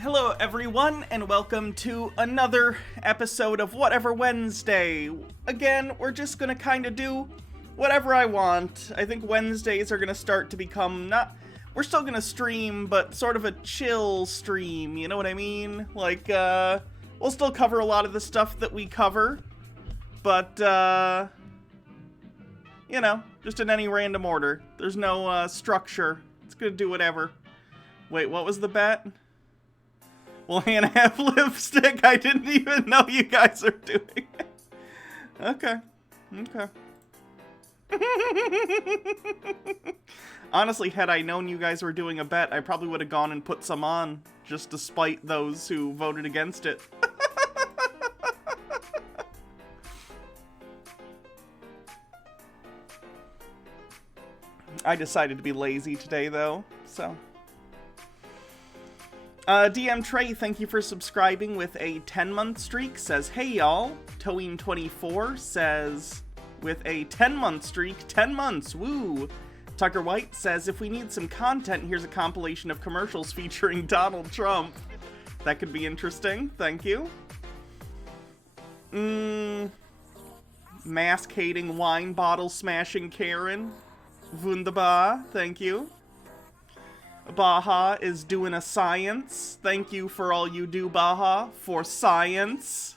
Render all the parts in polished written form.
Hello everyone, and welcome to another episode of Whatever Wednesday. Again, we're just gonna kinda do whatever I want. I think Wednesdays are gonna start to become we're still gonna stream, but sort of a chill stream, you know what I mean? Like, we'll still cover a lot of the stuff that we cover, but, you know, just in any random order. There's no, structure. It's gonna do whatever. Wait, what was the bet? Will Hannah have lipstick? I didn't even know you guys are doing it. Okay. Honestly, had I known you guys were doing a bet, I probably would have gone and put some on, just to spite those who voted against it. I decided to be lazy today, though, so... DM Trey, thank you for subscribing with a 10-month streak, says, hey y'all. Toeen24 says, with a 10-month streak, 10 months, woo. Tucker White says, if we need some content, here's a compilation of commercials featuring Donald Trump. That could be interesting, thank you. Mask-hating, wine bottle-smashing Karen. Wunderbar, thank you. Baha is doing a science. Thank you for all you do, Baha, for science.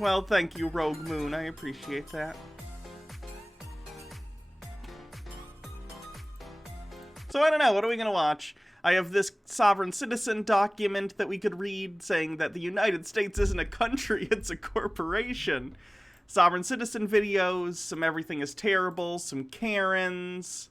Well, thank you, Rogue Moon. I appreciate that. So I don't know, what are we gonna watch? I have this sovereign citizen document that we could read saying that the United States isn't a country, it's a corporation. Sovereign citizen videos, some everything is terrible, some Karens,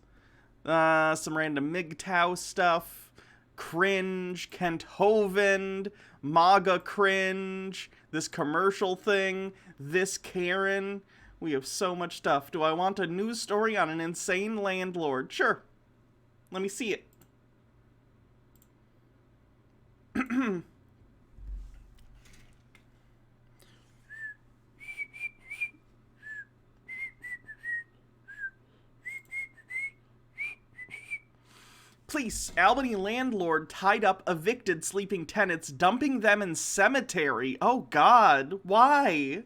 some random MGTOW stuff, cringe, Kent Hovind, MAGA cringe, this commercial thing, this Karen. We have so much stuff. Do I want a news story on an insane landlord? Sure. Let me see it. Police, Albany landlord tied up evicted sleeping tenants, dumping them in cemetery. Oh God, why?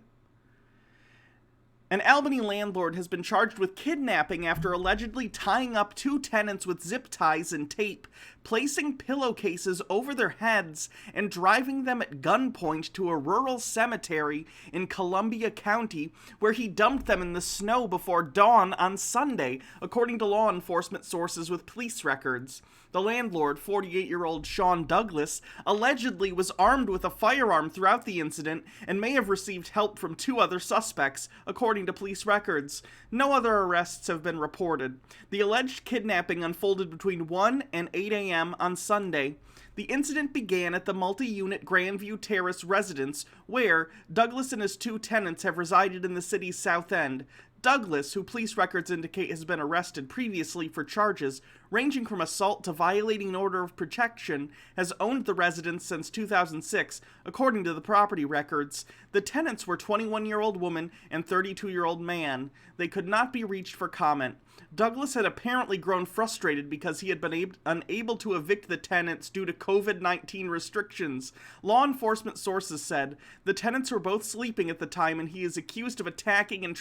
An Albany landlord has been charged with kidnapping after allegedly tying up two tenants with zip ties and tape, placing pillowcases over their heads and driving them at gunpoint to a rural cemetery in Columbia County, where he dumped them in the snow before dawn on Sunday, according to law enforcement sources with police records. The landlord, 48-year-old Sean Douglas, allegedly was armed with a firearm throughout the incident and may have received help from 2 other suspects, according to police records. No other arrests have been reported. The alleged kidnapping unfolded between 1 and 8 a.m. on Sunday. The incident began at the multi-unit Grandview Terrace residence, where Douglas and his 2 tenants have resided in the city's South End. Douglas, who police records indicate has been arrested previously for charges ranging from assault to violating an order of protection, has owned the residence since 2006, according to the property records. The tenants were 21-year-old woman and 32-year-old man. They could not be reached for comment. Douglas had apparently grown frustrated because he had been unable to evict the tenants due to COVID-19 restrictions. Law enforcement sources said the tenants were both sleeping at the time, and he is accused of attacking and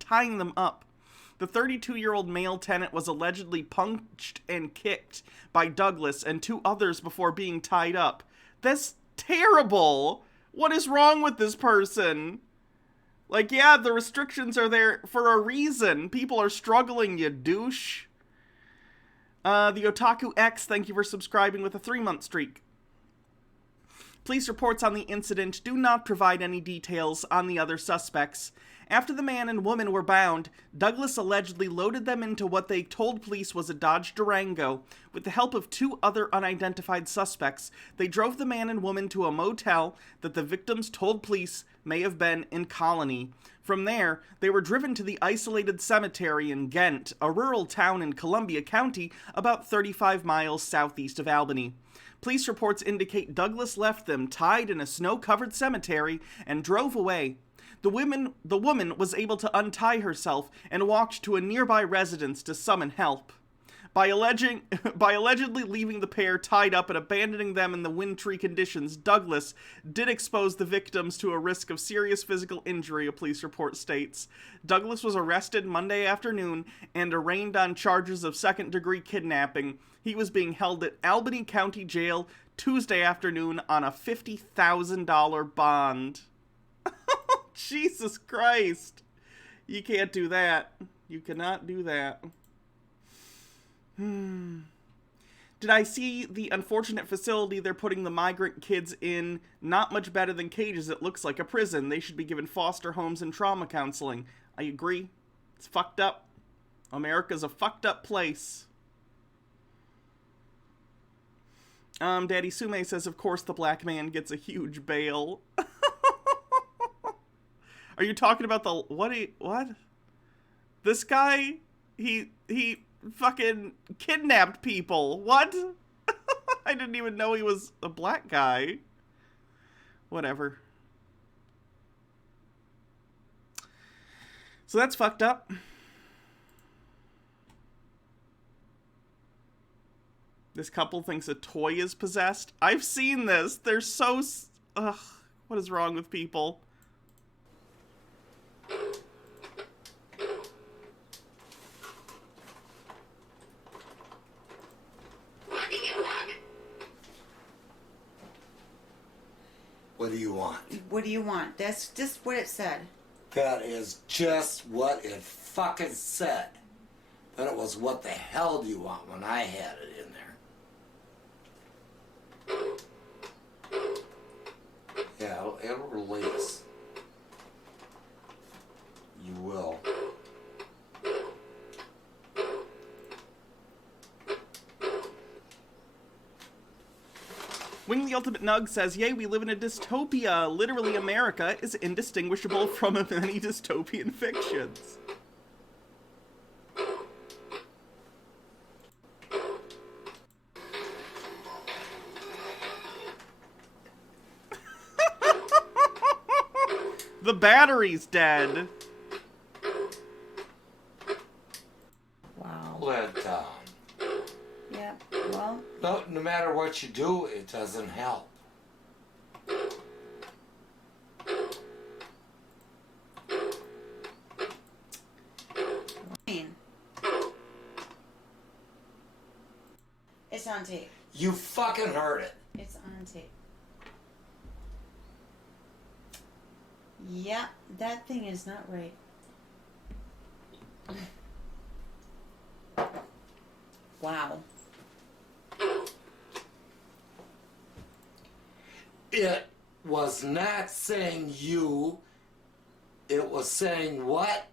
tying them up. The 32-year-old male tenant was allegedly punched and kicked by Douglas and 2 others before being tied up. That's terrible! What is wrong with this person? Like, yeah, the restrictions are there for a reason. People are struggling, you douche. The Otaku X, thank you for subscribing with a 3-month streak. Police reports on the incident do not provide any details on the other suspects. After the man and woman were bound, Douglas allegedly loaded them into what they told police was a Dodge Durango. With the help of 2 other unidentified suspects, they drove the man and woman to a motel that the victims told police may have been in Colony. From there, they were driven to the isolated cemetery in Ghent, a rural town in Columbia County about 35 miles southeast of Albany. Police reports indicate Douglas left them tied in a snow-covered cemetery and drove away. The woman was able to untie herself and walked to a nearby residence to summon help. By allegedly leaving the pair tied up and abandoning them in the wintry conditions, Douglas did expose the victims to a risk of serious physical injury, a police report states. Douglas was arrested Monday afternoon and arraigned on charges of second-degree kidnapping. He was being held at Albany County Jail Tuesday afternoon on a $50,000 bond. Jesus Christ. You can't do that. You cannot do that. Did I see the unfortunate facility they're putting the migrant kids in? Not much better than cages. It looks like a prison. They should be given foster homes and trauma counseling. I agree. It's fucked up. America's a fucked up place. Daddy Sume says, of course the black man gets a huge bail. Are you talking about the... What? This guy? He fucking kidnapped people. What? I didn't even know he was a black guy. Whatever. So that's fucked up. This couple thinks a toy is possessed. I've seen this. They're so... Ugh. What is wrong with people? What do you want? What do you want? That's just what it said. That is just what it fucking said. But it was what the hell do you want when I had it in there. Yeah, it'll release. You will. Wing the Ultimate Nug says, yay, we live in a dystopia. Literally, America is indistinguishable from many dystopian fictions. The battery's dead. Wow. Let down. Yeah, well... No matter what you do, it doesn't help. It's on tape. You fucking heard it. It's on tape. Yeah, that thing is not right. Wow. It was not saying you. It was saying what?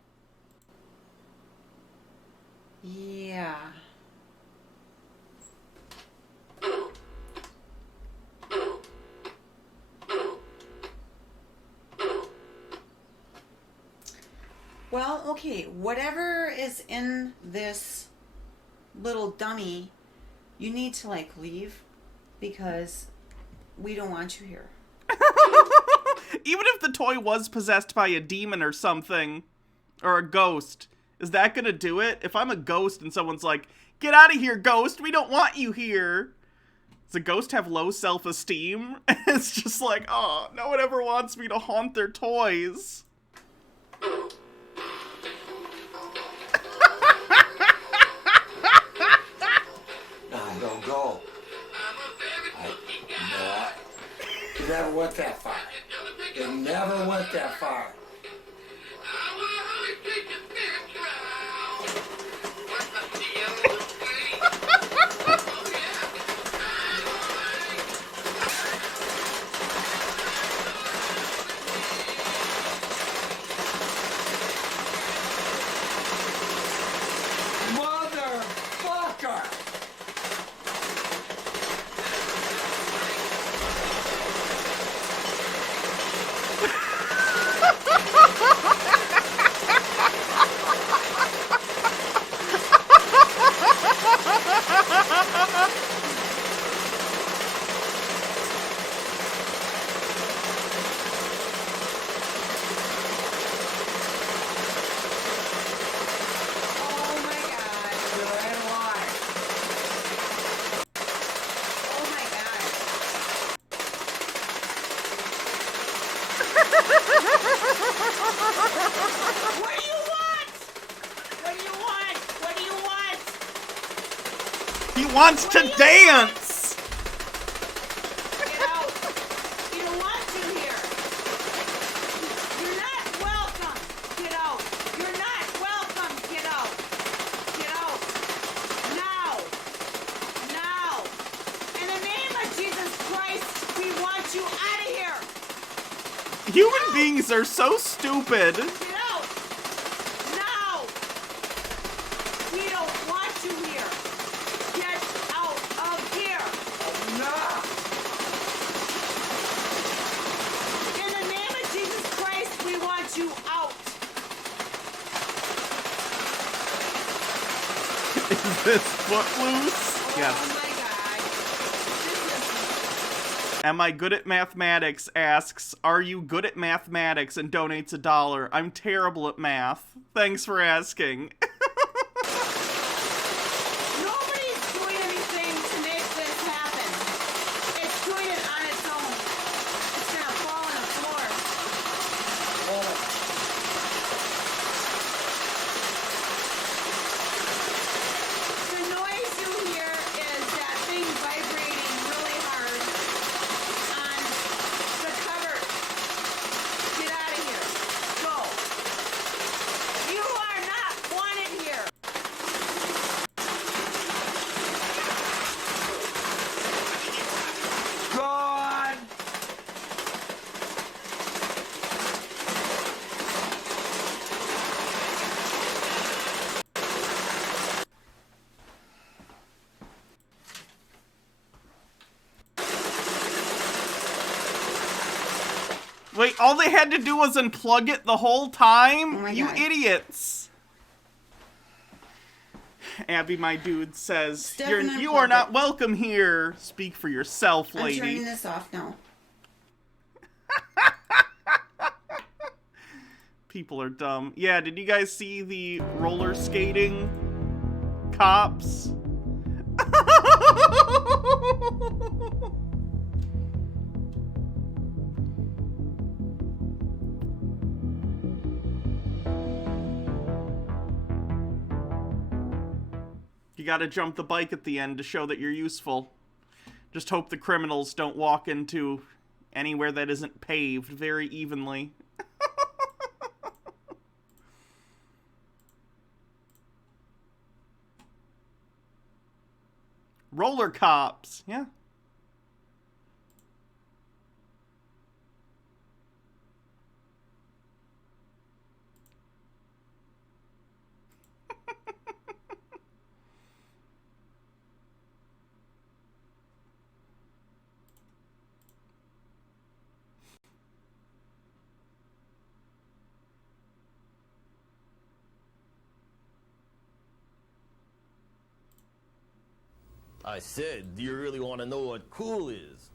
Yeah. Well, okay, whatever is in this little dummy, you need to, like, leave because we don't want you here. Even if the toy was possessed by a demon or something, or a ghost, is that gonna do it? If I'm a ghost and someone's like, get out of here, ghost, we don't want you here. Does a ghost have low self-esteem? It's just like, oh, no one ever wants me to haunt their toys. No, don't go. It never went that far. It never went that far. Motherfucker! Oh my god. You're right alive. Oh my god. What do you want? What do you want? What do you want? He wants to dance! Get out. You don't want to here. You're not welcome. Get out. You're not welcome. Get out. Get out. Now. Now. In the name of Jesus Christ, we want you out of here. Human beings are so stupid. Get out. Now. We don't want you here. Get out of here. No! In the name of Jesus Christ, we want you out. Is this Footloose? Yes. Oh my god. This Am I good at mathematics? Asks, are you good at mathematics? And donates $1. I'm terrible at math. Thanks for asking. Nobody's doing anything to make this happen. It's doing it on its own. It's gonna fall on the floor. The noise you hear is that thing vibrating really hard on the cover. Get out of here. Go. You are not wanted here. God! Wait, all they had to do was unplug it the whole time? Oh my You God. idiots. Abby, my dude, says, Stefan, you are unplug not it. welcome here. Speak for yourself, I'm lady. turning this off now. People are dumb. Yeah, did you guys see the roller skating cops? You gotta jump the bike at the end to show that you're useful. Just hope the criminals don't walk into anywhere that isn't paved very evenly. Roller cops, yeah. I said, do you really want to know what cool is?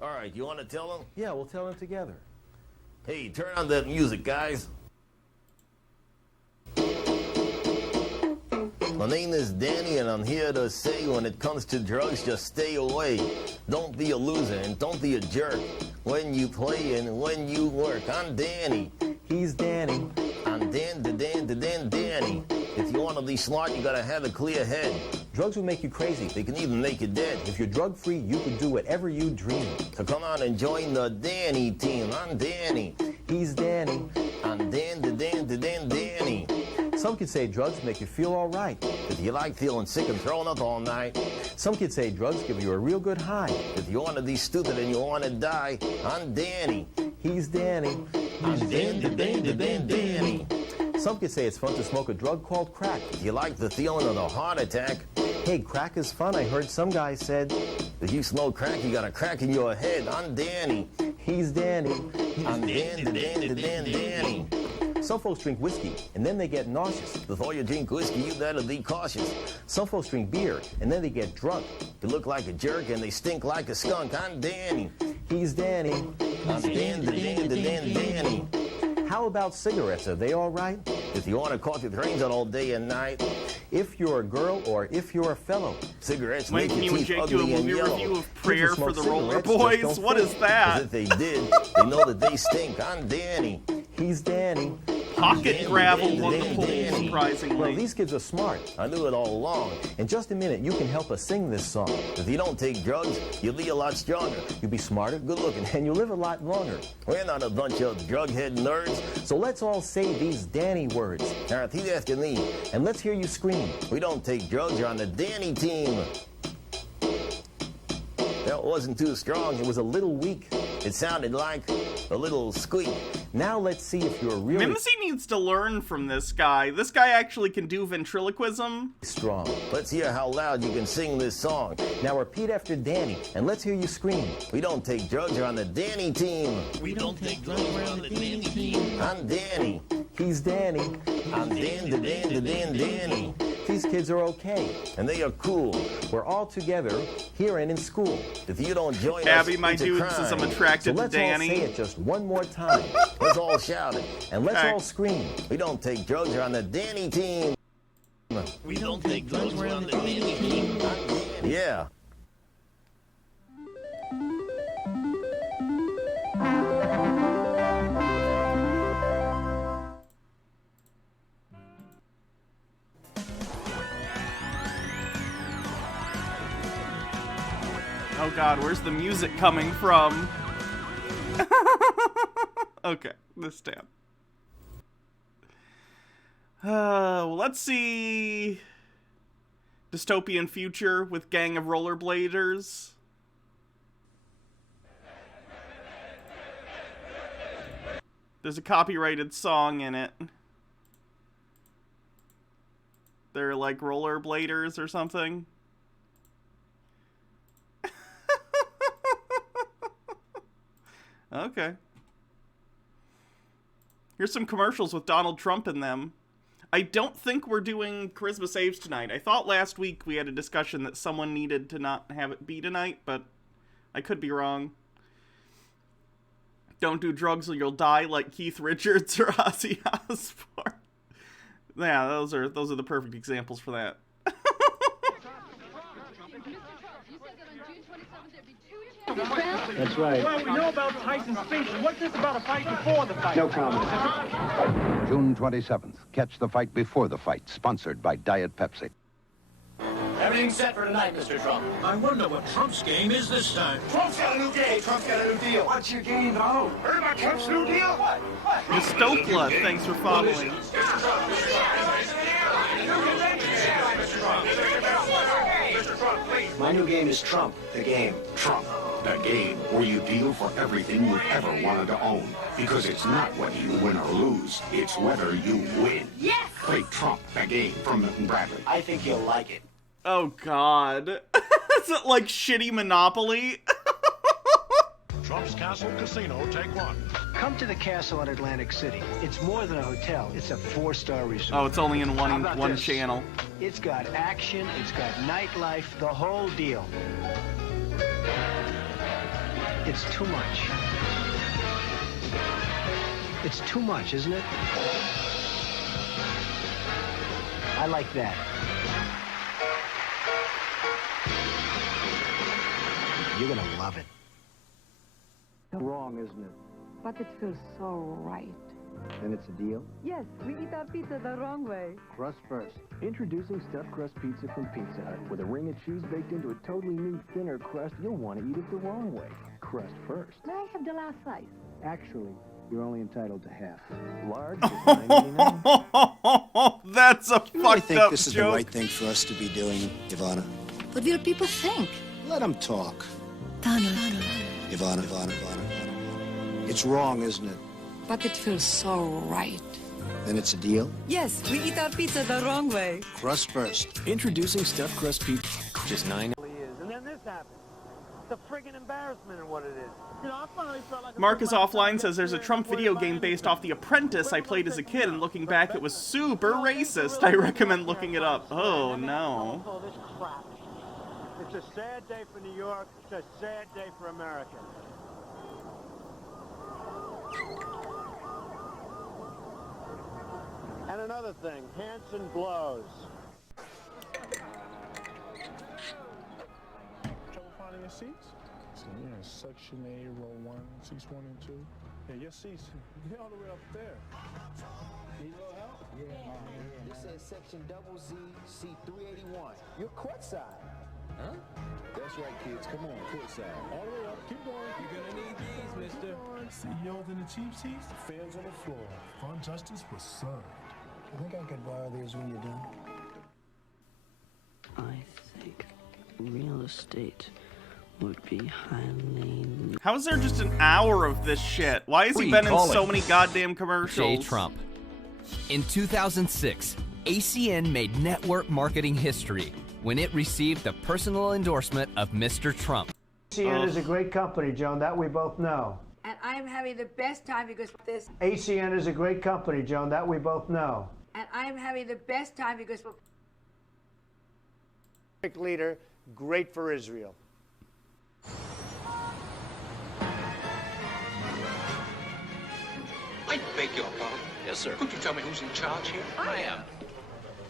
All right, you want to tell them? Yeah, we'll tell them together. Hey, turn on that music, guys. My name is Danny, and I'm here to say when it comes to drugs, just stay away. Don't be a loser, and don't be a jerk. When you play and when you work, I'm Danny. He's Danny. I'm Danny. If you want to be smart, you gotta have a clear head. Drugs will make you crazy. They can even make you dead. If you're drug-free, you can do whatever you dream. So come on and join the Danny team. I'm Danny. He's Danny. I'm Danny. Some kids say drugs make you feel all right. If you like feeling sick and throwing up all night. Some kids say drugs give you a real good high. If you want to be stupid and you want to die, I'm Danny. He's Danny. I'm Danny. Some kids say it's fun to smoke a drug called crack. If you like the feeling of a heart attack. Hey, crack is fun, I heard some guy said. If you smoke crack, you got a crack in your head. I'm Danny. He's Danny. I'm Danny. Some folks drink whiskey, and then they get nauseous. Before you drink whiskey, you better be cautious. Some folks drink beer, and then they get drunk. You look like a jerk, and they stink like a skunk. I'm Danny. He's Danny. I'm Danny. How about cigarettes? Are they all right? If you want to cough your brains out all day and night. If you're a girl or if you're a fellow. Cigarettes When make can your you and teeth Jake do a ugly and movie yellow. review of Prayer People for the smoke Roller cigarettes, just Boys? don't What fit. is that? If they did, they know that they stink. I'm Danny. He's Danny. Pocket gravel won the poll, Well, surprisingly. these kids are smart. I knew it all along. In just a minute, you can help us sing this song. If you don't take drugs, you'll be a lot stronger. You'll be smarter, good looking, and you'll live a lot longer. We're not a bunch of drug-head nerds. So let's all say these Danny words. Now, repeat after me. And let's hear you scream. We don't take drugs. You're on the Danny team. That wasn't too strong. It was a little weak. It sounded like a little squeak. Now let's see if you're really Mimsy needs to learn from this guy. This guy actually can do ventriloquism. strong. Let's hear how loud you can sing this song. Now repeat after Danny, and let's hear you scream. We don't take drugs. You're on the Danny team. We don't take drugs, we're on the Danny team. I'm Danny. He's Danny. I'm Danny. These kids are okay. And they are cool. We're all together here and in school. If you don't join Abby, us, my it's a dude crime. says I'm So attracted to let's all say Danny. it just one more time. Let's all shout it. And let's Okay. all scream. We don't take drugs. You're on the Danny team. We don't take drugs, we're on the Danny team. Yeah. Oh god, where's the music coming from? Okay, this tab. Well, let's see. Dystopian future with gang of rollerbladers. There's a copyrighted song in it. They're like rollerbladers or something. Okay. Here's some commercials with Donald Trump in them. I don't think we're doing Charisma Saves tonight. I thought last week we had a discussion that someone needed to not have it be tonight, but I could be wrong. Don't do drugs or you'll die like Keith Richards or Ozzy Osbourne. Yeah, those are the perfect examples for that. That's right. Well, we know about Tyson's speech. What's this about a fight before the fight? No comment. June 27th. Catch the fight before the fight. Sponsored by Diet Pepsi. Everything's set for tonight, Mr. Trump. I wonder what Trump's game is this time. Trump's got a new game. Trump's got a new deal. What's your game, Donald? Heard about Trump's new deal? What? Mistokla, thanks for following. My new game is Trump, the game. Trump, the game where you deal for everything you've ever wanted to own. Because it's not whether you win or lose, it's whether you win. Yes! Play Trump, the game from Milton Bradley. I think you'll like it. Oh god. Is it like shitty Monopoly? Trump's Castle Casino, take one. Come to the castle in Atlantic City. It's more than a hotel. It's a 4-star resort. Oh, it's only in How one about this? channel. It's got action, it's got nightlife, the whole deal. It's too much. It's too much, isn't it? I like that. You're gonna love it. Wrong, isn't it? But it feels so right. Then it's a deal? Yes, we eat our pizza the wrong way. Crust first. Introducing stuffed crust pizza from Pizza Hut. With a ring of cheese baked into a totally new, thinner crust, you'll want to eat it the wrong way. Crust first. May I have the last slice? Actually, you're only entitled to half. Large is $9.99. That's a You really fucked think up this is joke. the right thing for us to be doing, Ivana? What will people think? Let them talk. Donald. Ivana. It's wrong, isn't it? But it feels so right. Then it's a deal? Yes, we eat our pizza the wrong way. Crust first. Introducing stuffed crust pizza. Just $9. And then this happened. It's a friggin' embarrassment in what it is. You know, I finally felt like Marcus Offline says there's a Trump video game based off The Apprentice I played as a kid, and looking back it was super racist. I recommend looking it up. Oh no. all this crap. It's a sad day for New York. It's a sad day for America. And another thing, Hanson blows. Trouble finding your seats? So, yeah, section A, row 1, seats 1 and 2. Yeah, your seats, they're all the way up there. Need a little help? Yeah. This says section double Z, seat 381. You're courtside. Huh? That's right, kids. Come on, courtside. All the way up, keep going. You're gonna need these, mister. CEOs in the cheap seats, fans on the floor. Fun justice was served. I think I could borrow these when you're done. I think real estate would be highly... How is there just an hour of this shit? Why has he been in so many goddamn commercials? Jay Trump. In 2006, ACN made network marketing history when it received the personal endorsement of Mr. Trump. ACN is a great company, Joan, that we both know. And I am having the best time because of this. ACN is a great company, Joan, that we both know. And I am having the best time because of... Great leader, great for Israel. I beg your pardon. Yes, sir. Could you tell me who's in charge here? I am.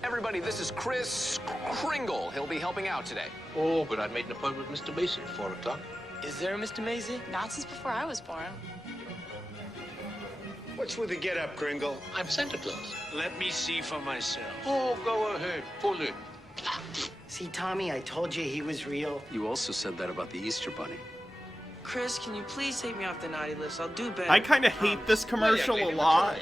Everybody, this is Chris Kringle. He'll be helping out today. Oh, but I'd made an appointment with Mr. Macy at 4 o'clock. Is there a Mr. Macy? Not since before I was born. What's with the get-up, Kringle? I'm Santa Claus. Let me see for myself. Oh, go ahead. Pull it. See, Tommy, I told you he was real. You also said that about the Easter Bunny. Chris, can you please take me off the naughty list? I'll do better. I kind of hate this commercial a lot.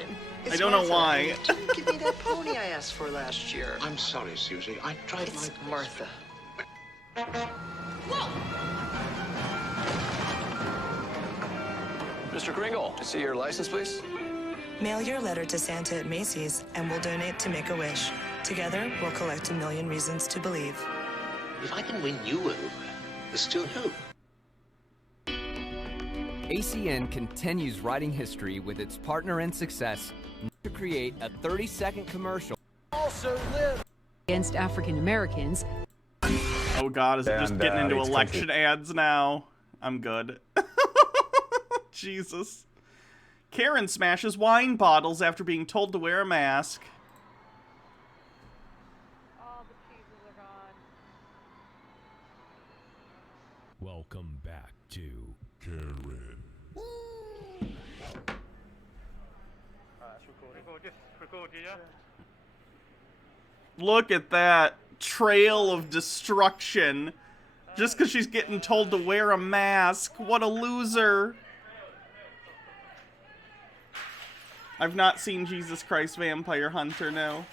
I don't know why. Give me that pony I asked for last year. I'm sorry, Susie. I tried It's my... Martha. Mr. Kringle, to see your license, please. Mail your letter to Santa at Macy's, and we'll donate to Make-A-Wish. Together, we'll collect 1,000,000 reasons to believe. If I can win you over, there's still hope. ACN continues writing history with its partner in success to create a 30-second commercial. Also live Against African Americans. Oh god, is it just And, getting into it's election ads now? I'm good. Jesus. Karen smashes wine bottles after being told to wear a mask. All the cheeses are gone. Welcome back to Karen. Look at that. trail of destruction just because she's getting told to wear a mask. What a loser. I've not seen Jesus Christ Vampire Hunter, no.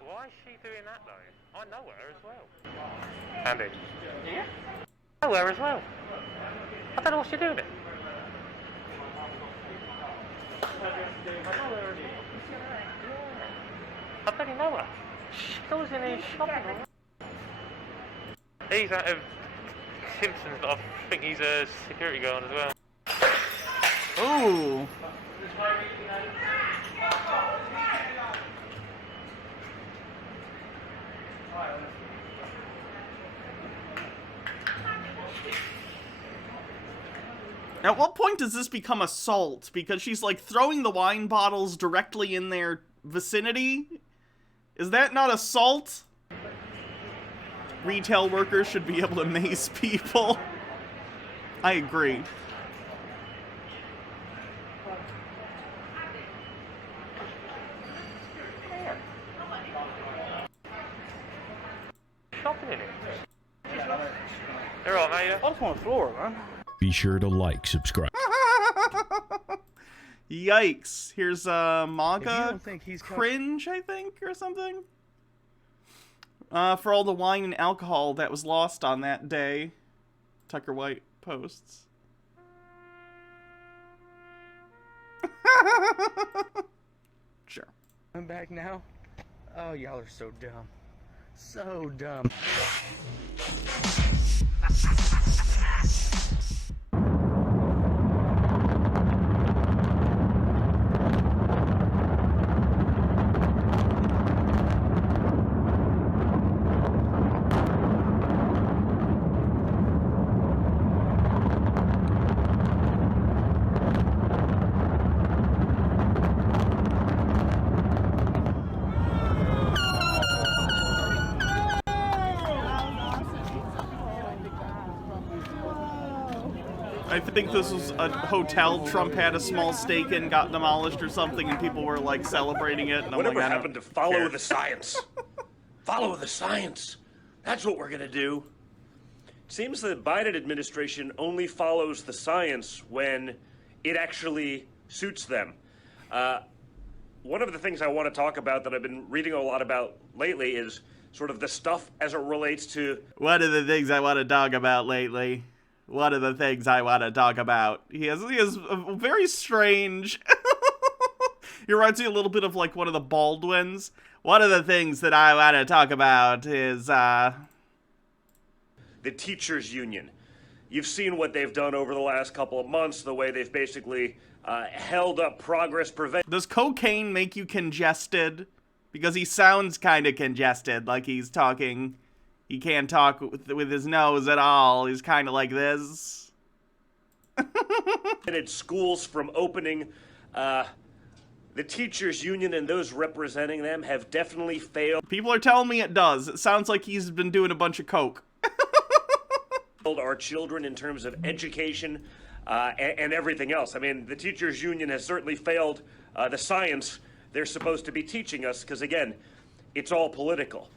Why is she doing that though? I know her as well. Andy. Yeah? I know her as well. I don't know what she's doing. I bloody know her. She goes in here shopping. He's out of Simpsons, I think he's a security guard as well. Ooh. At what point does this become assault? Because she's like throwing the wine bottles directly in their vicinity? Is that not assault? Retail workers should be able to mace people. I agree. Shopping in it. You're right, mate. I just want to floor, man. Be sure to like, subscribe. Yikes. Here's manga think he's cringe, I think, or something. For all the wine and alcohol that was lost on that day, Tucker White posts. Sure. I'm back now. Oh, y'all are so dumb. So dumb. I think this was a hotel Trump had a small stake in, got demolished or something, and people were like celebrating it. And I'm Whatever like, happened to follow the science? Follow the science. That's what we're gonna do. It seems the Biden administration only follows the science when it actually suits them. One of the things I want to talk about that I've been reading a lot about lately is sort of the stuff as it relates to... One of the things I want to talk about lately. One of the things I want to talk about. He has a very strange... He reminds me a little bit of like one of the Baldwins. One of the things that I want to talk about is, the teachers union. You've seen what they've done over the last couple of months, the way they've basically held up progress prevent. Does cocaine make you congested? Because he sounds kind of congested, like he's talking... He can't talk with his nose at all. He's kind of like this. Prevented schools from opening. The teachers union and those representing them have definitely failed. People are telling me it does. It sounds like he's been doing a bunch of coke. Our children in terms of education and everything else. I mean, the teachers union has certainly failed the science they're supposed to be teaching us because, again, it's all political.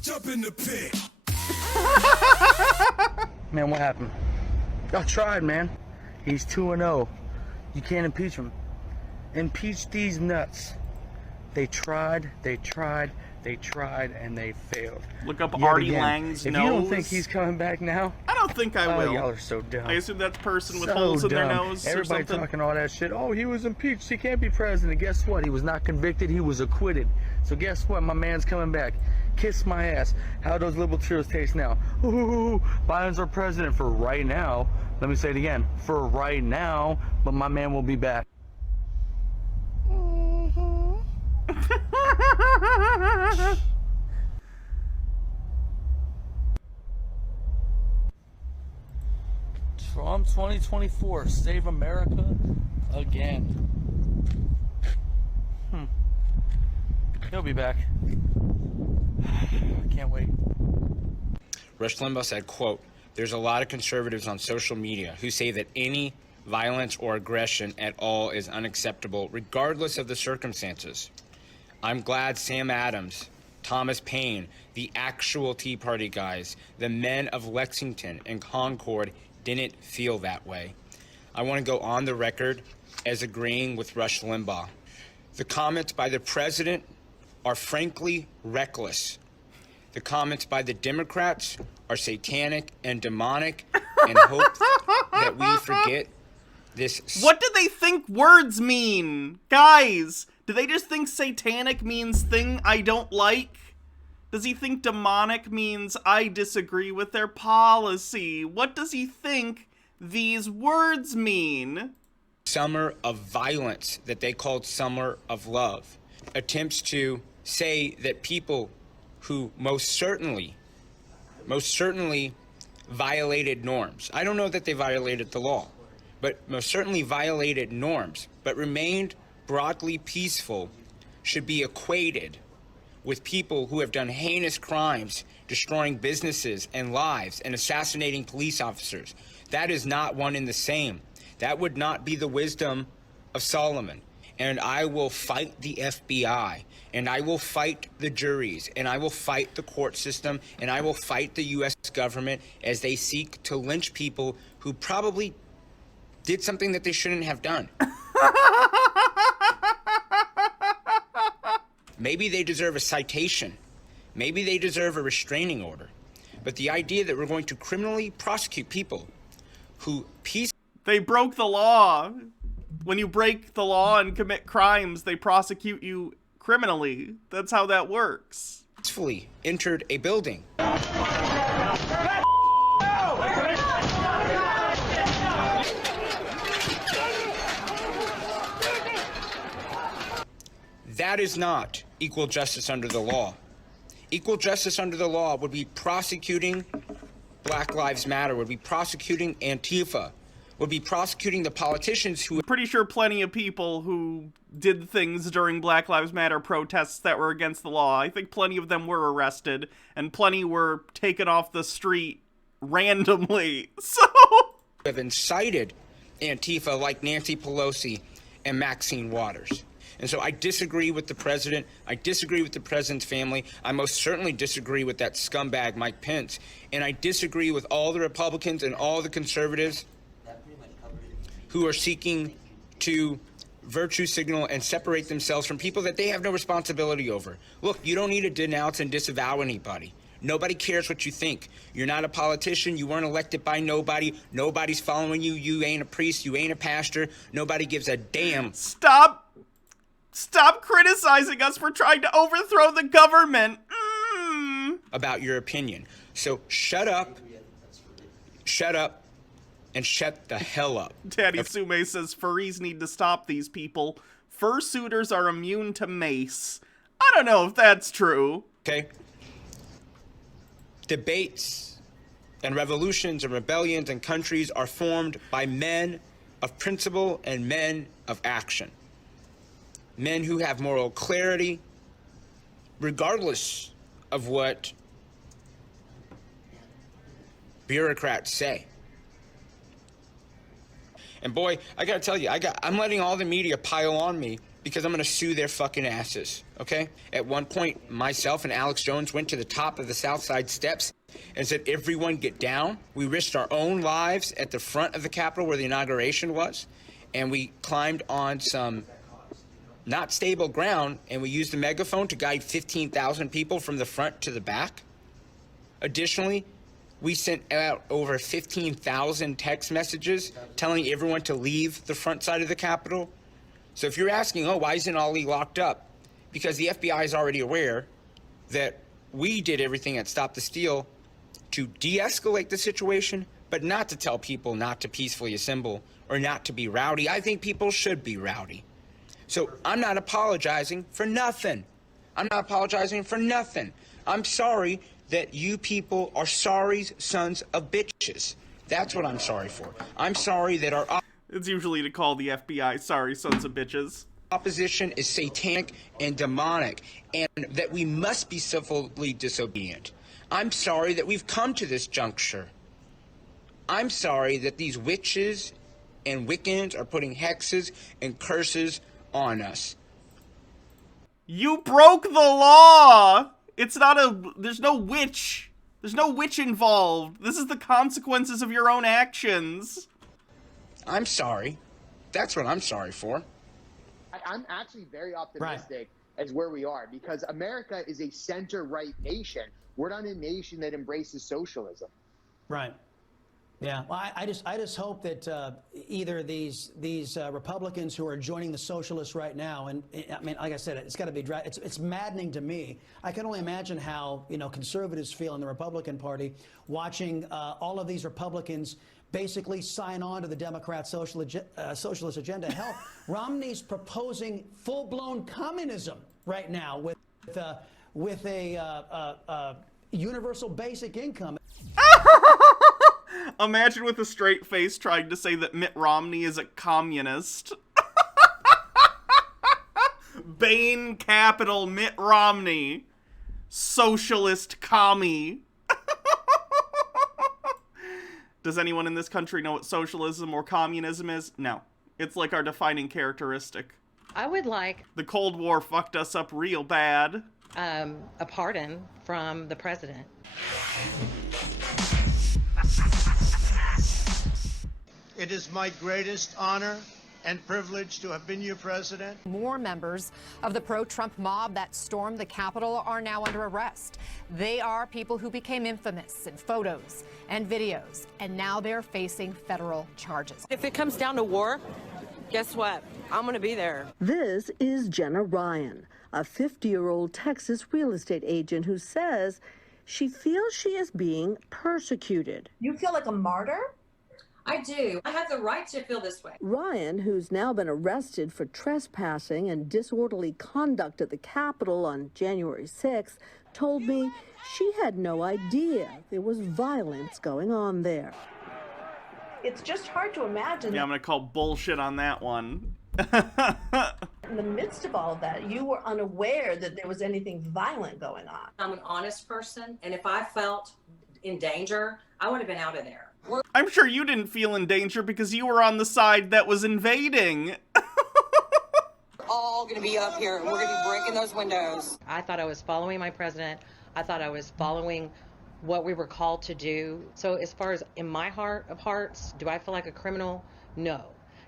Jump in the pit. Man, what happened? Y'all tried, man. He's 2-0. You can't impeach him. Impeach these nuts. They tried, and they failed. Look up Yet Artie again. Lang's if nose. You don't think he's coming back now? I don't think I will. Y'all are so dumb. I assume that's person with So holes in their dumb. nose Everybody or something. talking all that shit. Oh, he was impeached. He can't be president. Guess what? He was not convicted. He was acquitted. So guess what? My man's coming back. Kiss my ass. How those liberal tears taste now? Ooh, Biden's our president for right now. Let me say it again. For right now, but my man will be back. Trump 2024, save America again. He'll be back. I can't wait. Rush Limbaugh said, quote, "There's a lot of conservatives on social media who say that any violence or aggression at all is unacceptable, regardless of the circumstances. I'm glad Sam Adams, Thomas Paine, the actual Tea Party guys, the men of Lexington and Concord didn't feel that way. I want to go on the record as agreeing with Rush Limbaugh. The comments by the president are frankly reckless. The comments by the Democrats are satanic and demonic, and hope that we forget this." What do they think words mean? Guys, do they just think satanic means thing I don't like? Does he think demonic means I disagree with their policy? What does he think these words mean? Summer of violence that they called Summer of Love. Attempts to say that people who most certainly violated norms. I don't know that they violated the law, but most certainly violated norms, but remained broadly peaceful, should be equated with people who have done heinous crimes, destroying businesses and lives and assassinating police officers. That is not one and the same. That would not be the wisdom of Solomon. And I will fight the FBI, and I will fight the juries, and I will fight the court system, and I will fight the U.S. government as they seek to lynch people who probably did something that they shouldn't have done. Maybe they deserve a citation. Maybe they deserve a restraining order. But the idea that we're going to criminally prosecute people who They broke the law. When you break the law and commit crimes, they prosecute you criminally. That's how that works. peacefully entered a building. That is not equal justice under the law. Equal justice under the law would be prosecuting Black Lives Matter, would be prosecuting Antifa, would be prosecuting the politicians who... I'm pretty sure plenty of people who did things during Black Lives Matter protests that were against the law, I think plenty of them were arrested, and plenty were taken off the street randomly, so... have incited Antifa like Nancy Pelosi and Maxine Waters. And so I disagree with the president. I disagree with the president's family. I most certainly disagree with that scumbag Mike Pence. And I disagree with all the Republicans and all the conservatives who are seeking to virtue signal and separate themselves from people that they have no responsibility over. Look, you don't need to denounce and disavow anybody. Nobody cares what you think. You're not a politician. You weren't elected by nobody. Nobody's following you. You ain't a priest. You ain't a pastor. Nobody gives a damn. Stop criticizing us for trying to overthrow the government. About your opinion. So shut up, and shut the hell up. Daddy Sume says furries need to stop these people. Fursuiters are immune to mace. I don't know if that's true. Okay. Debates and revolutions and rebellions and countries are formed by men of principle and men of action. Men who have moral clarity, regardless of what bureaucrats say. And boy, I gotta tell you, I'm letting all the media pile on me because I'm gonna sue their fucking asses, okay? At one point, myself and Alex Jones went to the top of the South Side steps and said, everyone get down. We risked our own lives at the front of the Capitol where the inauguration was, and we climbed on some not stable ground, and we used the megaphone to guide 15,000 people from the front to the back. Additionally, we sent out over 15,000 text messages telling everyone to leave the front side of the Capitol. So if you're asking, oh, why isn't Ali locked up? Because the FBI is already aware that we did everything at Stop the Steal to de-escalate the situation, but not to tell people not to peacefully assemble or not to be rowdy. I think people should be rowdy. So I'm not apologizing for nothing. I'm not apologizing for nothing. I'm sorry that you people are sorry sons of bitches. That's what I'm sorry for. I'm sorry that our... It's usually to call the FBI sorry sons of bitches. opposition is satanic and demonic, and that we must be civilly disobedient. I'm sorry that we've come to this juncture. I'm sorry that these witches and Wiccans are putting hexes and curses on us. You broke the law! It's not there's no witch. There's no witch involved. This is the consequences of your own actions. I'm sorry. That's what I'm sorry for. I'm actually very optimistic as where we are, because America is a center-right nation. We're not a nation that embraces socialism. Right. Yeah. Well, I just hope that either these Republicans who are joining the socialists right now, and I mean, like I said, it's got to be it's maddening to me. I can only imagine how conservatives feel in the Republican Party watching all of these Republicans basically sign on to the Democrat socialist agenda. Hell, Romney's proposing full-blown communism right now with a universal basic income. Imagine with a straight face trying to say that Mitt Romney is a communist. Bain Capital Mitt Romney. Socialist commie. Does anyone in this country know what socialism or communism is? No. It's like our defining characteristic. I would like... The Cold War fucked us up real bad. A pardon from the president. It is my greatest honor and privilege to have been your president. More members of the pro-Trump mob that stormed the Capitol are now under arrest. They are people who became infamous in photos and videos, and now they're facing federal charges. If it comes down to war, guess what? I'm going to be there. This is Jenna Ryan, a 50-year-old Texas real estate agent who says she feels she is being persecuted. You feel like a martyr? I do. I have the right to feel this way. Ryan, who's now been arrested for trespassing and disorderly conduct at the Capitol on January 6th, told me she had no idea there was violence going on there. It's just hard to imagine. Yeah, I'm gonna call bullshit on that one. In the midst of all of that, you were unaware that there was anything violent going on. I'm an honest person, and if I felt in danger, I would have been out of there. I'm sure you didn't feel in danger because you were on the side that was invading. We're all going to be up here, and we're going to be breaking those windows. I thought I was following my president. I thought I was following what we were called to do. So as far as in my heart of hearts, do I feel like a criminal? No.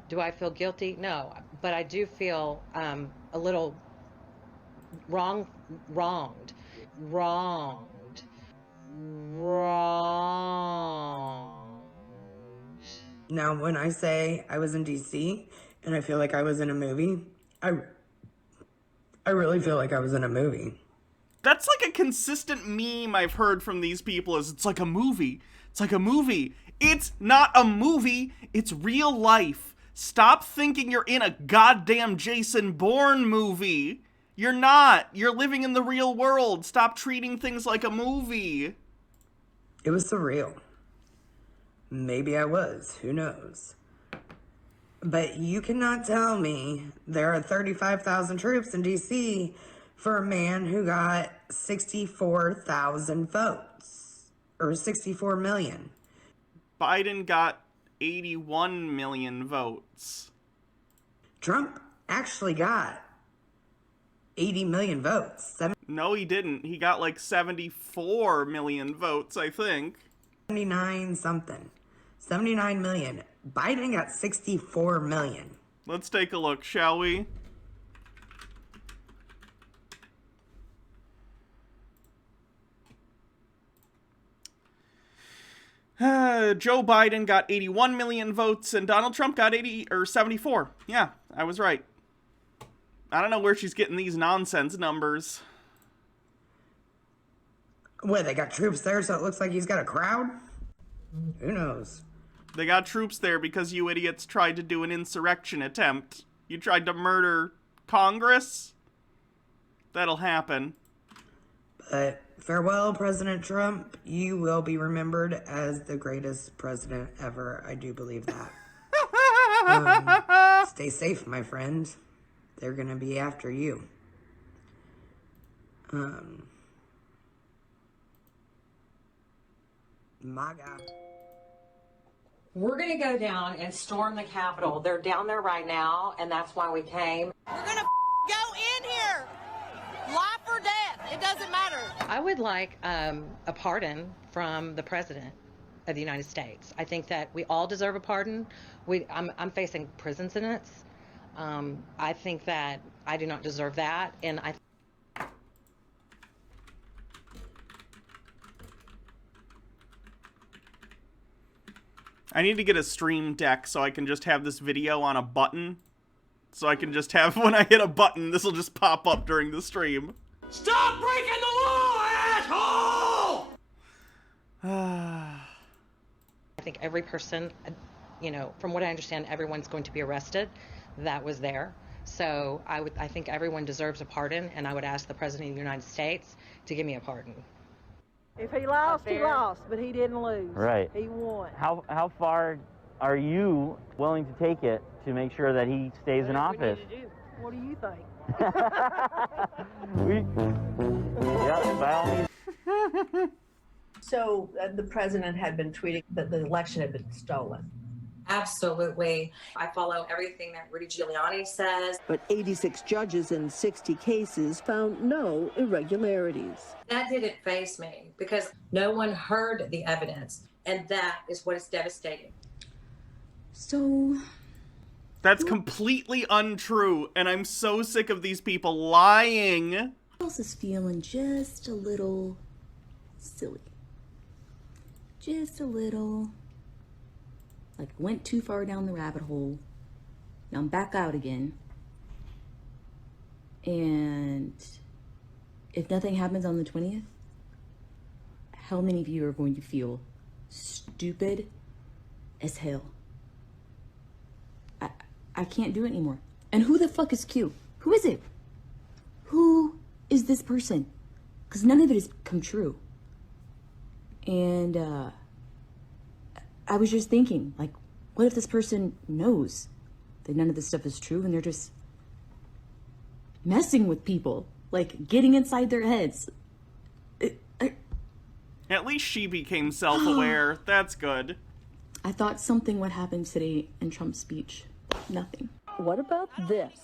Do I feel guilty? No. But I do feel a little wronged. Now, when I say I was in D.C. and I feel like I was in a movie, I really feel like I was in a movie. That's like a consistent meme I've heard from these people is it's like a movie. It's like a movie. It's not a movie. It's real life. Stop thinking you're in a goddamn Jason Bourne movie. You're not. You're living in the real world. Stop treating things like a movie. It was surreal. Maybe I was. Who knows? But you cannot tell me there are 35,000 troops in D.C. for a man who got 64,000 votes. Or 64 million. Biden got 81 million votes. Trump actually got 80 million votes. No, he didn't. He got like 74 million votes, I think. 79 something. 79 million. Biden got 64 million. Let's take a look, shall we? Joe Biden got 81 million votes and Donald Trump got 74. Yeah, I was right. I don't know where she's getting these nonsense numbers. What, they got troops there so it looks like he's got a crowd? Who knows? They got troops there because you idiots tried to do an insurrection attempt. You tried to murder Congress? That'll happen. But farewell, President Trump. You will be remembered as the greatest president ever. I do believe that. Stay safe, my friend. they're going to be after you. MAGA. We're going to go down and storm the Capitol. They're down there right now, and that's why we came. We're going to go in here. Life or death. It doesn't matter. I would like a pardon from the President of the United States. I think that we all deserve a pardon. I'm facing prison sentence. I think that I do not deserve that, and I need to get a stream deck so I can just have this video on a button. So I can just have, when I hit a button, this will just pop up during the stream. Stop breaking the law, asshole! I think every person, you know, from what I understand, everyone's going to be arrested that was there. So I think everyone deserves a pardon, and I would ask the President of the United States to give me a pardon. If he lost, he lost, but he didn't lose. Right. He won. How far are you willing to take it to make sure that he stays in office? What do you think? By all means. So the president had been tweeting that the election had been stolen. Absolutely. I follow everything that Rudy Giuliani says. But 86 judges in 60 cases found no irregularities. That didn't faze me because no one heard the evidence, and that is what is devastating. So... That's completely untrue, and I'm so sick of these people lying. Who else is feeling just a little silly? Just a little... like went too far down the rabbit hole. Now I'm back out again. And if nothing happens on the 20th, how many of you are going to feel stupid as hell? I can't do it anymore. And who the fuck is Q? Who is it? Who is this person? Because none of it has come true. And I was just thinking, like, what if this person knows that none of this stuff is true and they're just messing with people, like getting inside their heads? At least she became self-aware. That's good. I thought something would happen today in Trump's speech. Nothing. What about this?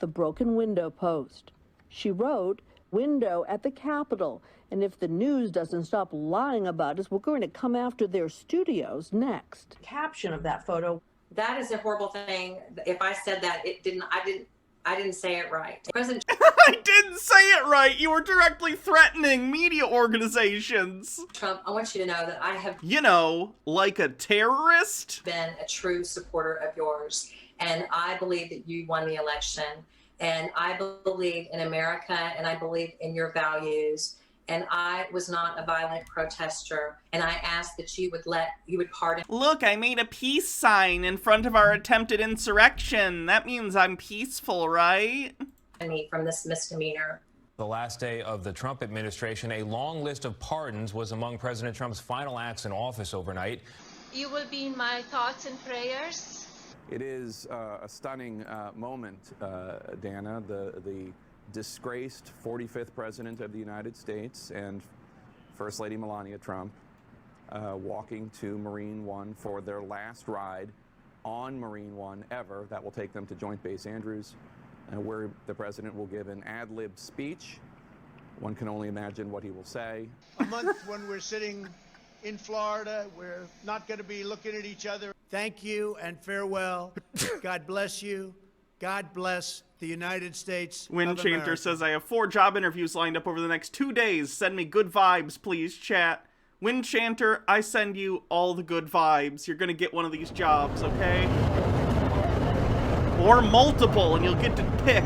The broken window post. She wrote, "Window at the Capitol. And if the news doesn't stop lying about us, we're going to come after their studios next." Caption of that photo. That is a horrible thing. If I said that, I didn't say it right. President I didn't say it right. You were directly threatening media organizations. Trump, I want you to know that I have, you know, like a terrorist, been a true supporter of yours. And I believe that you won the election. And I believe in America, and I believe in your values. And I was not a violent protester. And I asked that you would pardon. Look, I made a peace sign in front of our attempted insurrection. That means I'm peaceful, right? Me from this misdemeanor. The last day of the Trump administration, a long list of pardons was among President Trump's final acts in office overnight. You will be in my thoughts and prayers. It is a stunning moment, Dana. The disgraced 45th President of the United States and First Lady Melania Trump walking to Marine One for their last ride on Marine One ever. That will take them to Joint Base Andrews, where the President will give an ad-lib speech. One can only imagine what he will say. A month when we're sitting in Florida, we're not going to be looking at each other. Thank you and farewell. God bless you. God bless the United States Wind Chanter says, I have 4 job interviews lined up over the next 2 days. Send me good vibes, please, chat. Wind Chanter, I send you all the good vibes. You're gonna get one of these jobs, okay? Or multiple, and you'll get to pick.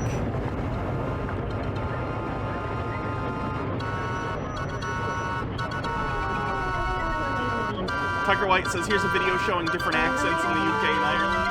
Tucker White says, here's a video showing different accents in the UK and Ireland.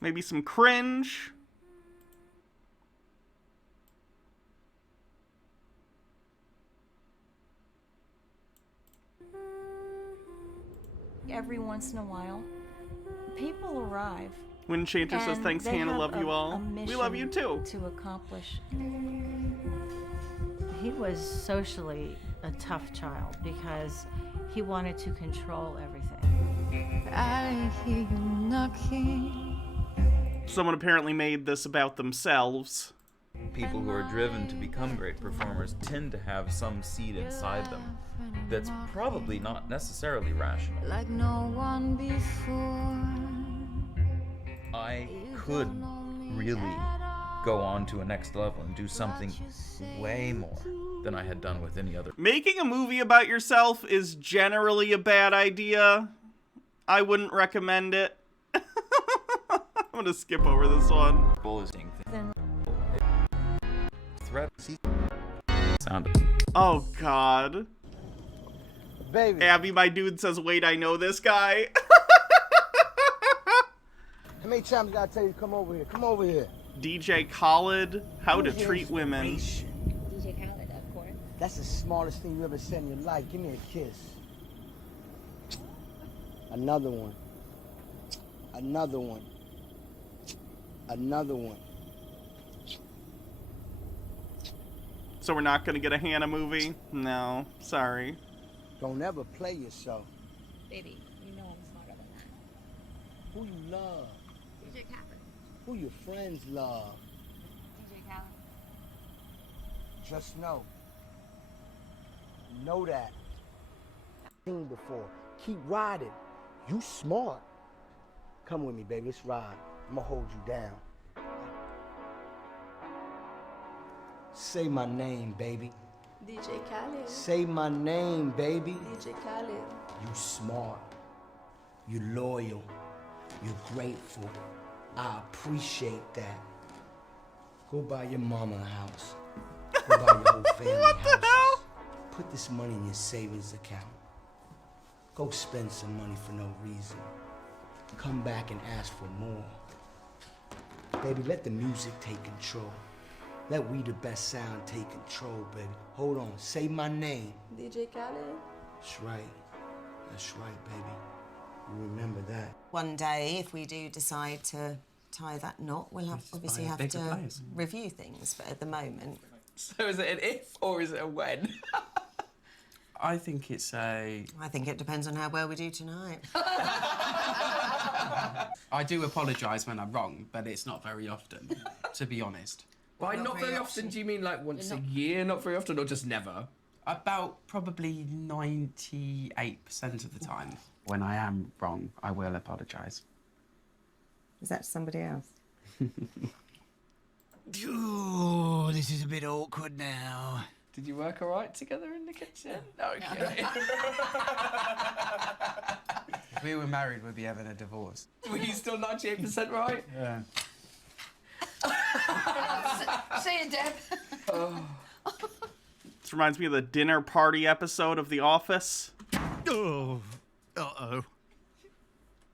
Maybe some cringe. Every once in a while, people arrive. Wind Chanter says, and thanks, they Hannah, have love you all. We love you too. To accomplish. He was socially a tough child because he wanted to control everything. I hear you knocking. Someone apparently made this about themselves. People who are driven to become great performers tend to have some seed inside them that's probably not necessarily rational. Like no one before. I could really go on to a next level and do something way more than I had done with any other. Making a movie about yourself is generally a bad idea. I wouldn't recommend it. I'm gonna skip over this one. Bullying thing. Threat. Sound. Oh God. Baby. Abby, my dude, says, wait, I know this guy. How many times did I tell you to come over here? Come over here. DJ Khaled, How to Treat Women. DJ Khaled, of course. That's the smartest thing you ever said in your life. Give me a kiss. Another one. Another one. Another one. So we're not gonna get a Hannah movie? No, sorry. Don't ever play yourself. Baby, you know I'm smarter than that. Who you love? DJ Khaled. Who your friends love? DJ Khaled. Just know that. Seen before. Keep riding. You smart. Come with me, baby. Let's ride. I'm gonna hold you down. Say my name, baby. DJ Khaled. Say my name, baby. DJ Khaled. You smart. You loyal. You're grateful. I appreciate that. Go buy your mama a house. Go buy your whole family What the houses. hell? Put this money in your savings account. Go spend some money for no reason. Come back and ask for more. Baby, let the music take control. Let We the Best Sound take control, baby. Hold on, say my name. DJ Khaled. That's right. That's right, baby. You remember that. One day, if we do decide to tie that knot, we'll obviously have to review things, but at the moment... So is it an if or is it a when? I think it's a... I think it depends on how well we do tonight. I do apologise when I'm wrong, but it's not very often, to be honest. By not very often, do you mean like once a year, not very often, or just never? About probably 98% of the time. When I am wrong, I will apologise. Is that somebody else? Oh, this is a bit awkward now. Did you work all right together in the kitchen? Okay. If we were married, we'd be having a divorce. Were you still 98% right? Yeah. See you, Deb. This reminds me of the dinner party episode of The Office. Oh, uh-oh.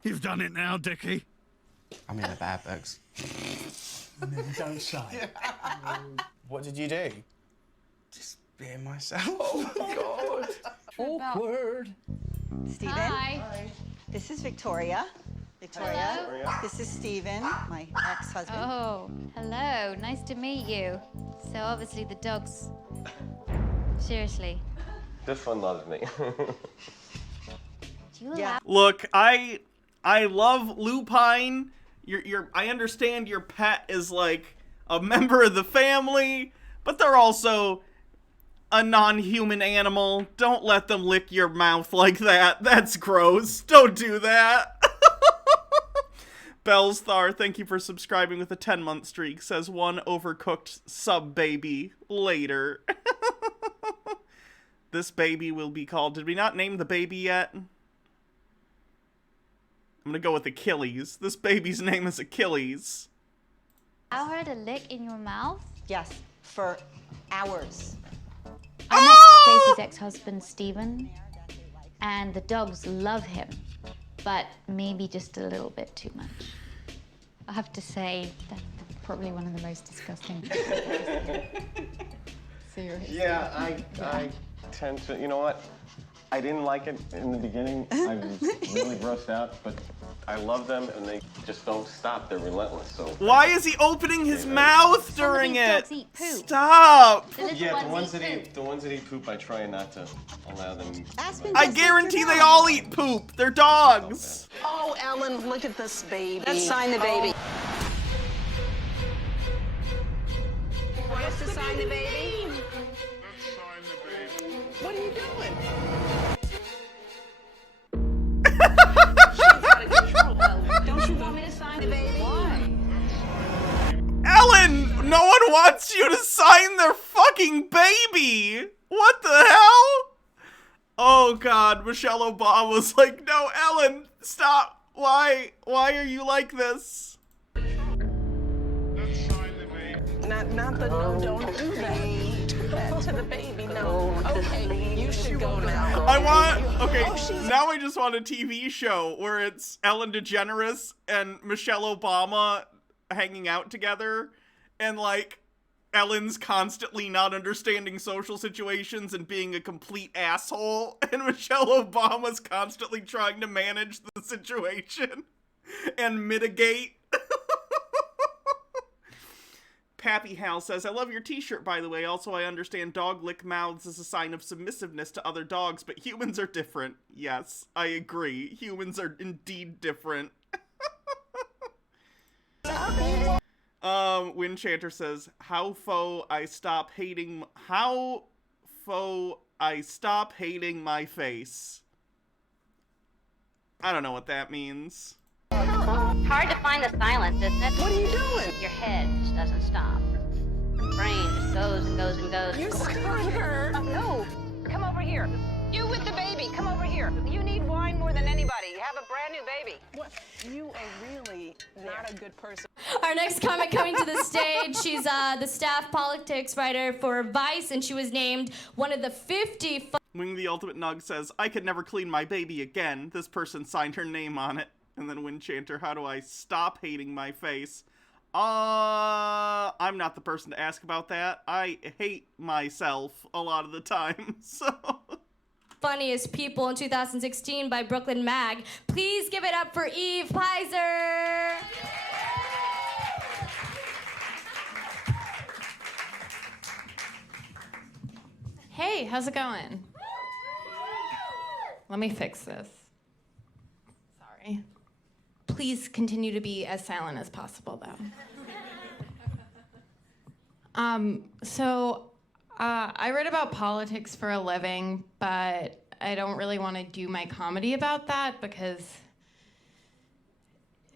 You've done it now, Dickie. I'm in the bad books. Don't say. What did you do? Just being myself. Oh, God. Awkward. Stephen. Hi. This is Victoria. Victoria. Hello. This is Stephen, my ex-husband. Oh, hello. Nice to meet you. So obviously the dogs. Seriously. This one loves me. Look, I love Lupine. I understand your pet is like a member of the family, but they're also a non-human animal. Don't let them lick your mouth like that. That's gross. Don't do that. Bellsthar, thank you for subscribing with a 10-month streak. Says one overcooked sub-baby later. This baby will be called... Did we not name the baby yet? I'm gonna go with Achilles. This baby's name is Achilles. Allow her to lick in your mouth? Yes, for hours. I met Stacey's ex-husband, Steven, and the dogs love him, but maybe just a little bit too much. I have to say, that's probably one of the most disgusting things. Seriously. Yeah, I tend to, you know what? I didn't like it in the beginning. I was really grossed out, but I love them and they just don't stop. They're relentless. So why is he opening his mouth during it? Dogs eat poop. Stop! Yeah, the ones that eat poop, I try not to allow them. I guarantee they all eat poop. They're dogs. Oh, Ellen, look at this baby. Let's sign the baby. Want us to sign the baby? What are you doing? She's out of control, Ellen. Don't you want me to sign the baby? Why? Ellen, no one wants you to sign their fucking baby. What the hell? Oh God, Michelle Obama was like, no, Ellen, stop. Why are you like this? Not the no, don't do that. Do that to the baby, no. Okay, you should go now. Now I just want a TV show where it's Ellen DeGeneres and Michelle Obama hanging out together, and like Ellen's constantly not understanding social situations and being a complete asshole, and Michelle Obama's constantly trying to manage the situation and mitigate. Pappy Hal says, I love your t-shirt, by the way. Also, I understand dog lick mouths is a sign of submissiveness to other dogs, but humans are different. Yes, I agree. Humans are indeed different. Windchanter says, how faux I stop hating my face. I don't know what that means. Hard to find the silence, isn't it? What are you doing? Your head just doesn't stop. Your brain just goes and goes and goes. You screwed her. No, come over here. You with the baby, come over here. You need wine more than anybody. You have a brand new baby. What? You are really not a good person. Our next comic coming to the stage, she's the staff politics writer for Vice, and she was named one of the 50... Wing the Ultimate Nug says, I could never clean my baby again. This person signed her name on it. And then Windchanter, how do I stop hating my face? I'm not the person to ask about that. I hate myself a lot of the time, so... Funniest People in 2016 by Brooklyn Mag. Please give it up for Eve Pizer. Hey, how's it going? Let me fix this. Sorry. Please continue to be as silent as possible, though. I write about politics for a living, but I don't really want to do my comedy about that because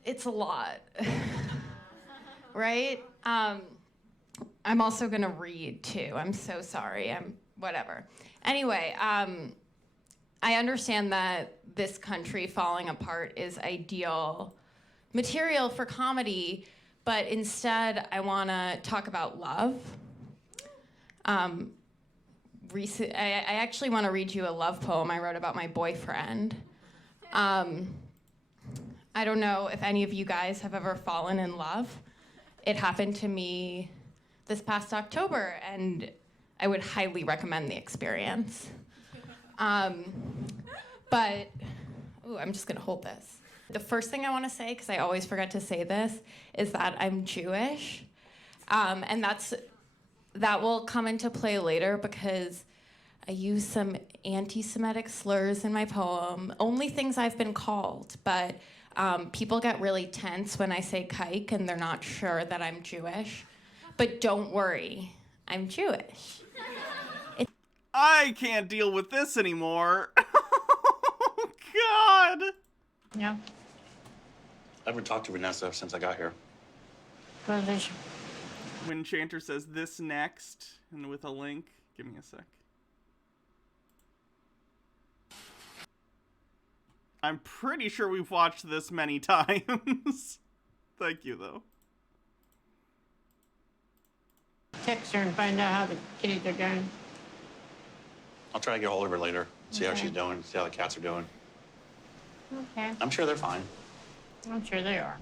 it's a lot, right? I'm also gonna read too. I'm so sorry. Whatever. Anyway, I understand that this country falling apart is ideal material for comedy, but instead I want to talk about love. I actually want to read you a love poem I wrote about my boyfriend. I don't know if any of you guys have ever fallen in love. It happened to me this past October, and I would highly recommend the experience. But, I'm just gonna hold this. The first thing I wanna say, because I always forget to say this, is that I'm Jewish. And that will come into play later because I use some anti-Semitic slurs in my poem, only things I've been called, but people get really tense when I say kike and they're not sure that I'm Jewish. But don't worry, I'm Jewish. I can't deal with this anymore. Oh, God. Yeah. I haven't talked to Vanessa since I got here. Windchanter says this next, and with a link. Give me a sec. I'm pretty sure we've watched this many times. Thank you, though. text her and find out how the kitties are doing. I'll try to get a hold of her later, see how she's doing, see how the cats are doing. Okay. I'm sure they're fine. I'm sure they are.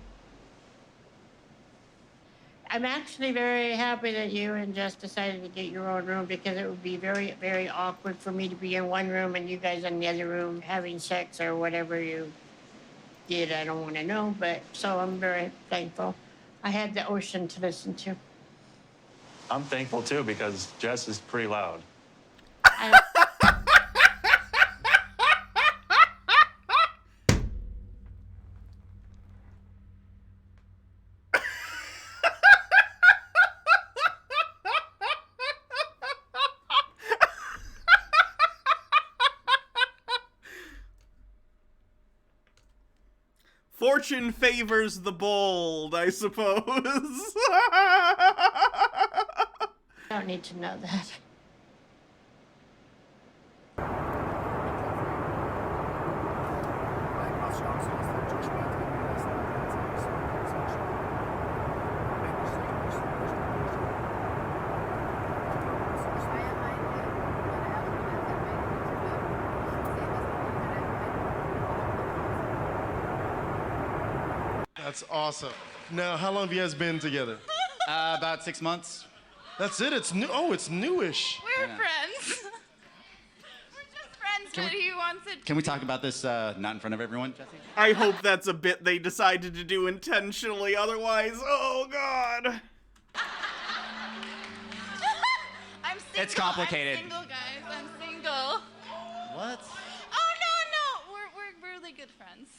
I'm actually very happy that you and Jess decided to get your own room because it would be very, very awkward for me to be in one room and you guys in the other room having sex or whatever you did. I don't want to know, but so I'm very thankful. I had the ocean to listen to. I'm thankful too because Jess is pretty loud. Fortune favors the bold, I suppose. I don't need to know that. That's awesome. Now, how long have you guys been together? About 6 months. That's it? It's new. Oh, it's newish. We're friends. We're just friends, but he wants it. Can we talk about this not in front of everyone, Jesse? I hope that's a bit they decided to do intentionally, otherwise, oh god. I'm single. It's complicated. I'm single, guys. I'm single. What? Oh, no. We're really good friends.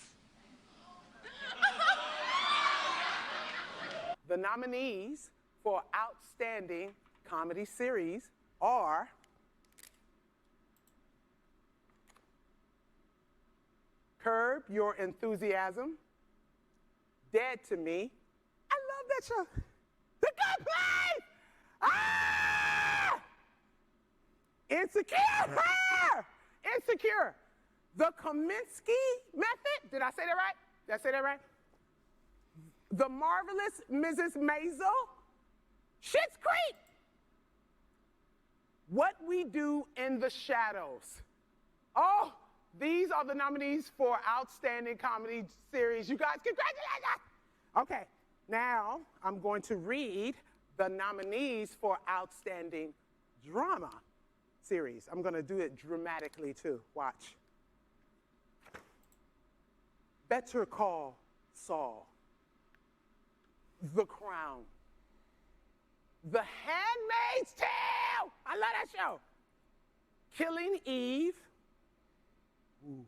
The nominees for Outstanding Comedy Series are Curb Your Enthusiasm, Dead to Me. I love that show. The Good Place! Ah! Insecure! Ah! Insecure. The Kominsky Method. Did I say that right? Did I say that right? The Marvelous Mrs. Maisel, Schitt's Creek. What We Do in the Shadows. Oh, these are the nominees for Outstanding Comedy Series. You guys, congratulations. Okay, now I'm going to read the nominees for Outstanding Drama Series. I'm going to do it dramatically too. Watch. Better Call Saul. The Crown. The Handmaid's Tale. I love that show. Killing Eve. Ooh.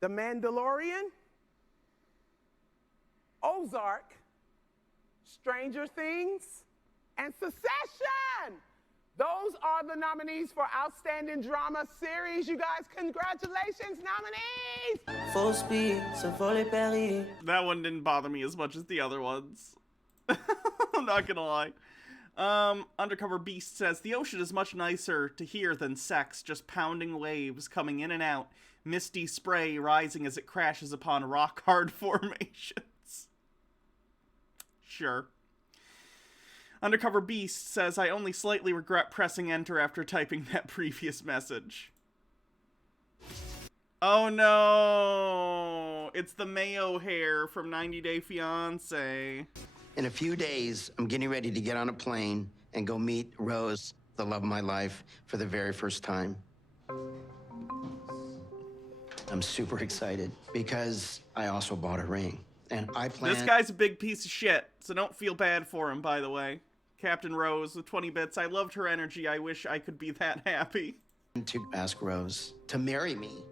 The Mandalorian. Ozark. Stranger Things. And Succession. Those are the nominees for Outstanding Drama Series. You guys, congratulations, nominees! Full speed, so volley Paris. That one didn't bother me as much as the other ones. I'm not gonna lie. Undercover Beast says, the ocean is much nicer to hear than sex, just pounding waves coming in and out, misty spray rising as it crashes upon rock-hard formations. Sure. Undercover Beast says, I only slightly regret pressing enter after typing that previous message. Oh no! It's the Mayo hair from 90 Day Fiancé. In a few days, I'm getting ready to get on a plane and go meet Rose, the love of my life, for the very first time. I'm super excited because I also bought a ring. And I plan... This guy's a big piece of shit, so don't feel bad for him, by the way. Captain Rose with 20 bits. I loved her energy. I wish I could be that happy. To ask Rose to marry me.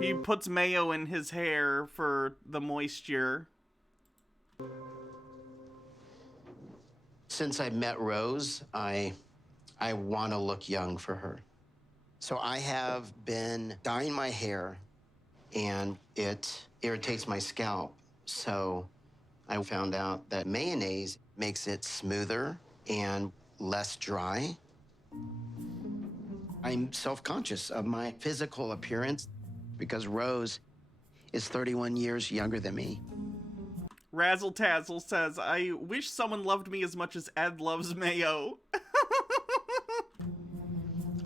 He puts mayo in his hair for the moisture. Since I met Rose, I want to look young for her. So I have been dyeing my hair, and it irritates my scalp. So I found out that mayonnaise makes it smoother and less dry. I'm self-conscious of my physical appearance because Rose is 31 years younger than me. Razzle Tazzle says, I wish someone loved me as much as Ed loves mayo.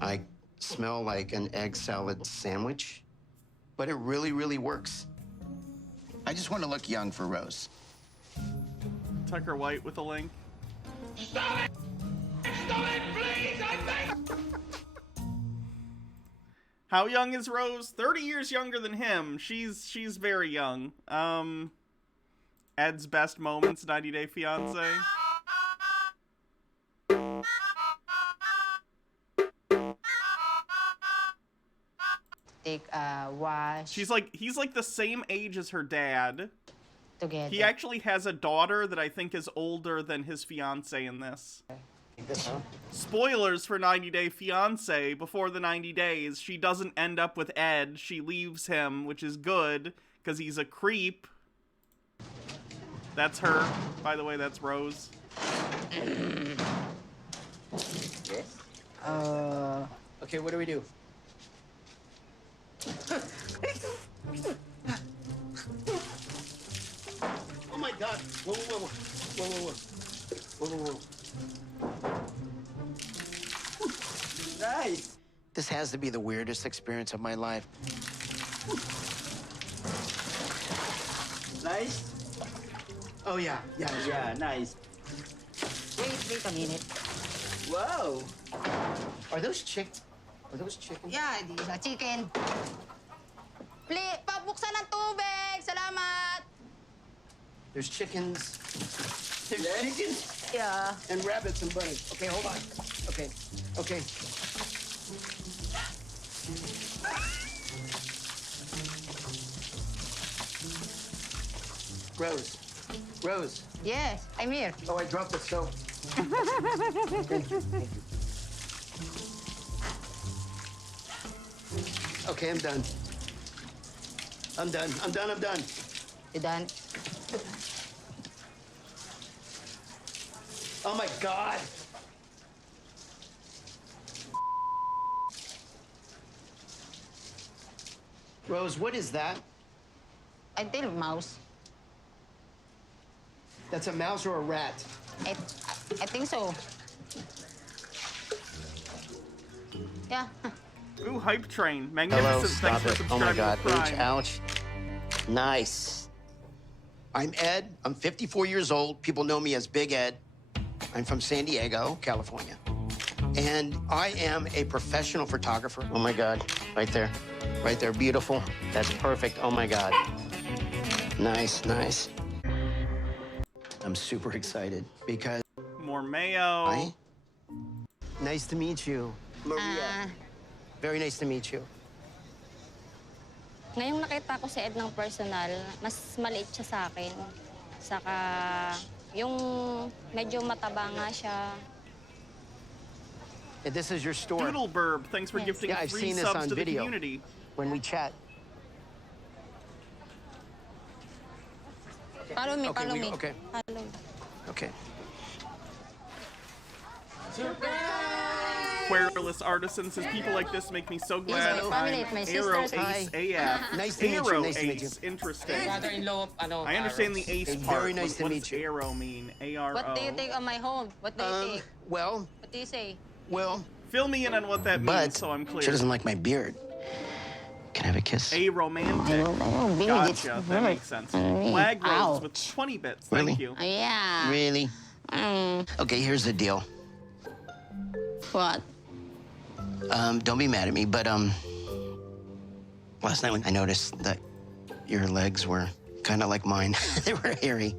I smell like an egg salad sandwich, but it really, really works. I just want to look young for Rose. Tucker White with a link. Stop it! Stop it, please! I beg! How young is Rose? 30 years younger than him. She's very young. Ed's best moments, 90 Day Fiancé. Take a wash. He's like the same age as her dad. Together. He actually has a daughter that I think is older than his fiance in this. Spoilers for 90 Day Fiancé. Before the 90 days, she doesn't end up with Ed. She leaves him, which is good, because he's a creep. That's her. By the way, that's Rose. Yes. Okay, what do we do? Oh my God! Whoa, whoa, whoa, whoa, whoa, whoa, whoa, whoa, whoa. Nice. This has to be the weirdest experience of my life. Nice. Oh yeah, Yeah, nice. Wait a minute. Whoa. Are those chickens? Yeah, these are chicken. Please, pabuksan ng tubig. Salamat. There's chickens. There's chickens. Yeah. And rabbits and bunnies. Okay, hold on. Okay. Rose. Yes, I'm here. Oh, I dropped the soap. Thank you. Okay, I'm done. You done? Oh my God. Rose, what is that? I think mouse. That's a mouse or a rat? I think so. Yeah. Ooh, Hype Train. Hello, Magnificent. Thanks stop for it. Oh subscribing my God, to Prime. ouch. Nice. I'm Ed. I'm 54 years old. People know me as Big Ed. I'm from San Diego, California. And I am a professional photographer. Oh my God, right there. Beautiful. That's perfect. Oh my God. Nice. I'm super excited because... More mayo. Hi. Nice to meet you. Maria. Very nice to meet you. Ngayong nakita ko si Ed ng personal, mas maliit siya sa akin. Saka yung medyo mataba nga siya. And this is your store. Doodleburb, thanks for gifting I've 3 seen this subs on to the video community. when we chat. Follow me. Okay. Follow. Okay. Querulous Artisan says, people like this make me so glad Hello. I'm Family, my Aero sisters. Ace Hi. AF. Nice to meet you, Aero nice to meet you. Ace, interesting. Father-in-law of I understand the ace Hey, part. very nice to What meet does you. Aero mean? A-R-O. What do you think of my home? What do you think? Well, What do you say? Fill me in on what that but means so I'm clear. she doesn't like my beard. Can I have a kiss? A romantic. Gotcha, that makes sense. Flag Rose with 20 bits. Thank Really? you. Yeah. Really? Okay, here's the deal. What? Don't be mad at me, but last night when I noticed that your legs were kind of like mine. They were hairy.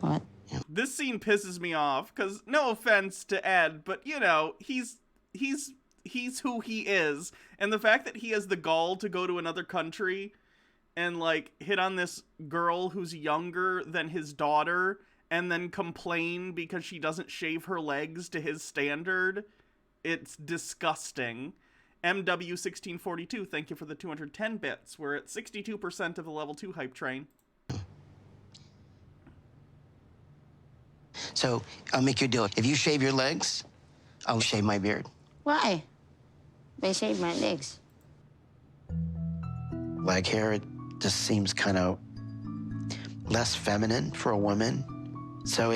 What? This scene pisses me off because no offense to Ed, but you know he's who he is, and the fact that he has the gall to go to another country and like hit on this girl who's younger than his daughter and then complain because she doesn't shave her legs to his standard, it's disgusting. MW1642, thank you for the 210 bits. We're at 62% of the level 2 hype train. So I'll make you a deal. If you shave your legs, I'll shave my beard. Why? They shave my legs. Leg hair, it just seems kind of less feminine for a woman. So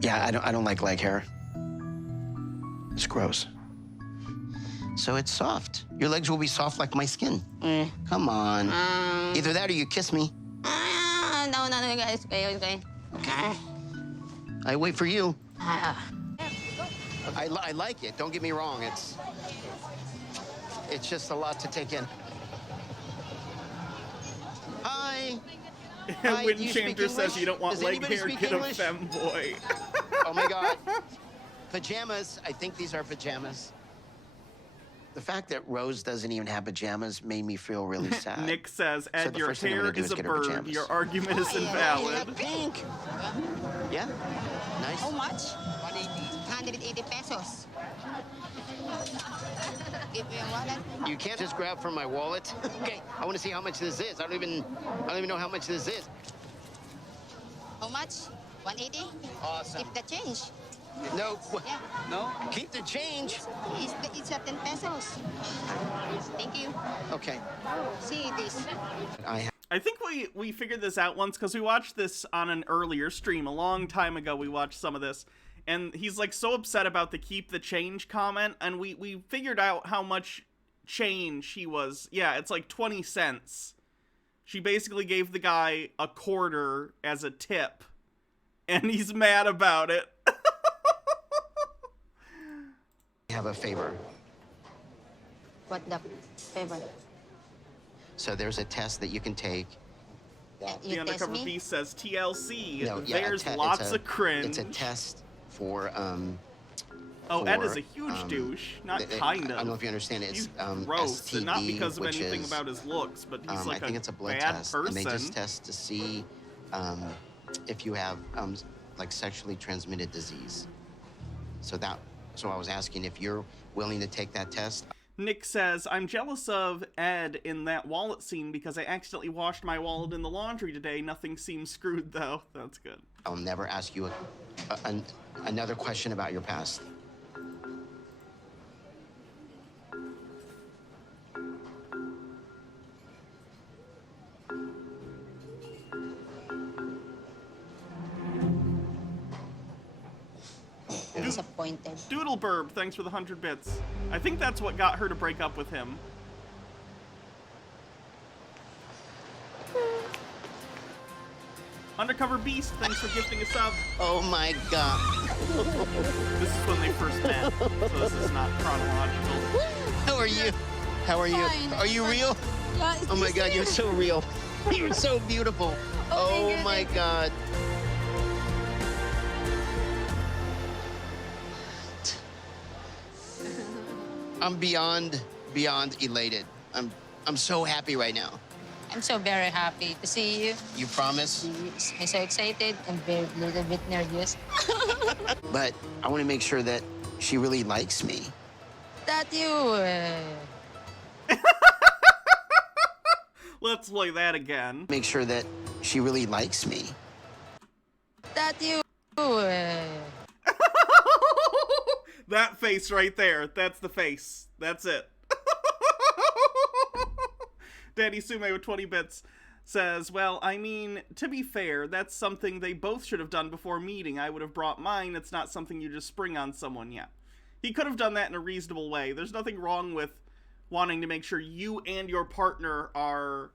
yeah, I don't like leg hair. It's gross. So it's soft. Your legs will be soft like my skin. Come on. Either that or you kiss me. No, guys. Okay. I wait for you. I like it. Don't get me wrong. It's just a lot to take in. Hi. Hi, do you speak Windchanter says English? you don't want Does leg anybody hair, speak get English? a femboy. Oh my God. Pajamas. I think these are pajamas. The fact that Rose doesn't even have pajamas made me feel really sad. Nick says, Ed, the your first thing I'm hair gonna do is is a get her bird. pajamas. Your argument is invalid. Pink. Yeah. Nice. How much? 180 pesos. Give me a wallet. You can't just grab from my wallet. Okay. I want to see how much this is. I don't even know how much this is. How much? 180? Awesome. Keep the change. No. Yeah. No. Keep the change. It's 10 pesos. Thank you. Okay. See this. I think we figured this out once because we watched this on an earlier stream a long time ago. We watched some of this, and he's like so upset about the keep the change comment, and we figured out how much change he was. Yeah, it's like 20 cents. She basically gave the guy a quarter as a tip, and he's mad about it. I have a favor. What the favor? So there's a test that you can take. The Undercover Beast says TLC. No, yeah, There's lots of cringe. It's a test for Oh, Ed is a huge douche. Not kind of. I don't know if you understand it. It's he's gross, STD, and not because of which anything is, about his looks, but he's like I think it's a blood bad test, person. and they just test to see if you have like sexually transmitted disease. So I was asking if you're willing to take that test. Nick says, I'm jealous of Ed in that wallet scene because I accidentally washed my wallet in the laundry today. Nothing seems screwed, though. That's good. I'll never ask you another question about your past. Disappointed. Doodleburb, thanks for the 100 bits. I think that's what got her to break up with him. Undercover Beast, thanks for gifting a sub. Oh my God. This is when they first met, so this is not chronological. How are you? How are you? Fine. Are you real? Yeah, Oh my God, you're so real. You're so beautiful. Oh my God. I'm beyond elated. I'm so happy right now. I'm so very happy to see you. You promise? I'm so excited. I'm very little bit nervous. But I want to make sure that she really likes me. That you. Let's play that again. Make sure that she really likes me. That you. That face right there. That's the face. That's it. Danny Sume with 20 bits says, well, I mean, to be fair, that's something they both should have done before meeting. I would have brought mine. It's not something you just spring on someone yet. He could have done that in a reasonable way. There's nothing wrong with wanting to make sure you and your partner are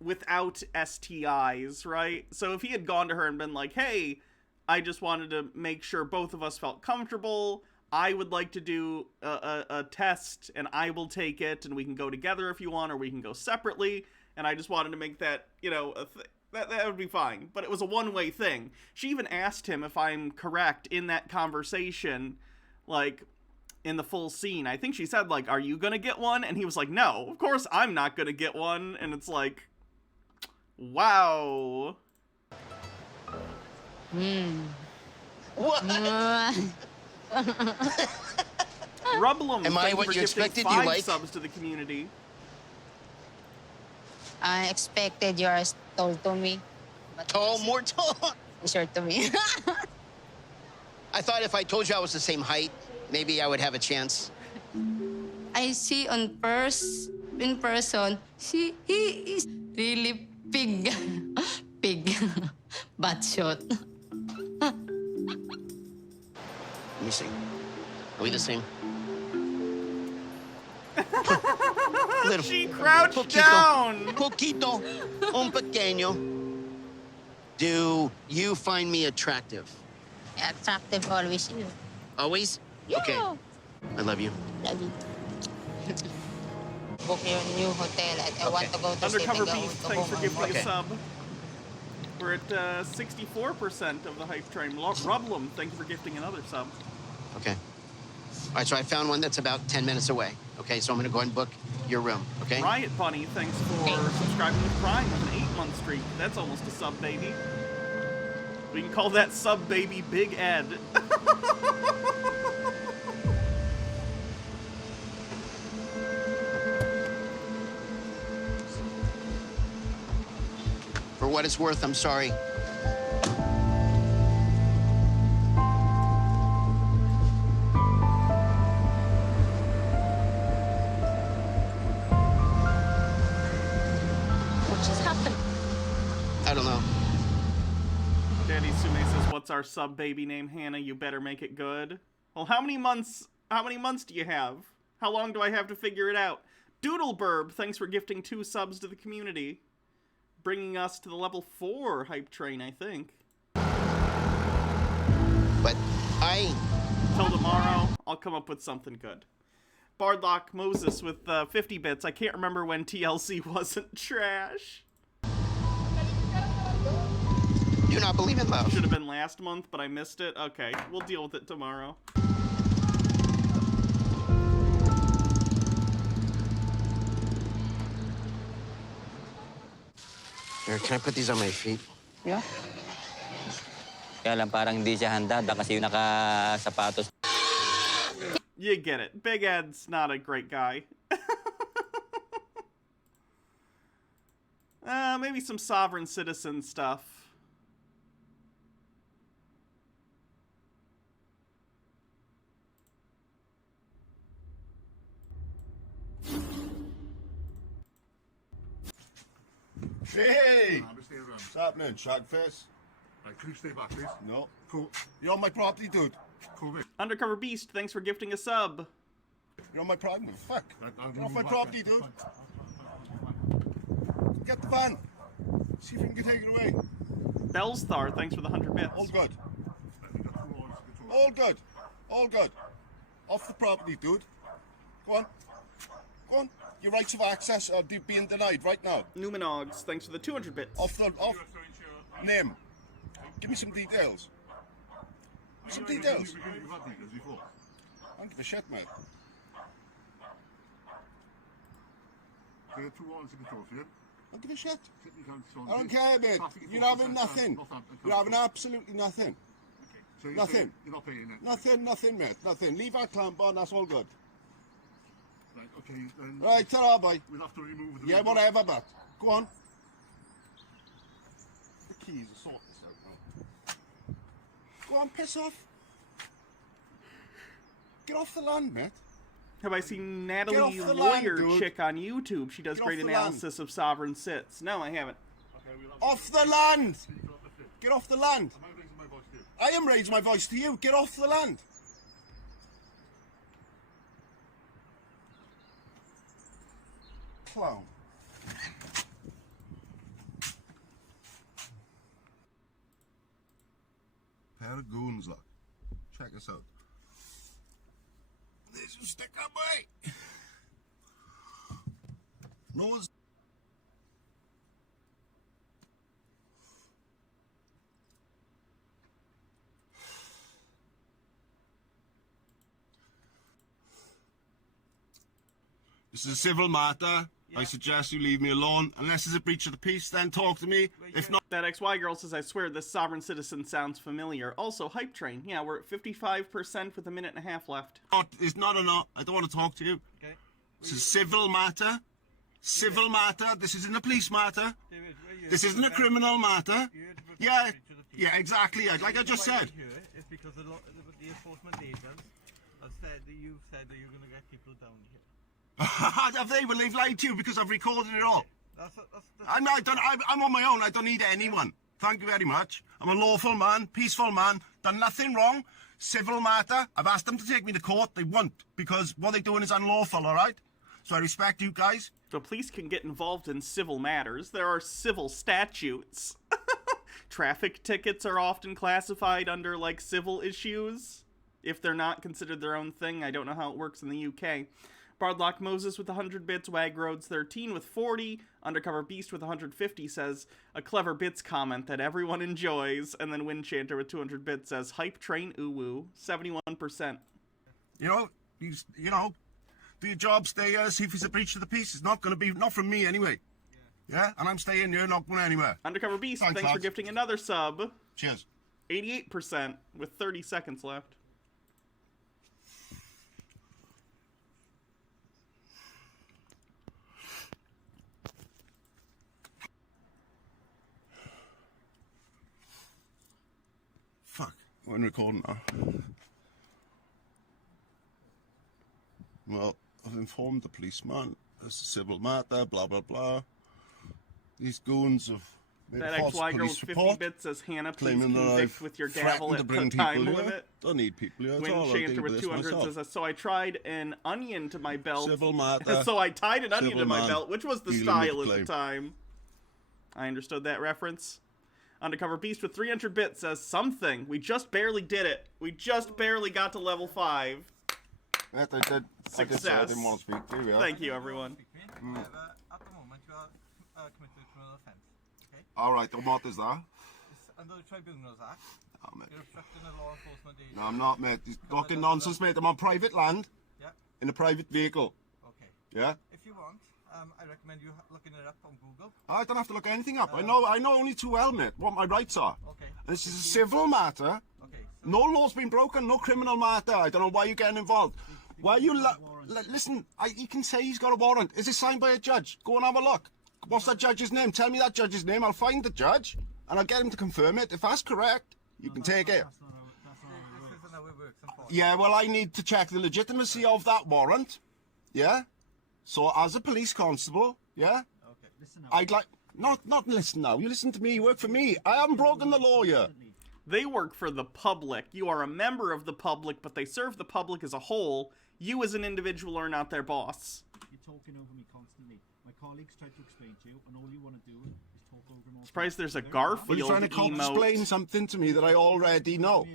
without STIs, right? So if he had gone to her and been like, hey, I just wanted to make sure both of us felt comfortable. I would like to do a test, and I will take it, and we can go together if you want, or we can go separately. And I just wanted to make that, you know, that would be fine. But it was a one-way thing. She even asked him, if I'm correct, in that conversation, like, in the full scene. I think she said, like, are you gonna get one? And he was like, no, of course I'm not gonna get one. And it's like, wow. What? Rublum, Am I thank you what for you gifting expected? 5 You like? subs to the community. I expected you are tall to me. But Tall, more tall. short to me. I thought if I told you I was the same height, maybe I would have a chance. I see in person, he is really big. Bad shot. Let me see. Are we the same? She crouched poquito, down. Poquito. Un pequeño. Do you find me attractive? Attractive always you. Always? Yeah. Okay. I love you. Love you. Book your new hotel. I want to go to Undercover City. Beast, thanks for gifting Okay. a sub. We're at 64% of the hype train. Rublum, thank you for gifting another sub. Okay. All right, so I found one that's about 10 minutes away. Okay, so I'm going to go ahead and book your room, okay? Riot Bunny, thanks for subscribing with Prime with an 8-month streak. That's almost a sub, baby. We can call that sub baby Big Ed. For what it's worth, I'm sorry. What just happened? I don't know. Daddy Sume says, "What's our sub baby name, Hannah? You better make it good." Well, how many months do you have? How long do I have to figure it out? Doodleburb, thanks for gifting 2 subs to the community. Bringing us to the level 4 hype train, I think. But Till tomorrow, I'll come up with something good. Bardlock Moses with 50 bits. I can't remember when TLC wasn't trash. Do not believe in love. Should have been last month, but I missed it. Okay, we'll deal with it tomorrow. Here, can I put these on my feet? Yeah. Kaya lang parang hindi siya handa kasi yung nakasapatos. You get it. Big Ed's not a great guy. Maybe some sovereign citizen stuff. Hey! What's happening, Shagface? Right, can you stay back, please? No. Cool. You're on my property, dude. Cool, mate. Undercover Beast, thanks for gifting a sub. You're on my property. Fuck. I'll Get off move my back property, then. dude. Get the van. See if you can take it away. Bellstar, thanks for the 100 bits. All good. All good. All good. Off the property, dude. Go on. Go on. Your rights of access are being denied right now. Numenogs, thanks for the 200 bits. Off. Name. Give me some details. Some details. I don't give a shit, mate. There are 2 hours to control for you. I don't give a shit. I don't care, mate. You're having nothing. You're having absolutely nothing. So Nothing. You're not paying it. Nothing, mate. Nothing. Leave our clamp on, that's all good. Right, okay, then. Right, ta-ra, boy. We'll have to remove the. Yeah, whatever, but. Go on. The keys are sort this out now. Go on, piss off. Get off the land, mate. Have I seen Get Natalie off the Lawyer land, dude. chick on YouTube? She does Get great off the analysis of sovereign sits. No, I haven't. Off the land! Get off the land! I am raising my voice to you. Get off the land! Clown. Pair of goons, look. Check us out. There's a stick up, boy! No one's... This is a civil matter. I suggest you leave me alone. Unless there's a breach of the peace, then talk to me. If not... That XY girl says, I swear this sovereign citizen sounds familiar. Also, Hype Train. Yeah, we're at 55% with a minute and a half left. It's not enough. I don't want to talk to you. Okay. This is a civil matter. Civil matter. This isn't a police matter. This isn't a criminal matter. Yeah, yeah, exactly. Like I just said. It's because the enforcement agents have said that you've said that you're going to get people down here. Have they? Well, they've lied to you because I've recorded it all. I'm on my own. I don't need anyone. Thank you very much. I'm a lawful man, peaceful man, done nothing wrong. Civil matter. I've asked them to take me to court. They won't, because what they're doing is unlawful, all right? So I respect you guys. The police can get involved in civil matters. There are civil statutes. Traffic tickets are often classified under, like, civil issues. If they're not considered their own thing. I don't know how it works in the UK. Bardlock Moses with 100 bits, Wagroads 13 with 40, Undercover Beast with 150 says, a clever bits comment that everyone enjoys, and then Windchanter with 200 bits says, hype train uwu, 71%. You know, do your job, stay here, see if it's a breach of the peace. It's not going to be, not from me anyway. Yeah? And I'm staying here, not going anywhere. Undercover Beast, thanks for lads. gifting another sub. Cheers. 88% with 30 seconds left. Fuck, we're recording now. Well, I've informed the policeman. There's a civil matter, blah, blah, blah. These goons have made That a false XY Girl police 50 report, bits says, Hannah, please claiming that convict I've with your threatened gavel to at bring the people time here. limit. Don't need people here at all. I'll Windchanter deal with with this 200 myself. says, so I tried an onion to my belt. Civil matter. So I tied an onion Civil to my man. belt, which was the Dealing style with at the claim. time. I understood that reference. Undercover Beast with 300 bits says, something. We just barely did it. We just barely got to level 5. Yes, I did. Success. I didn't want to speak to you. Yeah. Thank you, everyone. At the moment, you are committed a criminal offence. Okay? All right, and what is that? It's under the Tribunals Act. Oh, mate. You're obstructing a law enforcement agency. No, I'm not, mate. You're talking nonsense, mate. I'm on private land. Yeah. In a private vehicle. Okay. Yeah? If you want, I recommend you looking it up on Google. I don't have to look anything up. I know only too well, mate, what my rights are. Okay. And this is a civil matter. Okay. No law's been broken, no criminal matter. I don't know why you're getting involved. Why you listen, you can say he's got a warrant. Is it signed by a judge? Go and have a look. What's that judge's name? Tell me that judge's name. I'll find the judge and I'll get him to confirm it. If that's correct, you can take it. This isn't how it works, unfortunately. Yeah, well, I need to check the legitimacy of that warrant. Yeah? So, as a police constable, yeah? Okay. I'd like... Not listen now. You listen to me. You work for me. I haven't broken the law yet. They work for the public. You are a member of the public, but they serve the public as a whole. You as an individual are not their boss. You're talking over me constantly. My colleagues tried to explain to you, and all you want to do is talk over them all. Surprised there's a Well, Garfield you're trying to emote. explain something to me that I already know.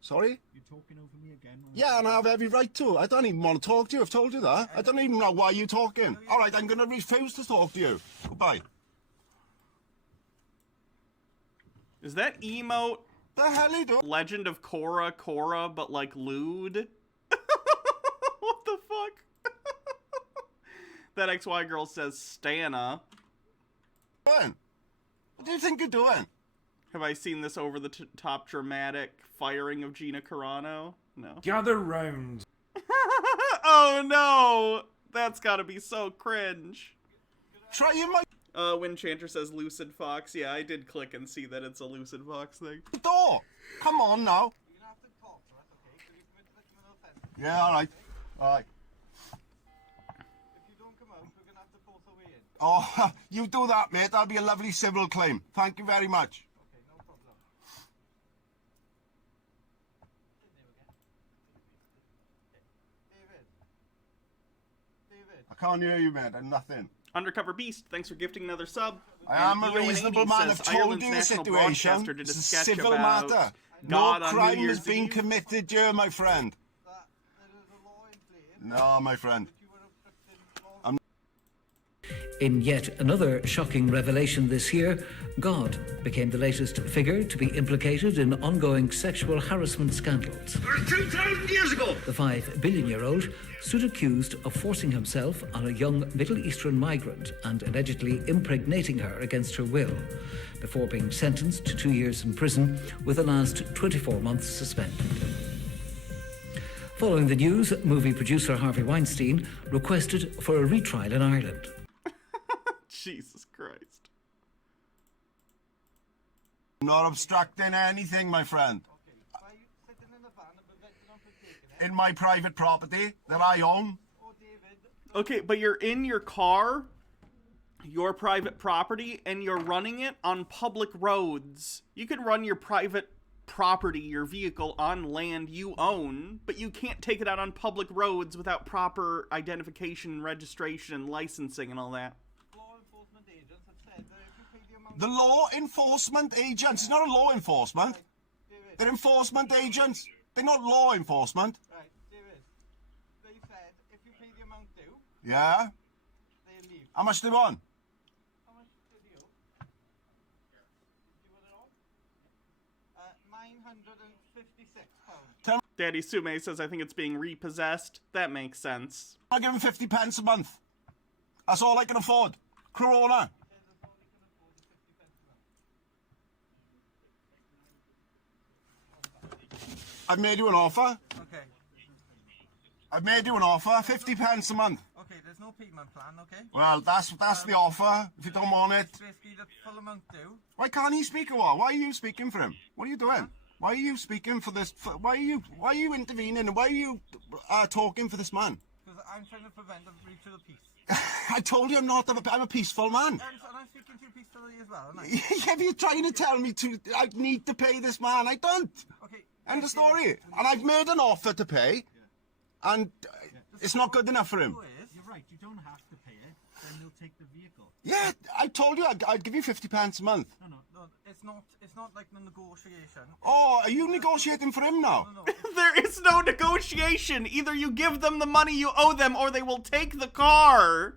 Sorry? You're talking over me again. Yeah, and I have every right to. I don't even want to talk to you. I've told you that. I don't even know why you're talking. All right, I'm going to refuse to talk to you. Goodbye. Is that emote? The hell you doing? Legend of Korra, but like lewd? What the fuck? That XY Girl says Stana. What do you think you're doing? Have I seen this over the top dramatic firing of Gina Carano? No. Gather round. Oh no! That's gotta be so cringe. Try you might. Windchanter says Lucid Fox. Yeah, I did click and see that it's a Lucid Fox thing. Door. Come on now. Yeah, all right. All right. If you don't come out, we're going to have to force our way in. Oh, you do that, mate. That'll be a lovely civil claim. Thank you very much. Okay, no problem. David. I can't hear you, mate. I'm nothing. Undercover Beast, thanks for gifting another sub. I am And a EO reasonable 80 man. says I've told Ireland's you the national situation. broadcaster did a It's a sketch civil about matter. God No on crime New has Year's been Eve. committed here, my friend. No, my friend. In yet another shocking revelation this year, God became the latest figure to be implicated in ongoing sexual harassment scandals. 2,000 years ago! The 5 billion-year-old stood accused of forcing himself on a young Middle Eastern migrant and allegedly impregnating her against her will, before being sentenced to 2 years in prison with the last 24 months suspended. Following the news, movie producer Harvey Weinstein requested for a retrial in Ireland. Jesus Christ. Not obstructing anything, my friend. In my private property that I own. Okay, but you're in your car your private property and you're running it on public roads. You can run your private property, your vehicle, on land you own, but you can't take it out on public roads without proper identification, registration, licensing, and all that. Law enforcement agents have said that if you pay the amount... The law enforcement agents. It's not a law enforcement. They're enforcement agents. They're not law enforcement. Right, David. They said if you pay the amount due, Yeah? they leave. How much do they want? How much did you? You want it all? £956. Daddy Sume says, I think it's being repossessed. That makes sense. I give him 50 pence a month. That's all I can afford. Corona. I've made you an offer. Okay. I've made you an offer. 50 pence a month. Okay, there's no payment plan, okay? Well, that's the offer. If you don't want it. It's basically the full amount due. Why can't he speak or what? Why are you speaking for him? What are you doing? Why are you speaking for this? Why are you intervening? Why are you talking for this man? Because I'm trying to prevent a breach of the peace. I told you I'm not. I'm a peaceful man. And I'm speaking to you peacefully as well, aren't I? Yeah, but you're trying to tell me I need to pay this man. I don't. Okay. End of story. And I've made an offer to pay, and it's not good enough for him. You're right, you don't have to pay it, then they'll take the vehicle. Yeah, I told you I'd give you 50 pence a month. No, it's not like the negotiation. Oh, are you negotiating for him now? There is no negotiation. Either you give them the money you owe them or they will take the car.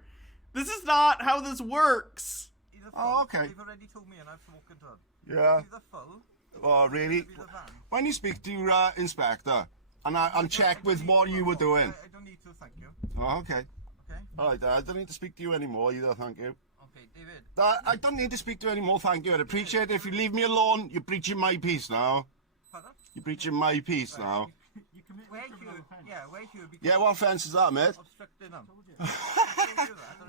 This is not how this works. Oh, okay. They've already told me and I've spoken to them. Yeah. Either full, Oh, really? the van. When you speak to your inspector and check with what you were doing. I don't need to, thank you. Oh, okay. Okay? All right, I don't need to speak to you anymore either, thank you. Okay, David. I don't need to speak to you anymore, thank you. I'd appreciate it if you leave me alone. You're breaching my peace now. Pardon? You're breaching my peace now. Where you? Because Yeah, what offence is that, mate? obstructing them.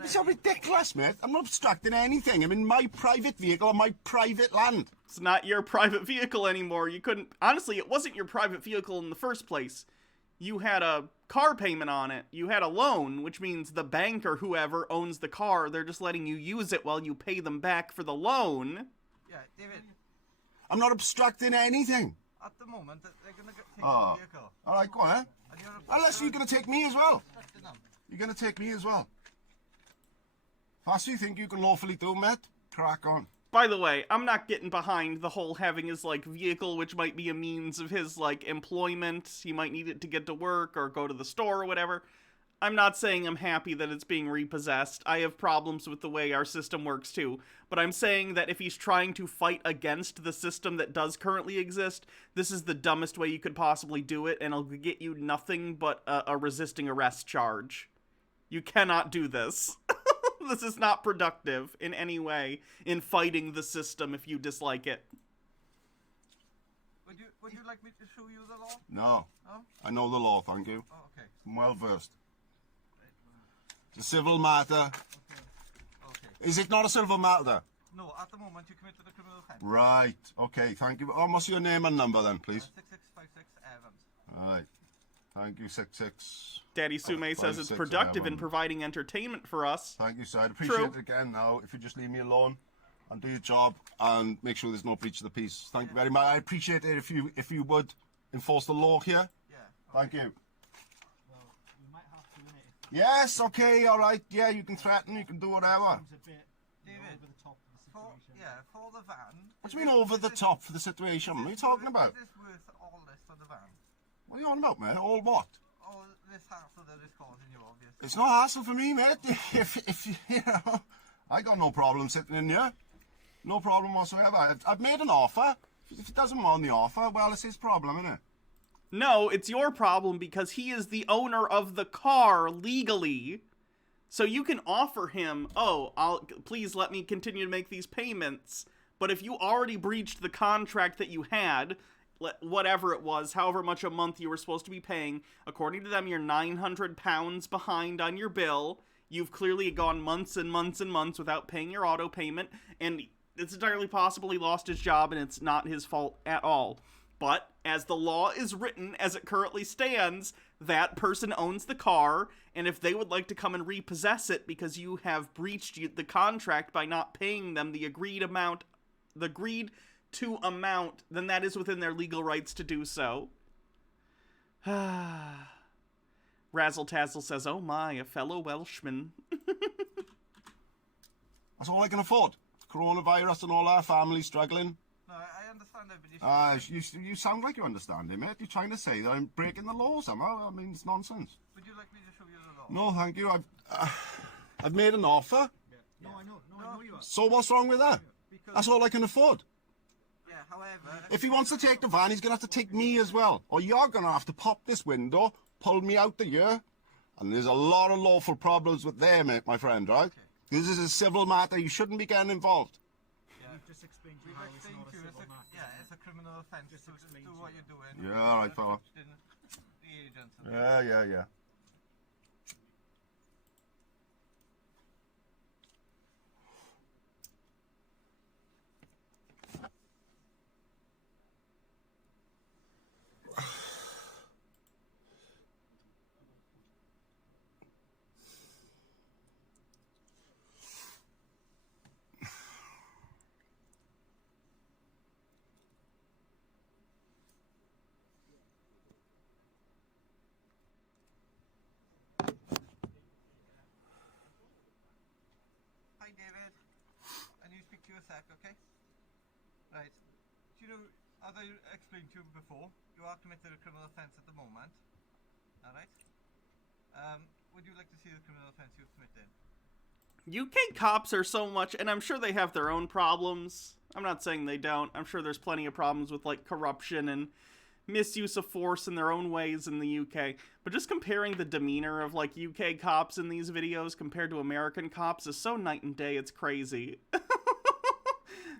It's so ridiculous, mate. I'm not obstructing anything. I'm in my private vehicle on my private land. It's not your private vehicle anymore. You couldn't... Honestly, it wasn't your private vehicle in the first place. You had a car payment on it. You had a loan, which means the bank or whoever owns the car, they're just letting you use it while you pay them back for the loan. Yeah, David. I'm not obstructing anything. At the moment, they're going to take Oh. the vehicle. All right, go on, eh? And you're Unless you're going to take me as well. obstructing them. You're going to take me as well. If that's what you think you can lawfully do, mate, crack on. By the way, I'm not getting behind the whole having his, like, vehicle, which might be a means of his, like, employment. He might need it to get to work or go to the store or whatever. I'm not saying I'm happy that it's being repossessed. I have problems with the way our system works, too. But I'm saying that if he's trying to fight against the system that does currently exist, this is the dumbest way you could possibly do it, and it'll get you nothing but a resisting arrest charge. You cannot do this. This is not productive in any way in fighting the system if you dislike it. Would you like me to show you the law? No. No? I know the law, thank you. Oh, okay. I'm well versed. It's a civil matter. Okay. Is it not a civil matter? No, at the moment you committed a criminal offence. Right. Okay, thank you. What's your name and number then, please? 6656 Evans. All right. Thank you, 66. Daddy Sume says it's 56 productive in Evans. providing entertainment for us. Thank you, sir. I'd appreciate True. it again now if you just leave me alone and do your job and make sure there's no breach of the peace. Thank you very much. I appreciate it if you would enforce the law here. Yeah. Thank you. Well, you might have to, innit? Yes, okay, all right. Yeah, you can threaten, you can do whatever. It's a bit David, over the top of the situation. for the van. What do you mean over the top for the situation? What are you talking about? Is this worth all this for the van? What are you on about, man? All what? All this hassle that is causing you, obviously. It's no hassle for me, mate. If you know, I got no problem sitting in here. No problem whatsoever. I've made an offer. If he doesn't want the offer, well, it's his problem, isn't it? No, it's your problem because he is the owner of the car legally. So you can offer him, please let me continue to make these payments. But if you already breached the contract that you had, whatever it was, however much a month you were supposed to be paying, according to them, you're £900 behind on your bill. You've clearly gone months and months and months without paying your auto payment, and it's entirely possible he lost his job and it's not his fault at all. But as the law is written, as it currently stands, that person owns the car, and if they would like to come and repossess it because you have breached the contract by not paying them the agreed to amount, then that is within their legal rights to do so. Razzle Tazzle says, "Oh my, a fellow Welshman." That's all I can afford. Coronavirus and all our family struggling. No, I understand that, but You sound like you understand it, mate. You're trying to say that I'm breaking the law somehow. I mean, it's nonsense. would you like me to show you the law? No, thank you. I've made an offer. No, I know you are. So what's wrong with that? That's all I can afford. Yeah, however... If he wants to take the van, he's going to have to take me as well. Or you're going to have to pop this window, pull me out the year. And there's a lot of lawful problems with there, mate, my friend, right? Okay. This is a civil matter. You shouldn't be getting involved. Yeah. We've just explained to you how it's not a civil matter. Yeah, it's a criminal offence. Just do what you're doing. Yeah, all right, fella. The agents. Yeah. Hi, David. I need to speak to you a sec, okay? Right. Do you know, as I explained to you before, you are committed a criminal offence at the moment. Alright? Would you like to see the criminal offence you've committed? UK cops are so much, and I'm sure they have their own problems. I'm not saying they don't. I'm sure there's plenty of problems with, like, corruption and misuse of force in their own ways in the UK. But just comparing the demeanor of, like, UK cops in these videos compared to American cops is so night and day, it's crazy.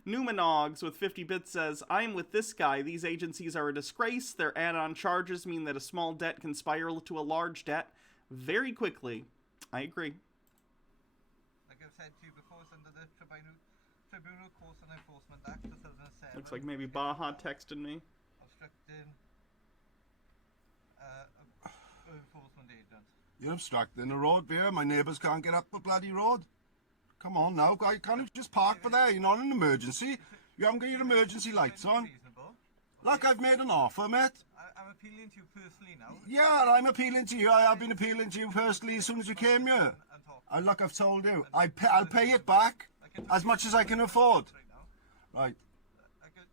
Numanogs with 50 bits says, "I am with this guy. These agencies are a disgrace. Their add-on charges mean that a small debt can spiral to a large debt very quickly." I agree. Like I've said to you before, it's under the Tribunal Courts and Enforcement Act 2007. Looks like maybe Baja texted me. Obstructing enforcement agent. You're obstructing the road, beer. My neighbours can't get up the bloody road. Come on now, guy. Can't you just park for there? You're not an emergency. You haven't got your emergency lights on. Look, I've made an offer, mate. I'm appealing to you personally now. Yeah, and I'm appealing to you. I have been appealing to you personally as soon as you came here. And look, I've told you. I'll pay it back as much as I can afford. Right.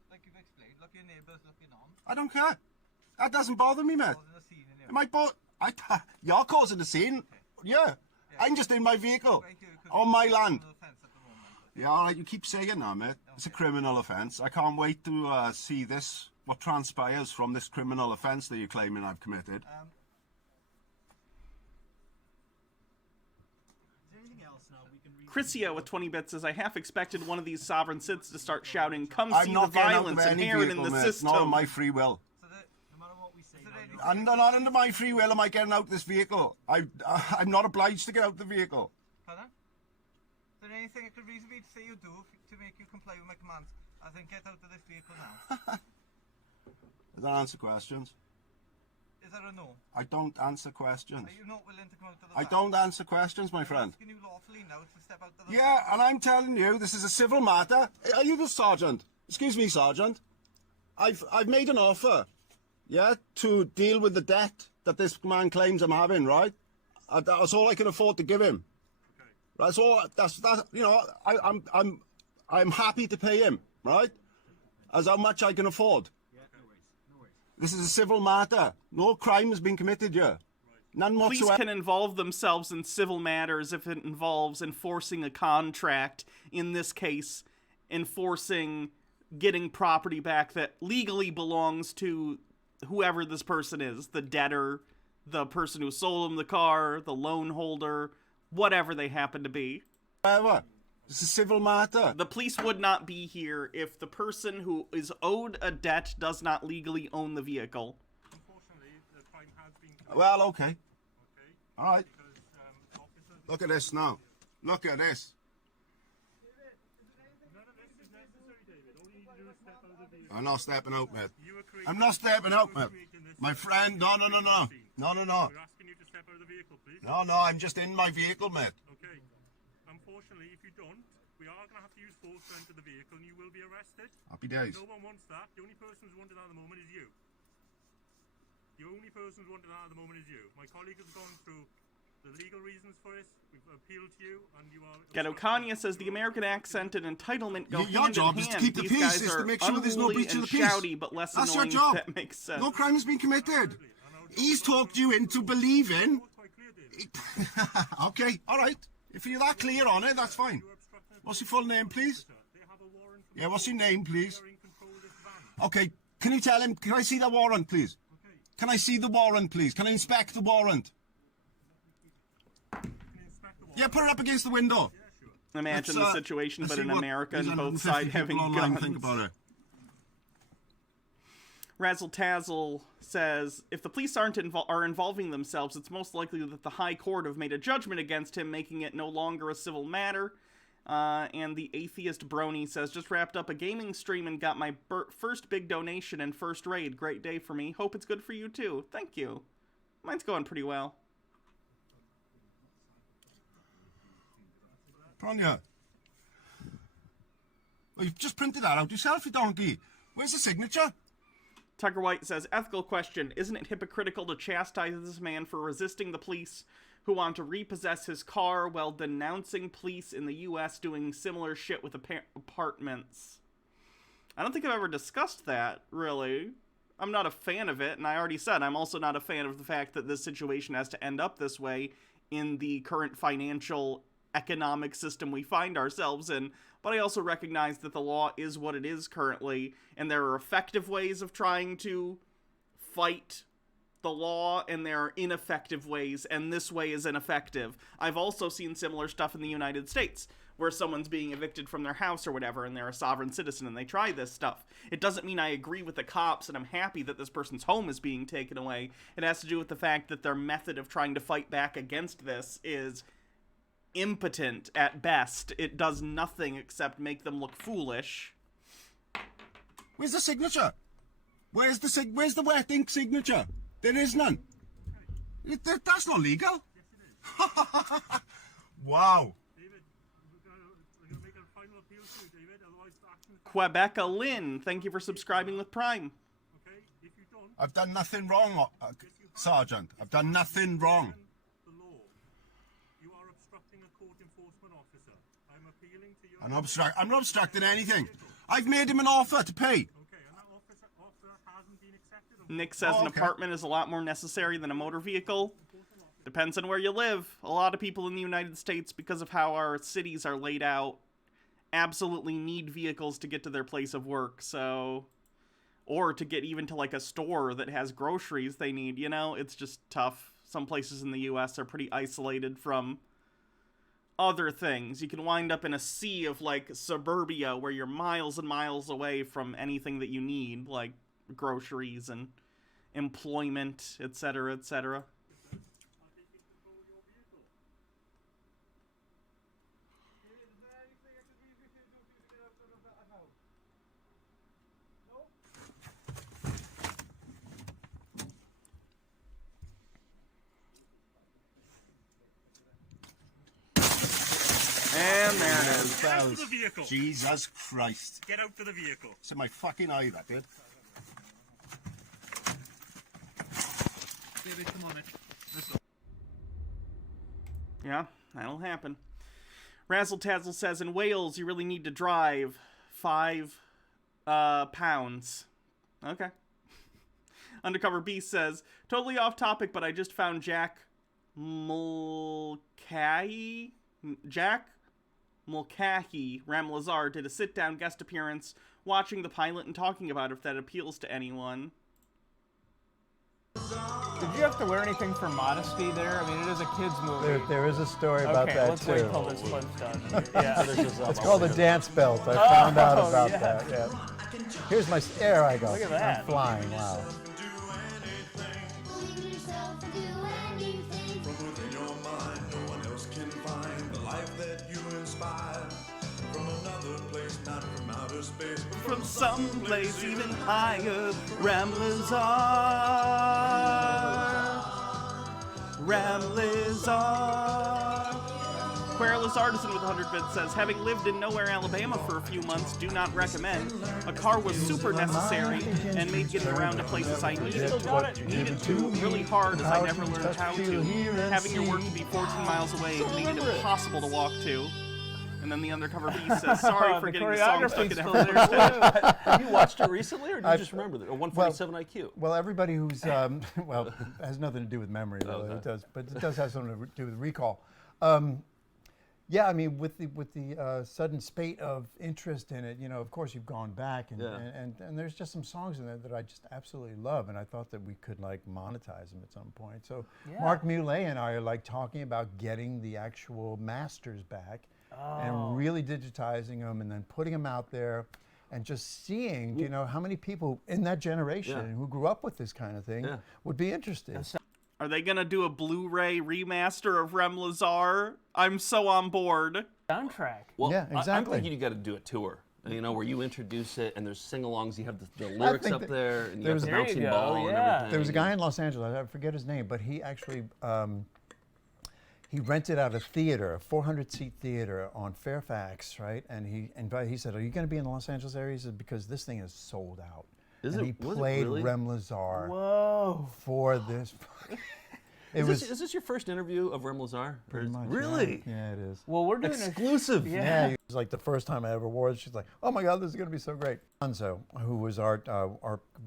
Like you've explained, look, your neighbours looking on. I don't care. That doesn't bother me, mate. You're causing a scene. Yeah. I'm just in my vehicle. On my land. Yeah, all right, you keep saying that, mate. It's a criminal offence. I can't wait to see this, what transpires from this criminal offence that you're claiming I've committed. Is there anything else now we can read? Chrisia with 20 bits says, "I half expected one of these sovereign cits to start shouting, 'Come I'm see not the getting out of violence any inherent vehicle, in the mate. system.'" Not on my free will. No matter what we say, And not under my free will am I getting out this vehicle. I'm not obliged to get out the vehicle. Pardon? Is there anything I could reasonably say you do to make you comply with my commands? I think get out of this vehicle now. Does that answer questions? Is that a no? I don't answer questions. Are you not willing to come out to the I van? don't answer questions, my friend. I'm asking you lawfully now to step out of the Yeah, and I'm telling you, this is a civil matter. Are you the sergeant? Excuse me, sergeant. I've made an offer, yeah, to deal with the debt that this man claims I'm having, right? That's all I can afford to give him. That's all. That's you know. I'm happy to pay him, right? As how much I can afford. Yeah, no worries. This is a civil matter. No crime has been committed here. None Police whatsoever. can involve themselves in civil matters if it involves enforcing a contract. In this case, enforcing getting property back that legally belongs to whoever this person is. The debtor, the person who sold him the car, the loan holder, whatever they happen to be. It's a civil matter. The police would not be here if the person who is owed a debt does not legally own the vehicle. Unfortunately, the crime has been committed. Well, okay. Okay. All right. Because officers... Look at this now. Look at this. None of this is necessary, David. All you need to do is step out of the vehicle. I'm not stepping out, mate. You were creating... I'm not stepping out, mate. My friend, no. No. We're asking you to step out of the vehicle, please. No, I'm just in my vehicle, mate. Okay. Unfortunately, if you don't, we are going to have to use force to enter the vehicle and you will be arrested. Happy days. No one wants that. The only person who's wanted at the moment is you. The only person who's wanted at the moment is you. My colleague has gone through the legal reasons for this. We've appealed to you, and you are... Ghetto Kanye says the American accent and entitlement go Your hand job in is hand. to keep the These peace, guys is are to make sure there's no unruly breach of and the peace. shouty, but less That's annoying, your job. if that makes sense. No crime has been committed. He's talked you into believing... Okay, all right. If you're that clear on it, that's fine. What's your full name, please? Yeah, what's your name, please? Okay, can you tell him, can I see the warrant, please? Can I see the warrant, please? Can I inspect the warrant? Yeah, put it up against the window. Imagine Let's, the situation, let's but see in what America these and both 150 sides people having online guns. think about it. Razzle Tazzle says, if the police are involving themselves, it's most likely that the High Court have made a judgment against him, making it no longer a civil matter. And the Atheist Brony says, just wrapped up a gaming stream and got my first big donation and first raid. Great day for me. Hope it's good for you too. Thank you. Mine's going pretty well. Bronya. Oh, you've just printed that out yourself, you donkey. Where's the signature? Tucker White says, ethical question. Isn't it hypocritical to chastise this man for resisting the police who want to repossess his car while denouncing police in the U.S. doing similar shit with apartments? I don't think I've ever discussed that, really. I'm not a fan of it, and I already said I'm also not a fan of the fact that this situation has to end up this way in the current financial economic system we find ourselves in, but I also recognize that the law is what it is currently, and there are effective ways of trying to fight the law, and there are ineffective ways, and this way is ineffective. I've also seen similar stuff in the United States, where someone's being evicted from their house or whatever, and they're a sovereign citizen, and they try this stuff. It doesn't mean I agree with the cops, and I'm happy that this person's home is being taken away. It has to do with the fact that their method of trying to fight back against this is impotent at best. It does nothing except make them look foolish. Where's the signature? Where's the wet ink signature? There is none. That's not legal. Wow. Quebeca Lynn, thank you for subscribing with Prime. I've done nothing wrong, Sergeant. I've done nothing wrong. I'm not obstructing anything. I've made him an offer to pay. Nick says an apartment is a lot more necessary than a motor vehicle. Depends on where you live. A lot of people in the United States, because of how our cities are laid out, absolutely need vehicles to get to their place of work, so... Or to get even to, like, a store that has groceries they need, you know? It's just tough. Some places in the U.S. are pretty isolated from other things. You can wind up in a sea of, like, suburbia where you're miles and miles away from anything that you need, like groceries and employment, etc., etc. And there it is. Get out of the vehicle. Jesus Christ. Get out of the vehicle. It's in my fucking eye, that did. David, come on, let's go. Yeah, that'll happen. Razzle Tazzle says, in Wales, you really need to drive 5 pounds. Okay. Undercover Beast says, totally off topic, but I just found Jack Mulcahy, Ramlazar did a sit-down guest appearance watching the pilot and talking about if that appeals to anyone. Did you have to learn anything for modesty there? I mean, it is a kid's movie. There is a story about that, let's too. wait till this one's done. Yeah. It's called the dance belt. I found out about that. Yeah. Here's my... There I go. Look at that. I'm flying. Wow. From someplace even higher, Ramlazar. Remlazar. Querulous Artisan with 100 bits says, having lived in Nowhere, Alabama for a few months, do not recommend. A car was super necessary and made getting around to places I needed to really hard as I never learned how to. Having your work to be 14 miles away made it impossible to walk to. And then the Undercover Beast says, sorry for getting the song stuck in every stage. Have you watched it recently, or do you just remember that? Or 147 IQ? Well, everybody who's, well, it has nothing to do with memory, though. Okay. It does, but it does have something to do with recall. Yeah, I mean, with the sudden spate of interest in it, you know, of course you've gone back, and there's just some songs in there that I just absolutely love, and I thought that we could like monetize them at some point. So Mark Muley and I are like talking about getting the actual masters back and really digitizing them, and then putting them out there, and just seeing, you know, how many people in that generation who grew up with this kind of thing would be interested. Are they gonna do a Blu-ray remaster of Remlazar? I'm so on board. Soundtrack. Well, Yeah, I'm exactly. thinking you got to do a tour. You know, where you introduce it, and there's sing-alongs. You have the lyrics up there, and you have the bouncing ball and everything. There was a guy in Los Angeles, I forget his name, but he actually he rented out a theater, a 400-seat theater on Fairfax, right? And he said, "Are you going to be in the Los Angeles area?" He said, "Because this thing is sold out." Is and it? he Was it played really? Remlazar for this. Is this your first interview of Remlazar? Pretty much, Really? Yeah, it is. Well, we're doing exclusive. Yeah, it was like the first time I ever wore it. She's like, "Oh my God, this is going to be so great." Anzo, who was our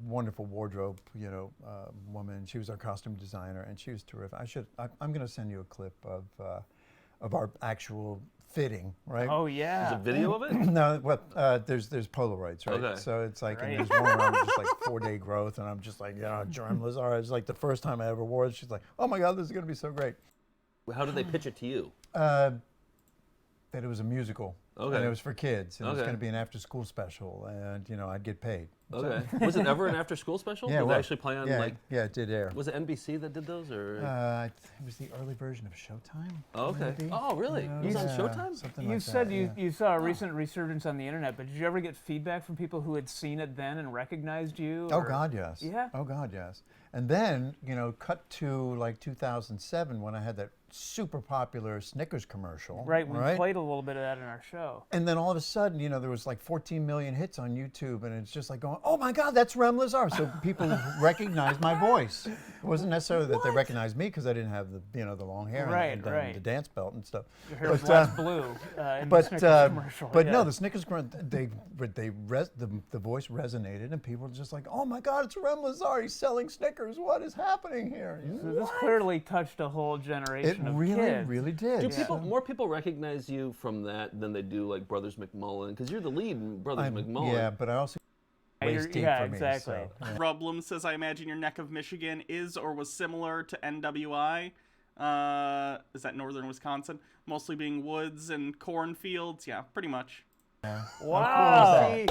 wonderful wardrobe, you know, woman. She was our costume designer, and she was terrific. I'm going to send you a clip of our actual fitting, right? Oh yeah. Is a video of it? No, well, there's Polaroids, right? Okay. So it's like, Right. and there's one around just like 4-day growth, and I'm just like, you know, Remlazar. It's like the first time I ever wore it. She's like, "Oh my God, this is going to be so great." How did they pitch it to you? That it was a musical. Okay. And it was for kids. And it was Okay. going to be an after-school special, and you know, I'd get paid. Okay. Was it ever an after-school special? Yeah, Did well, they actually play on yeah, like? yeah, it did air. Was it NBC that did those, or? It was the early version of Showtime. Oh, okay. maybe? Oh, really? You know, It was on yeah, Showtime? Something You like said that, you yeah. saw a recent resurgence on the internet, but did you ever get feedback from people who had seen it then and recognized you? Oh or- God, yes. Yeah. Oh God, yes. And then, you know, cut to like 2007 when I had that super popular Snickers commercial. Right, we played a little bit of that in our show. And then all of a sudden, you know, there was like 14 million hits on YouTube, and it's just like going, "Oh my God, that's Remlazar!" So people recognized my voice. It wasn't necessarily that they recognized me because I didn't have the, you know, the long hair and the dance belt and stuff. Your hair was less blue in the Snickers commercial. But yeah. no, the Snickers the voice resonated, and people were just like, "Oh my God, it's Remlazar! He's selling Snickers! What is happening here?" So this clearly touched a whole generation It of really, kids. really did. Do more people recognize you from that than they do like Brothers McMullen? Because you're the lead in Brothers McMullen. Yeah, but I also waist deep for me. exactly. So, yeah. Rublum says, I imagine your neck of Michigan is or was similar to NWI. Is that northern Wisconsin? Mostly being woods and cornfields. Yeah, pretty much. Yeah. Wow.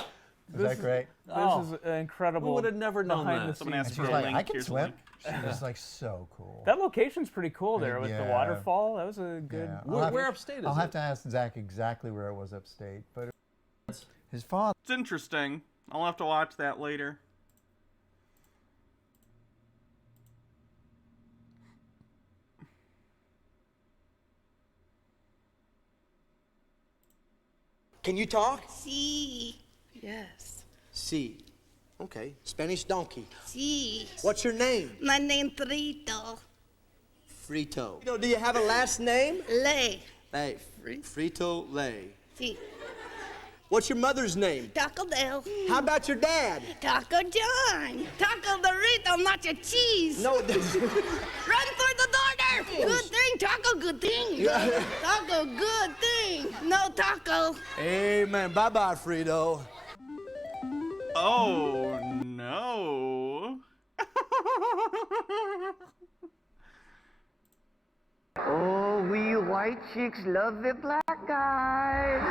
Is that great? This is incredible. We would have never known behind that. the Someone asked scenes for a here. Like, link. I can Here's a swim. link. She was like so cool. That location's pretty cool there with the Yeah. waterfall. That was a good. Yeah. Where upstate is I'll it? have to ask Zach exactly where it was upstate, but his father. It's interesting. I'll have to watch that later. Can you talk? Sí. Yes. Sí. Okay. Spanish donkey. Sí. What's your name? My name Frito. Frito. Do you have a last name? Lay. Hey, Frito Lay. Sí. What's your mother's name? Taco Bell. How about your dad? Taco John. Taco Dorito, nacho cheese. No. Run for the daughter. Good thing, Taco. Good thing. Taco, good thing. No taco. Amen. Bye-bye, Frito. Oh, no. Oh, we white chicks love the black guys.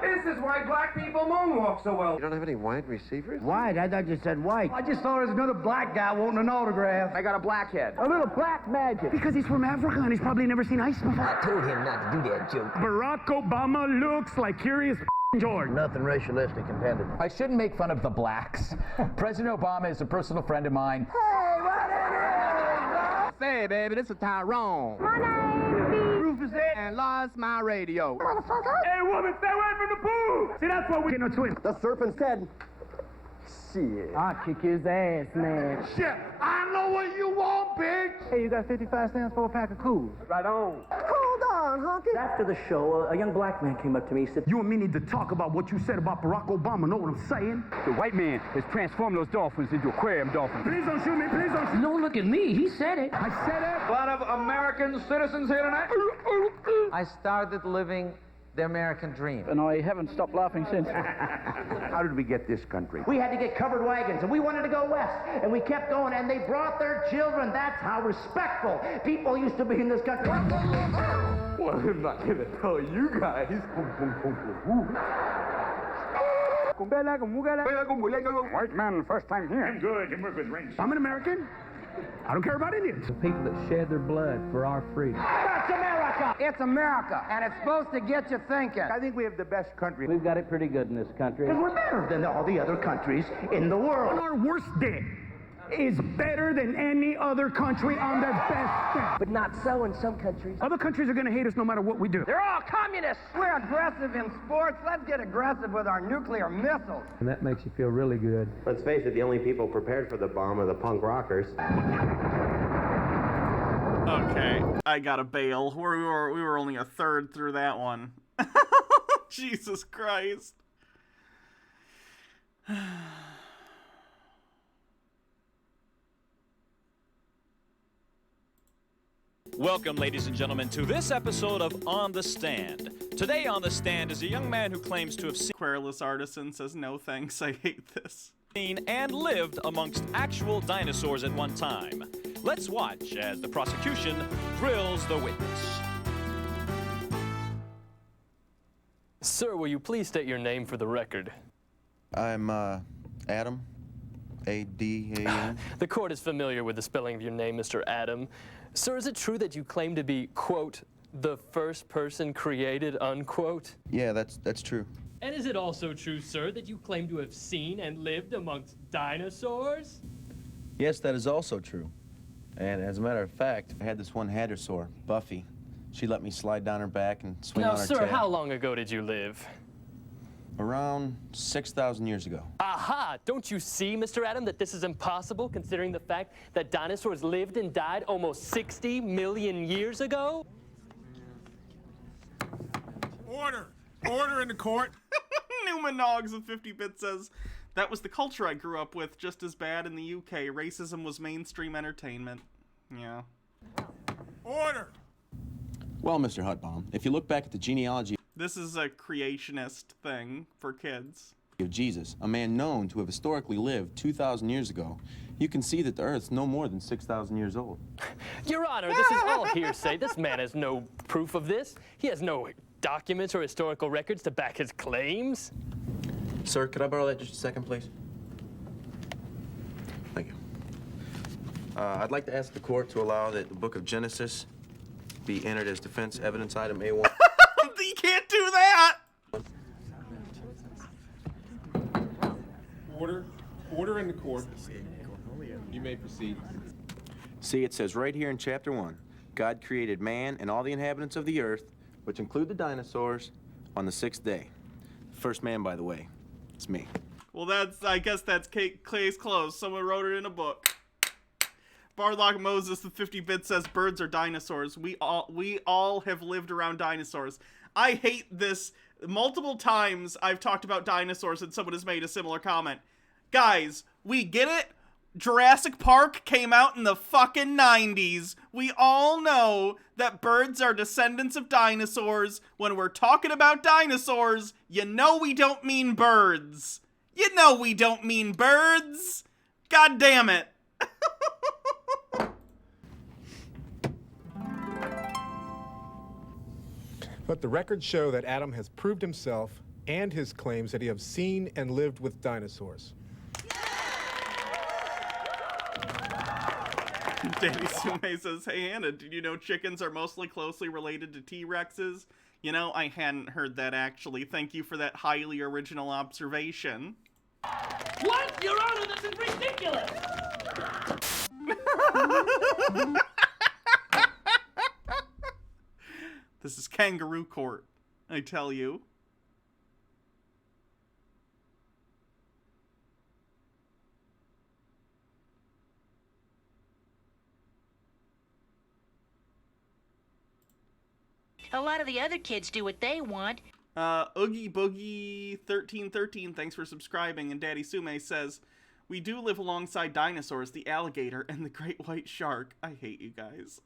This is why black people moonwalk so well. You don't have any wide receivers? White? I thought you said white. I just thought it was another black guy wanting an autograph. I got a blackhead. A little black magic. Because he's from Africa and he's probably never seen ice before. I told him not to do that joke. Barack Obama looks like Curious George. Nothing racialistic intended. I shouldn't make fun of the blacks. President Obama is a personal friend of mine. Hey, what it is? say, baby, this is Tyrone. My name is Rufus and lost my radio. Motherfucker. Hey, woman, stay away from the pool. See, that's what we can twin. The serpent said, shit. I'll kick his ass, man. Shit, I know what you want, bitch. Hey, you got 55 cents for a pack of cools? Right on. Hold on, honky. After the show, a young black man came up to me and said, You and me need to talk about what you said about Barack Obama. Know what I'm saying? The white man is transforming those dolphins into aquarium dolphins. Please don't shoot me. Please don't shoot me. Don't look at me. He said it. I said it. A lot of American citizens here tonight. I started living the American dream. And I haven't stopped laughing since. How did we get this country? We had to get covered wagons, and we wanted to go west, and we kept going, and they brought their children. That's how respectful people used to be in this country. Well, I'm not gonna tell you guys. White man, first time here. I'm good. You work with rings. I'm an American. I don't care about Indians. The people that shed their blood for our freedom. That's America! It's America, and it's supposed to get you thinking. I think we have the best country. We've got it pretty good in this country. Because we're better than all the other countries in the On world. our worst day is better than any other country on their best day. But not so in some countries. Other countries are gonna hate us no matter what we do. They're all communists. We're aggressive in sports. Let's get aggressive with our nuclear missiles. And that makes you feel really good. Let's face it, the only people prepared for the bomb are the punk rockers. Okay, I gotta bail. We were only a third through that one. Jesus Christ. Welcome, ladies and gentlemen, to this episode of On the Stand. Today on the stand is a young man who claims to have seen Querulous Artisan says, no thanks, I hate this. And lived amongst actual dinosaurs at one time. Let's watch as the prosecution grills the witness. Sir, will you please state your name for the record? I'm, Adam. A-D-A-M. The court is familiar with the spelling of your name, Mr. Adam. Sir, is it true that you claim to be, quote, the first person created, unquote? Yeah, that's true. And is it also true, sir, that you claim to have seen and lived amongst dinosaurs? Yes, that is also true. And as a matter of fact, I had this one hadrosaur, Buffy. She let me slide down her back and swing on her tail. Now, sir, how long ago did you live? Around 6,000 years ago. Aha! Don't you see, Mr. Adam, that this is impossible, considering the fact that dinosaurs lived and died almost 60 million years ago? Order! Order in the court! Newman Noggs of 50-Bit says, that was the culture I grew up with, just as bad in the UK. Racism was mainstream entertainment. Yeah. Order! Well, Mr. Hutbaum, if you look back at the genealogy This is a creationist thing for kids. of Jesus, a man known to have historically lived 2,000 years ago, you can see that the Earth's no more than 6,000 years old. Your Honor, this is all hearsay. This man has no proof of this. He has no documents or historical records to back his claims. Sir, could I borrow that just a second, please? Thank you. I'd like to ask the court to allow that the book of Genesis be entered as defense evidence item A1. You can't do that! Order in the court. You may proceed. See, it says right here in chapter 1, God created man and all the inhabitants of the earth, which include the dinosaurs, on the 6th day. First man, by the way, it's me. Well, I guess that's case closed. Someone wrote it in a book. Barlock Moses, the 50-Bit, says birds are dinosaurs. We all have lived around dinosaurs. I hate this. Multiple times I've talked about dinosaurs and someone has made a similar comment. Guys, we get it. Jurassic Park came out in the fucking 90s. We all know that birds are descendants of dinosaurs. When we're talking about dinosaurs, you know we don't mean birds. You know we don't mean birds. God damn it. But the records show that Adam has proved himself and his claims that he has seen and lived with dinosaurs. Danny Sume says, hey Anna, did you know chickens are mostly closely related to T-Rexes? You know, I hadn't heard that actually. Thank you for that highly original observation. What? Your Honor, this is ridiculous! kangaroo court, I tell you. A lot of the other kids do what they want. Oogie Boogie 1313, thanks for subscribing. And Daddy Sume says, we do live alongside dinosaurs, the alligator, and the great white shark. I hate you guys.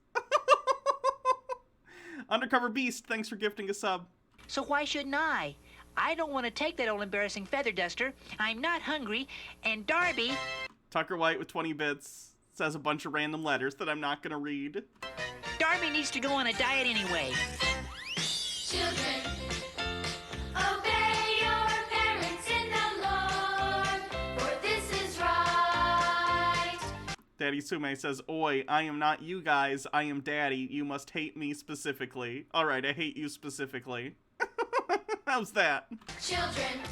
Undercover Beast, thanks for gifting a sub. So why shouldn't I? I don't want to take that old embarrassing feather duster. I'm not hungry. And Darby... Tucker White with 20 bits says a bunch of random letters that I'm not going to read. Darby needs to go on a diet anyway. Children, obey your parents in the Lord, for this is right. Daddy Sume says, oi, I am not you guys, I am Daddy. You must hate me specifically. Alright, I hate you specifically. How's that? Children,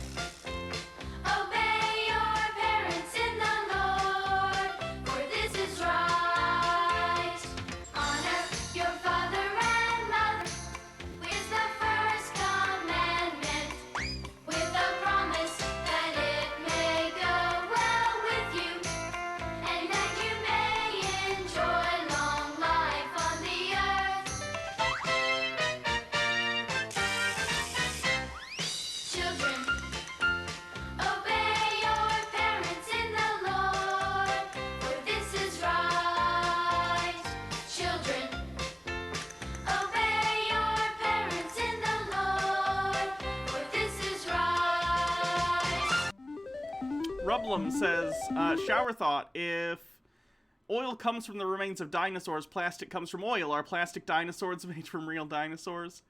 obey your parents in the Lord, for this is right. Honor your father and mother is the first commandment, with a promise that it may go well with you, and that you may enjoy long life on the earth. Children, obey your parents in the Lord, for this is right. Children, obey your parents in the Lord, for this is right. Rublum says, shower thought, if oil comes from the remains of dinosaurs, plastic comes from oil. Are plastic dinosaurs made from real dinosaurs?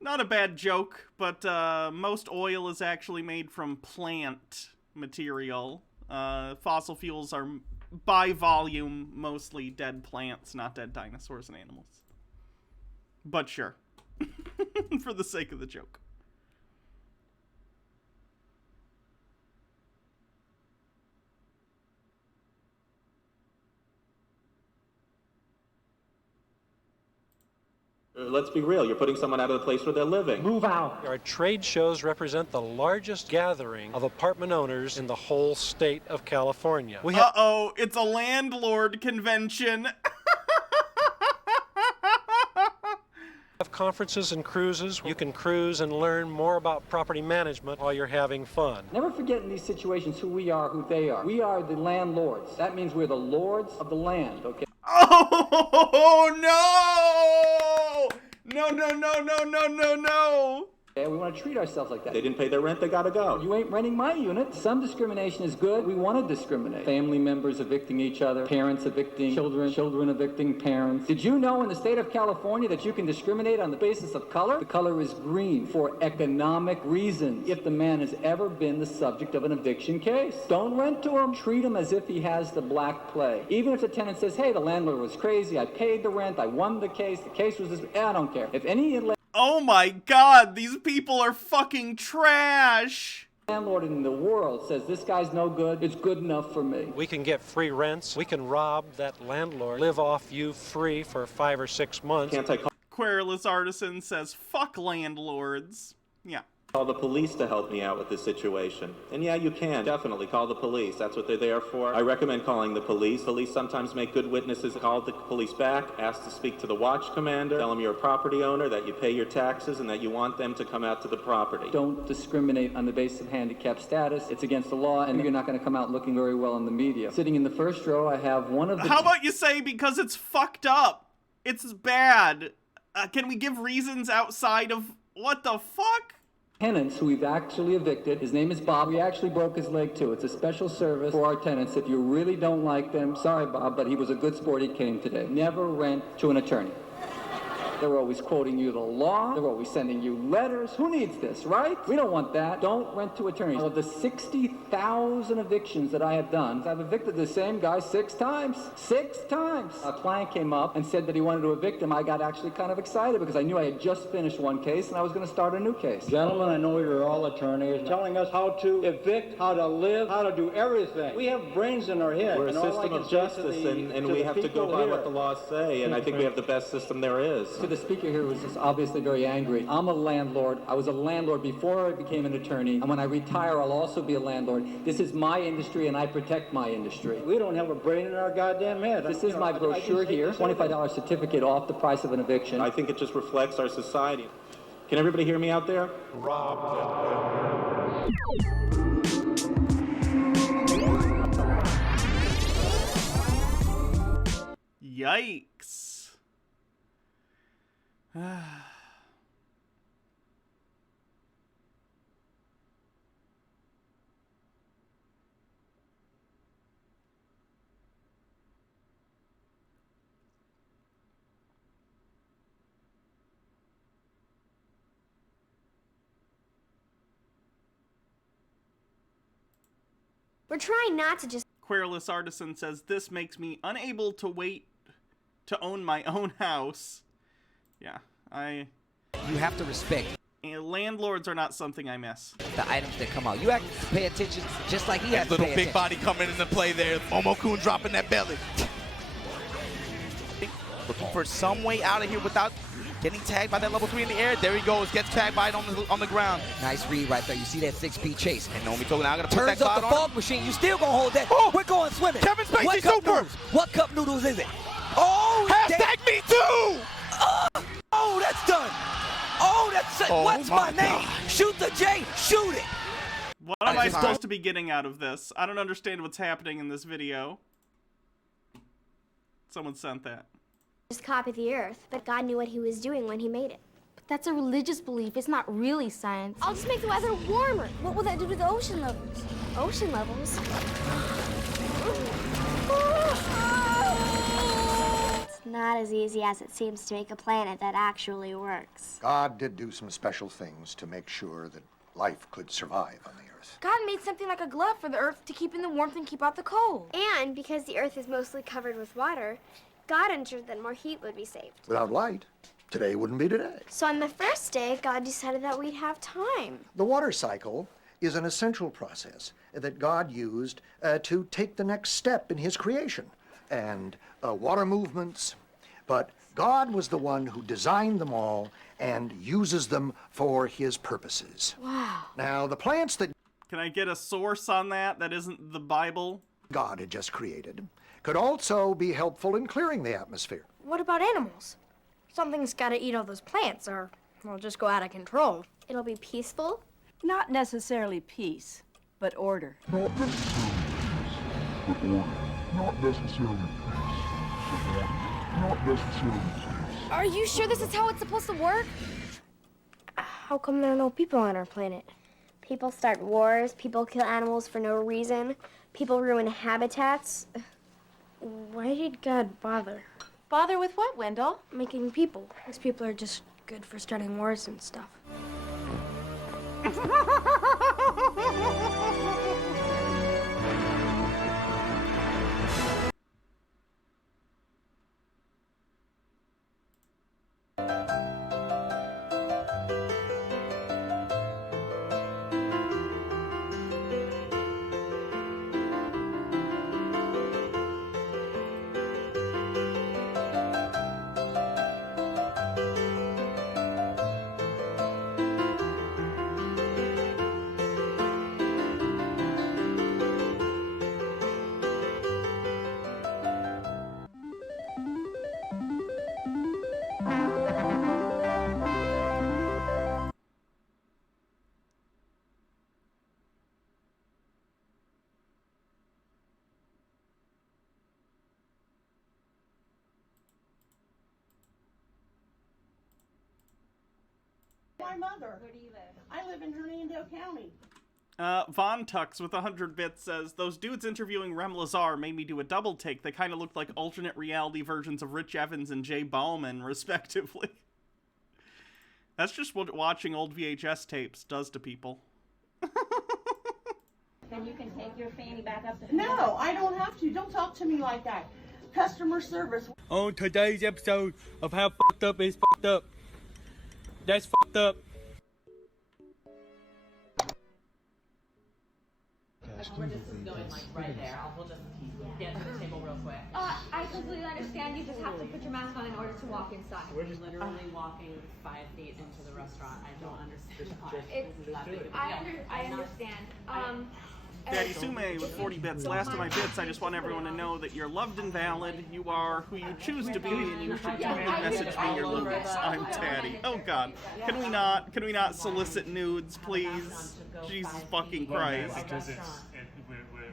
Not a bad joke, but most oil is actually made from plant material. Fossil fuels are, by volume, mostly dead plants, not dead dinosaurs and animals. But sure. For the sake of the joke. Let's be real, you're putting someone out of the place where they're living. Move out. Our trade shows represent the largest gathering of apartment owners in the whole state of California. Uh-oh, it's a landlord convention. Have conferences and cruises. You can cruise and learn more about property management while you're having fun. Never forget in these situations who we are, who they are. We are the landlords. That means we're the lords of the land, okay? Oh, no! No, no, no, no, no, no, no! We want to treat ourselves like that. They didn't pay their rent, they gotta go. You ain't renting my unit. Some discrimination is good. We want to discriminate. Family members evicting each other, parents evicting children, children evicting parents. Did you know in the state of California that you can discriminate on the basis of color? The color is green for economic reasons. If the man has ever been the subject of an eviction case, don't rent to him. Treat him as if he has the black plague. Even if the tenant says, hey, the landlord was crazy, I paid the rent, I won the case was this, I don't care. If any oh my god, these people are fucking trash! Landlord in the world says this guy's no good, it's good enough for me. We can get free rents. We can rob that landlord, live off you free for 5 or 6 months. Can't I call Querulous Artisan says, fuck landlords. Yeah. the police to help me out with this situation? And yeah, you can definitely call the police. That's what they're there for. I recommend calling the police. Police sometimes make good witnesses. Call the police back, ask to speak to the watch commander, tell them you're a property owner, that you pay your taxes, and that you want them to come out to the property. Don't discriminate on the basis of handicap status. It's against the law, and you're not going to come out looking very well in the media. Sitting in the first row, I have one of the... How about you say because it's fucked up? It's bad. Can we give reasons outside of... What the fuck? Tenants who we've actually evicted. His name is Bob. We actually broke his leg too. It's a special service for our tenants. If you really don't like them, sorry Bob, but he was a good sport. He came today. Never rent to an attorney. They're always quoting you the law. They're always sending you letters. Who needs this, right? We don't want that. Don't rent to attorneys. Of the 60,000 evictions that I have done, I've evicted the same guy 6 times. 6 times. A client came up and said that he wanted to evict him. I got actually kind of excited because I knew I had just finished one case and I was going to start a new case. Gentlemen, I know you're all attorneys, telling us how to evict, how to live, how to do everything. We have brains in our head. We're a system of justice, and we have to go by what the laws say, and I think we have the best system there is. the speaker here who's just obviously very angry. I'm a landlord. I was a landlord before I became an attorney, and when I retire, I'll also be a landlord. This is my industry, and I protect my industry. We don't have a brain in our goddamn head. This is my brochure here. $25 certificate off the price of an eviction. I think it just reflects our society. Can everybody hear me out there? Yikes. We're trying not to just... Querulous Artisan says, this makes me unable to wait to own my own house. Yeah, You have to respect landlords are not something I miss. the items that come out. You have to pay attention just like he has to Little pay big attention. body coming into play there. Momo-kun dropping that belly. Looking for some way out of here without getting tagged by that level 3 in the air. There he goes. Gets tagged by it on the ground. Nice read right there. You see that 6P chase. And Naomi told now I'm gonna put Turns that up the cloud on. fog machine. You still gonna hold that. Oh! We're going swimming. Kevin Spacey What cup super. noodles? What cup noodles is it? Oh! Hashtag me too! Oh, that's done. Oh, that's it. Oh, What's my my name? God. Shoot the J. Shoot it. What am I supposed to be getting out of this? I don't understand what's happening in this video. Someone sent that. Just copy the Earth, but God knew what he was doing when he made it. That's a religious belief. It's not really science. I'll just make the weather warmer. What will that do to the ocean levels? Ocean levels? It's not as easy as it seems to make a planet that actually works. God did do some special things to make sure that life could survive on the Earth. God made something like a glove for the Earth to keep in the warmth and keep out the cold. And because the Earth is mostly covered with water, God ensured that more heat would be saved. Without light, today wouldn't be today. So on the first day, God decided that we'd have time. The water cycle is an essential process that God used to take the next step in his creation. And water movements, but God was the one who designed them all and uses them for his purposes. Wow. Now, the plants that Can I get a source on that that isn't the Bible? God had just created could also be helpful in clearing the atmosphere. What about animals? Something's got to eat all those plants or we'll just go out of control. It'll be peaceful? Not necessarily peace, but order. Not necessarily peace. Not necessarily peace. Are you sure this is how it's supposed to work? How come there are no people on our planet? People start wars, people kill animals for no reason, people ruin habitats. Why did God bother? Bother with what, Wendell? Making people. These people are just good for starting wars and stuff. My mother. Where do you live? I live in Hernando County. Von Tux with 100 bits says, those dudes interviewing Rem Lazar made me do a double take. They kind of looked like alternate reality versions of Rich Evans and Jay Bauman, respectively. That's just what watching old VHS tapes does to people. Then you can take your fanny back up to... No, I don't have to. Don't talk to me like that. Customer service. On today's episode of How Fucked Up Is Fucked Up. That's fucked up. We're just going like right there. We'll just get to the table real quick. I completely understand. You just have to put your mask on in order to walk inside. We're literally walking 5 feet into the restaurant. I don't understand why. I understand. Daddy Sume with 40 bits. Last of my bits, I just want everyone to know that you're loved and valid. You are who you choose to be, and you should totally message me your nudes. I'm Daddy. Oh God, can we not solicit nudes, please? Jesus fucking Christ.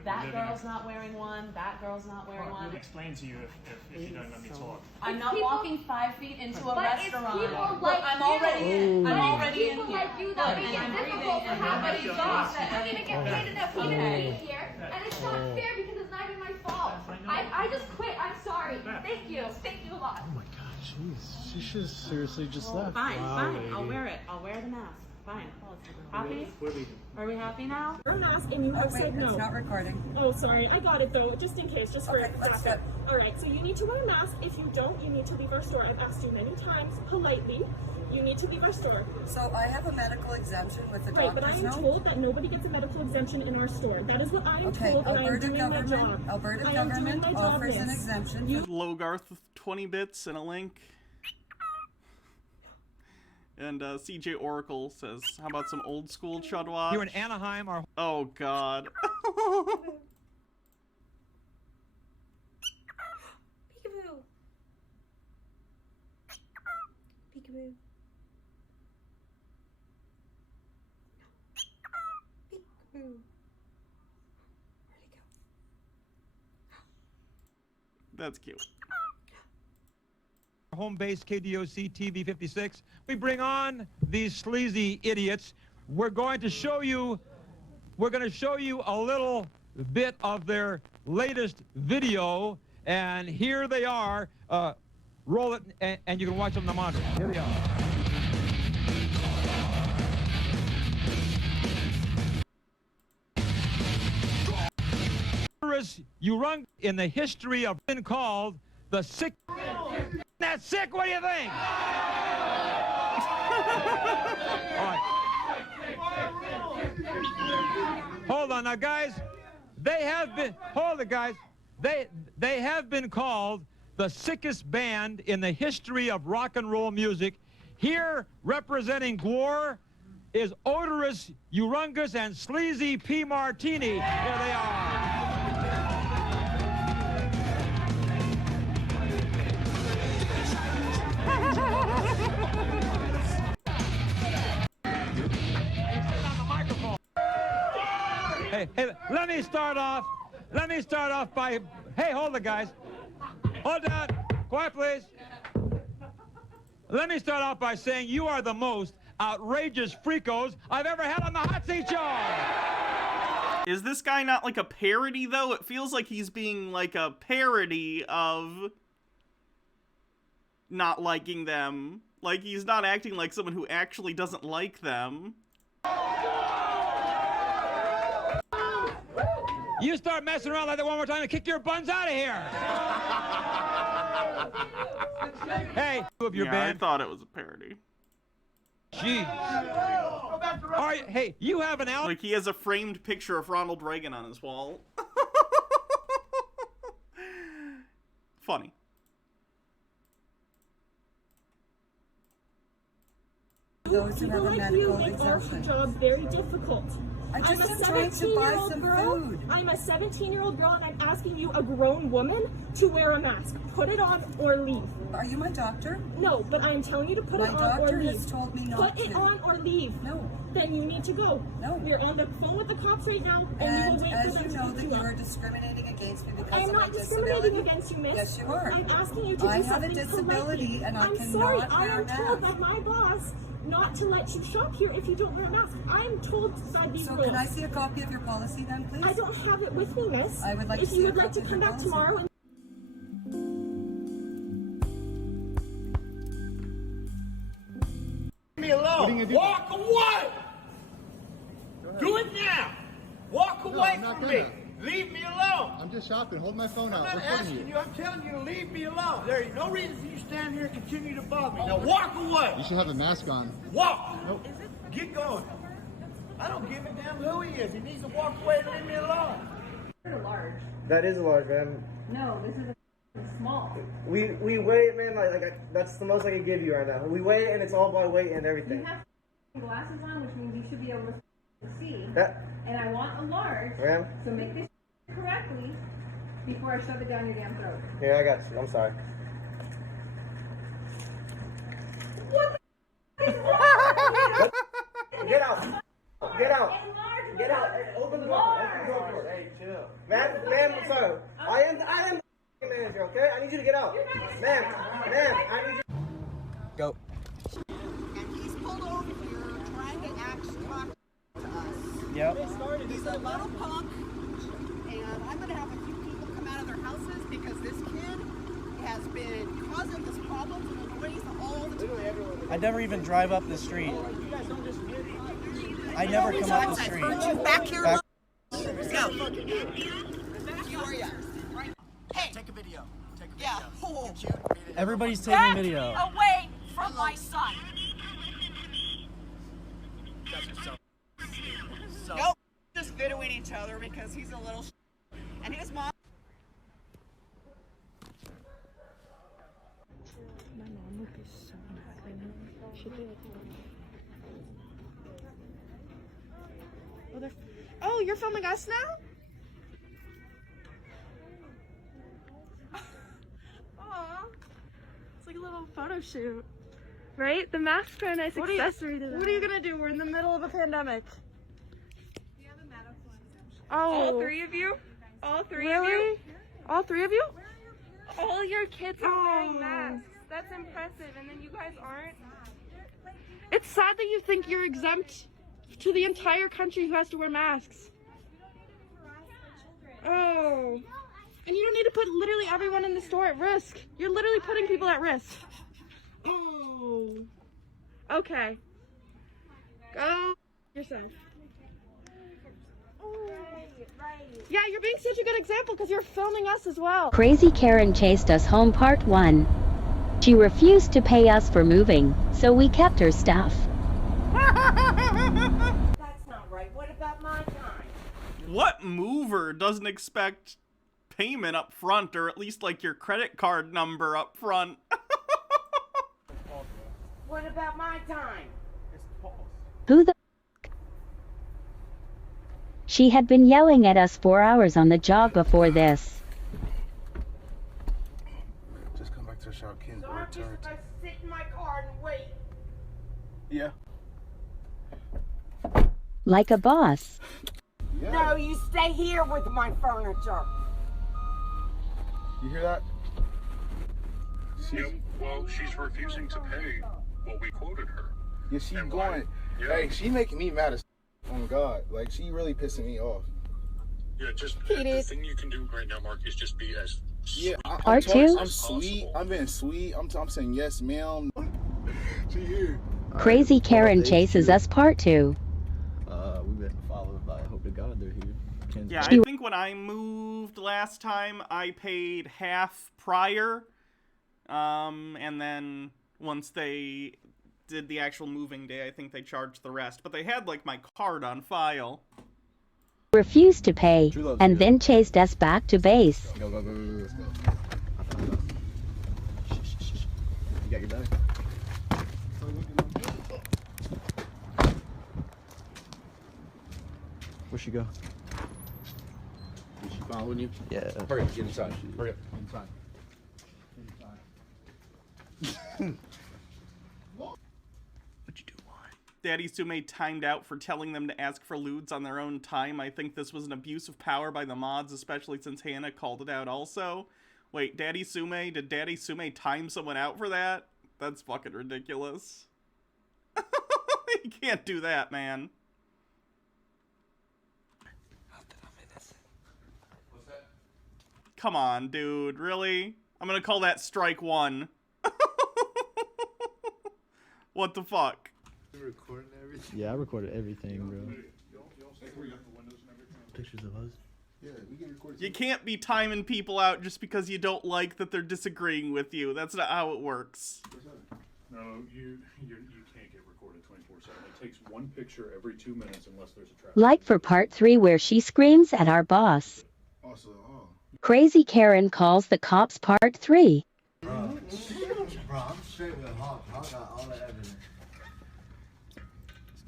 That girl's not wearing one. That girl's not wearing one. I'll explain to you if you don't let me talk. I'm not walking 5 feet into a restaurant. People like I'm already in. I'm already in people here. like you that make it difficult to have a job. You don't even get paid enough to even be here, and it's not fair because it's not even my fault. I just quit. I'm sorry. Thank you. Thank you a lot. Oh my God, jeez. She should seriously just left. Fine, Wow, fine. lady. I'll wear it. I'll wear the mask. Fine. Happy? Are we happy now? Wear a mask and you have said no. It's not recording. Oh, sorry. I got it though, just in case, just for backup. All right, so you need to wear a mask. If you don't, you need to leave our store. I've asked you many times, politely. You need to leave our store. So I have a medical exemption with the doctor's note? Right, but I am told that nobody gets a medical exemption in our store. That is what I am told, and I am doing my job. Alberta government offers an exemption. Logarth with 20 bits and a link. And CJ Oracle says, how about some old school Chud Watch? Here in Anaheim are... Oh, God. Peekaboo. Peekaboo. Peekaboo. That's cute. Home base KDOC TV 56. We bring on these sleazy idiots. We're going to show you a little bit of their latest video, and here they are. Roll it, and you can watch them on the monitor. Here they are. You run in the history of been called the sick. That's sick. What do you think? All right. Hold on now, guys. They have been. Hold it, guys. They have been called the sickest band in the history of rock and roll music. Here, representing Gwar, is Odorous Urungus and Sleazy P. Martini. Here they are. Hey, let me start off by, hey, hold it, guys. Hold down. Quiet, please. Let me start off by saying you are the most outrageous freakos I've ever had on the Hot Seat Show. Is this guy not like a parody, though? It feels like he's being like a parody of not liking them. Like, he's not acting like someone who actually doesn't like them. You start messing around like that one more time and kick your buns out of here. Hey, of your band. I thought it was a parody. Jeez. All right, hey, you have an album. Like, he has a framed picture of Ronald Reagan on his wall. Funny. Those who have a medical exemption. Job very difficult. I'm a 17-year-old girl. I'm a 17-year-old girl, and I'm asking you, a grown woman, to wear a mask. Put it on or leave. Are you my doctor? No, but I'm telling you to put it on or leave. My doctor has told me not to. Put it on or leave. No. Then you need to go. No. We're on the phone with the cops right now, and we will wait for them to pick you up. As you know that you are discriminating against me because of my disability. I'm not discriminating against you, miss. Yes, you are. I'm asking you to do something politely. I have a disability, and I cannot wear a mask. I'm sorry. I am told by my boss not to let you shop here if you don't wear a mask. I'm told by these rules. So can I see a copy of your policy then, please? I don't have it with me, miss. I would like to see a copy of your policy. If you would like to come back tomorrow and... Leave me alone. Walk away! Do it now! Walk away from me! Leave me alone! I'm just shopping. Hold my phone out. I'm not asking you. I'm telling you to leave me alone. There is no reason for you to stand here and continue to bother me. Now walk away! You should have a mask on. Walk! Nope. Get going. I don't give a damn who he is. He needs to walk away and leave me alone. Large. That is a large, man. No, this is a small. We weigh it, man. That's the most I can give you right now. We weigh it, and it's all by weight and everything. You have glasses on, which means you should be able to see. That. And I want a large. Ma'am. So make this correctly before I shove it down your damn throat. Here, I got you. I'm sorry. What the is wrong? Get out. Get out. Get out. Open the door. Open the door. Hey, chill. Ma'am, I'm sorry. I am the manager, okay? I need you to get out. Ma'am, I need you. Go. And he's pulled over here trying to actually talk to us. Yep. He's a little punk, and I'm going to have a few people come out of their houses because this kid has been causing this problem to the noise all the time. I never even drive up the street. I never come up the street. I've heard you back here. Go. Hey. Take a video. Take a video. Yeah. Oh. Everybody's taking video. Away from my son. Nope. Just videoing each other because he's a little and his mom. My mom would be so mad right now. She'd be like, oh, you're filming us now? Aw. It's like a little photo shoot. Right? The masks are a nice accessory to that. What are you gonna do? We're in the middle of a pandemic. Oh. All three of you? All three of you? All three of you? All your kids are wearing masks. That's impressive, and then you guys aren't? It's sad that you think you're exempt to the entire country who has to wear masks. Oh. And you don't need to put literally everyone in the store at risk. You're literally putting people at risk. Oh. Okay. Go yourself. Yeah, you're being such a good example because you're filming us as well. Crazy Karen chased us home part 1. She refused to pay us for moving, so we kept her stuff. That's not right. What about my time? What mover doesn't expect payment up front, or at least like your credit card number up front? What about my time? Who the She had been yelling at us for hours on the job before this. Just come back to the shop, Ken. So I'm just gonna sit in my car and wait. Yeah. Like a boss. Yeah. No, you stay here with my furniture. You hear that? Well, she's refusing to pay what we quoted her. Yeah, she's And going. why- Hey, she making me mad as oh God. Like, she really pissing me off. Yeah, just the thing you can do right now, Mark, is just be as Yeah, I'm sweet R2? I'm being sweet. I'm saying yes, ma'am. She here. Crazy Karen chases us part 2. We've been followed by, I hope to God they're here. Yeah, I think when I moved last time, I paid half prior, and then once they did the actual moving day, I think they charged the rest. But they had, like, my card on file. Refused to pay, and then chased us back to base. Go, let's go. You got your bag? Where'd she go? Is she following you? Yeah. Hurry up, get inside. Hurry up, inside. Daddy Sume timed out for telling them to ask for lewds on their own time. I think this was an abuse of power by the mods, especially since Hannah called it out also. Wait, Daddy Sume? Did Daddy Sume time someone out for that? That's fucking ridiculous. You can't do that, man. Come on, dude. Really? I'm gonna call that strike 1. What the fuck? Recording everything? Yeah, I recorded everything, bro. Pictures of us? Yeah, we can record. You can't be timing people out just because you don't like that they're disagreeing with you. That's not how it works. No, you can't get recorded 24/7. takes one picture every 2 minutes unless there's a traffic. Like for part 3 where she screams at our boss. Crazy Karen calls the cops part 3. Bro, I'm straight with Hawk. Hawk got all the evidence.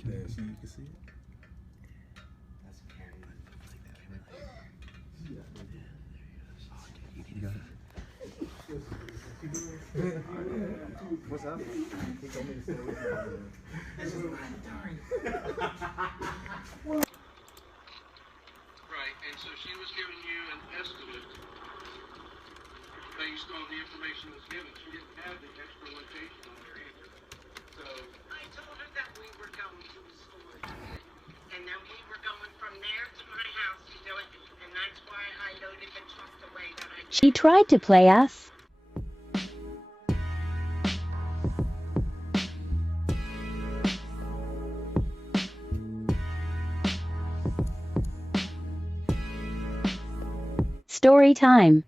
Yeah, see, you can see it. That's Karen. You got it. What's up? He told me to stay with you. This is mandatory. Right, and so she was giving you an estimate based on the information that was given. She didn't have the extra location on there either. So I told her that we were going to the store, and then we were going from there to my house to do it, and that's why I loaded the truck the way that I did. She tried to play us. Story time.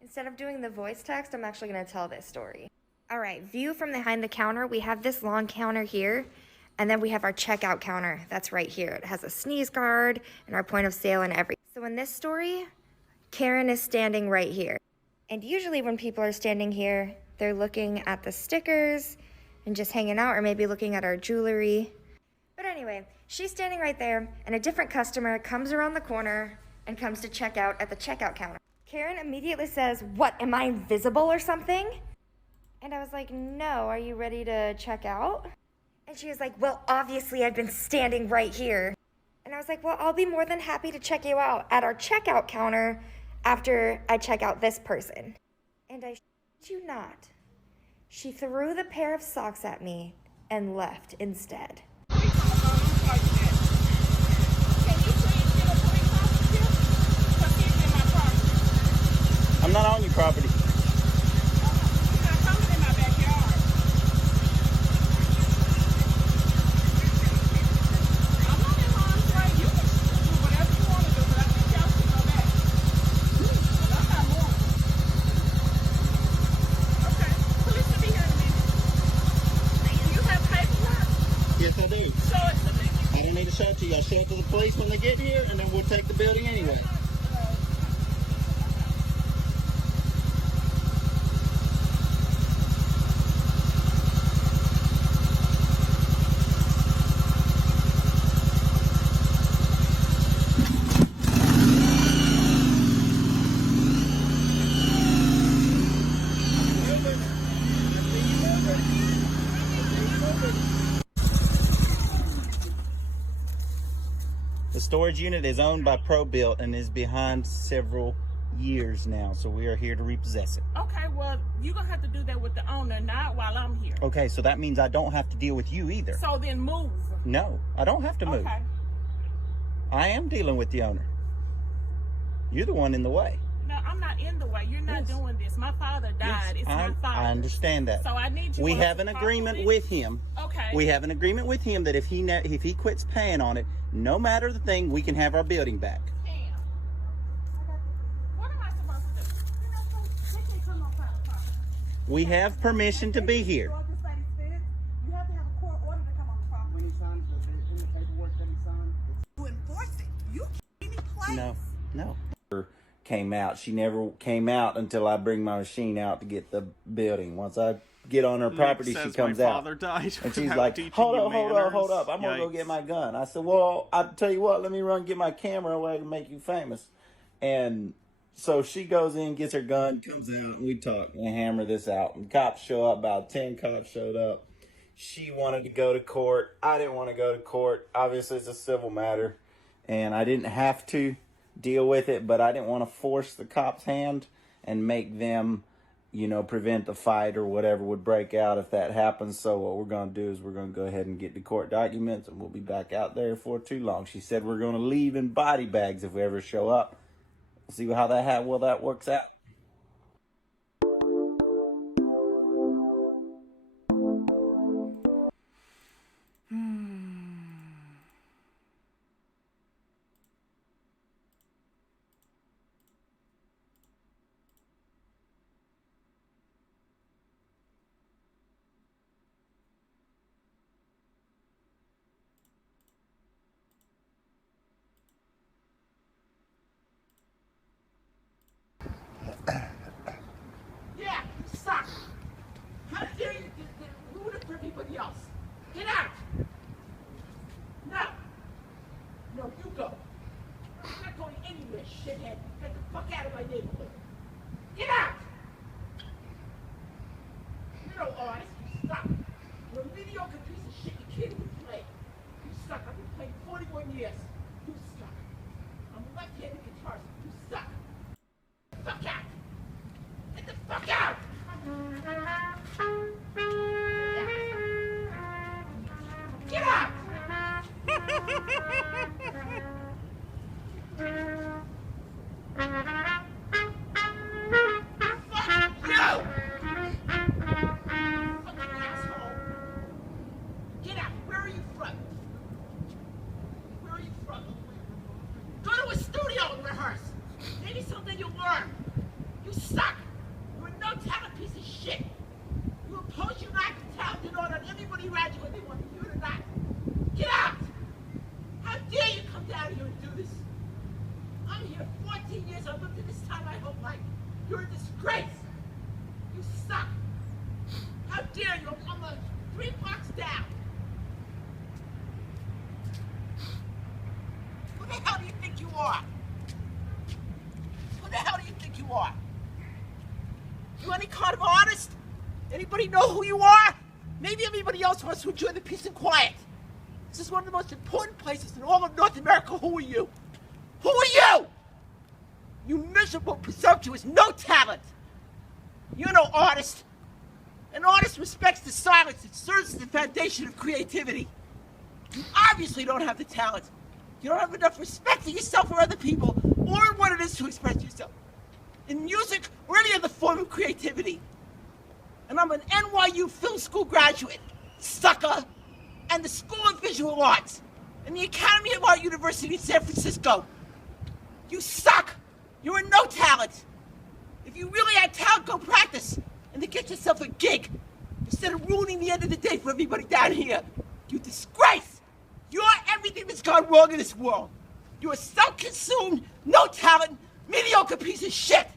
Instead of doing the voice text, I'm actually going to tell this story. All right, view from behind the counter. We have this long counter here, and then we have our checkout counter. That's right here. It has a sneeze guard and our point of sale and everything. So in this story, Karen is standing right here. And usually when people are standing here, they're looking at the stickers and just hanging out, or maybe looking at our jewelry. But anyway, she's standing right there, and a different customer comes around the corner and comes to check out at the checkout counter. Karen immediately says, "What, am I invisible or something?" And I was like, "No, are you ready to check out?" And she was like, "Well, obviously I've been standing right here." And I was like, "Well, I'll be more than happy to check you out at our checkout counter after I check out this person." And I shit you not, she threw the pair of socks at me and left instead. I'm not on your property. Yes, I do. I don't need to show it to you. I'll show it to the police when they get here, and then we'll take the building anyway. The storage unit is owned by ProBuilt and is behind several years now, so we are here to repossess it. Okay, well, you're going to have to do that with the owner, not while I'm here. Okay, so that means I don't have to deal with you either. So then move. No, I don't have to move. Okay. I am dealing with the owner. You're the one in the way. No, I'm not in the way. You're not doing this. My father died. It's my father. I understand that. So I need you. We have an agreement with him. Okay. We have an agreement with him that if he quits paying on it, no matter the thing, we can have our building back. What am I supposed to do? You're not supposed to take me come on private property. We have permission to be here. You have to have a court order to come on the property. When he signs in the paperwork that he signed, You enforce it. You can't any place. No. Came out. She never came out until I bring my machine out to get the building. Once I get on her property, she comes my out. father died And she's without like, teaching hold you up. I'm going to go Yikes. get my gun. I said, well, I tell you what, let me run get my camera where I can make you famous. And so she goes in, gets her gun, comes out, and we talk and hammer this out. And cops show up. About 10 cops showed up. She wanted to go to court. I didn't want to go to court. Obviously, it's a civil matter. And I didn't have to deal with it, but I didn't want to force the cops' hand and make them, prevent the fight or whatever would break out if that happens. So what we're going to do is we're going to go ahead and get the court documents, and we'll be back out there for too long. She said we're going to leave in body bags if we ever show up. We'll see how that works out. I've been playing 41 years. You suck. I'm a left-handed guitarist. You suck. Fuck out. Get the fuck out. Get out. Fuck you. Fucking asshole. Get out. Where are you from? Where are you from? Go to a studio and rehearse. Maybe something you'll learn. You suck. You're a no-talent piece of shit. You impose your lack of talent in order on everybody around you whether they want to do it or not. Get out! How dare you come down here and do this? I'm here 14 years. I've lived in this town my whole life. You're a disgrace. You suck. How dare you? I'm 3 blocks down. Who the hell do you think you are? Who the hell do you think you are? You any kind of artist? Anybody know who you are? Maybe everybody else wants to enjoy the peace and quiet. This is one of the most important places in all of North America. Who are you? Who are you? You miserable, presumptuous, no talent. You're no artist. An artist respects the silence. It serves as the foundation of creativity. You obviously don't have the talent. You don't have enough respect for yourself or other people, or what it is to express yourself. In music or any other form of creativity. And I'm an NYU film school graduate, sucker, and the School of Visual Arts, and the Academy of Art University in San Francisco. You suck. You're a no talent. If you really had talent, go practice, and then get yourself a gig, instead of ruining the end of the day for everybody down here. You disgrace. You're everything that's gone wrong in this world. You're a self-consumed, no talent, mediocre piece of shit.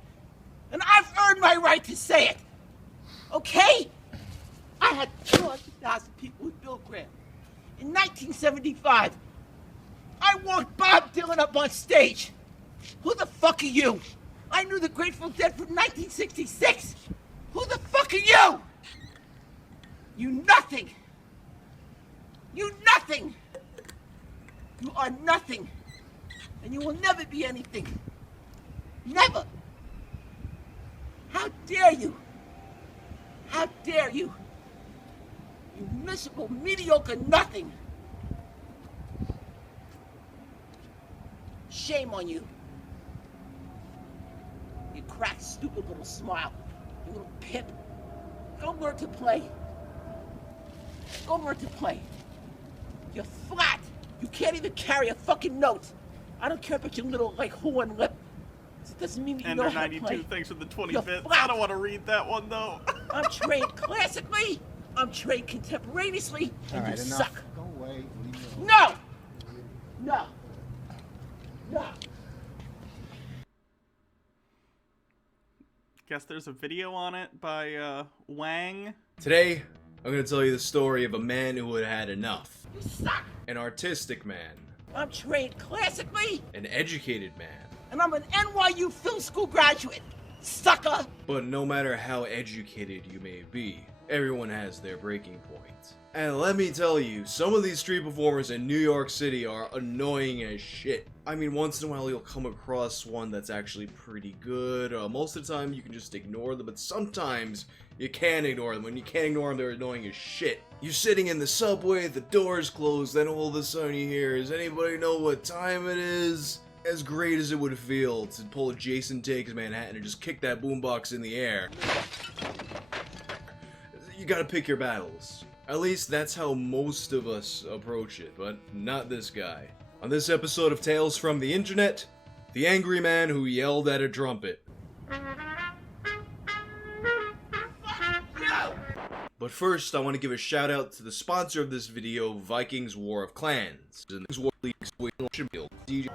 And I've earned my right to say it. Okay? I had 200,000 people with Bill Graham. In 1975, I walked Bob Dylan up on stage. Who the fuck are you? I knew the Grateful Dead from 1966. Who the fuck are you? You nothing. You nothing. You are nothing. And you will never be anything. Never. How dare you? How dare you? You miserable, mediocre nothing. Shame on you. You cracked, stupid little smile. You little pimp. Go learn to play. Go learn to play. You're flat. You can't even carry a fucking note. I don't care about your little, horn lip. It doesn't mean you know how to play. Ender92, thanks for the 25th. I don't want to read that one, though. I'm trained classically. I'm trained contemporaneously. And you suck. Go away. No! No. No. Guess there's a video on it by Wang. Today, I'm going to tell you the story of a man who had had enough. You suck. An artistic man. I'm trained classically. An educated man. And I'm an NYU film school graduate. Sucker. But no matter how educated you may be, everyone has their breaking point. And let me tell you, some of these street performers in New York City are annoying as shit. I mean, once in a while you'll come across one that's actually pretty good. Most of the time you can just ignore them, but sometimes you can't ignore them. When you can't ignore them, they're annoying as shit. You're sitting in the subway, the door's closed, then all of a sudden you hear, does anybody know what time it is? As great as it would feel to pull a Jason Takes Manhattan and just kick that boombox in the air. You gotta pick your battles. At least that's how most of us approach it, but not this guy. On this episode of Tales from the Internet, the angry man who yelled at a trumpet. But first, I want to give a shout out to the sponsor of this video, Vikings War of Clans. DJ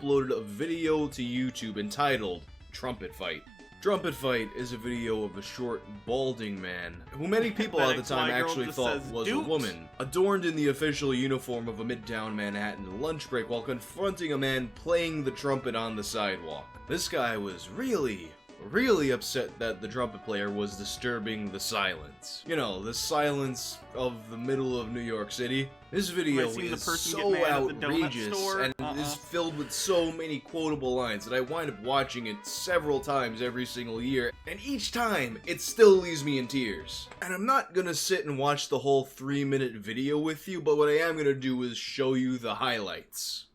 uploaded a video to YouTube entitled Trumpet Fight. Trumpet Fight is a video of a short, balding man, who many people at the time actually thought was a woman, adorned in the official uniform of a Midtown Manhattan lunch break while confronting a man playing the trumpet on the sidewalk. This guy was really really upset that the trumpet player was disturbing the silence. You know, the silence of the middle of New York City. This video is so outrageous and is filled with so many quotable lines that I wind up watching it several times every single year, and each time it still leaves me in tears. And I'm not gonna sit and watch the whole 3-minute video with you, but what I am gonna do is show you the highlights.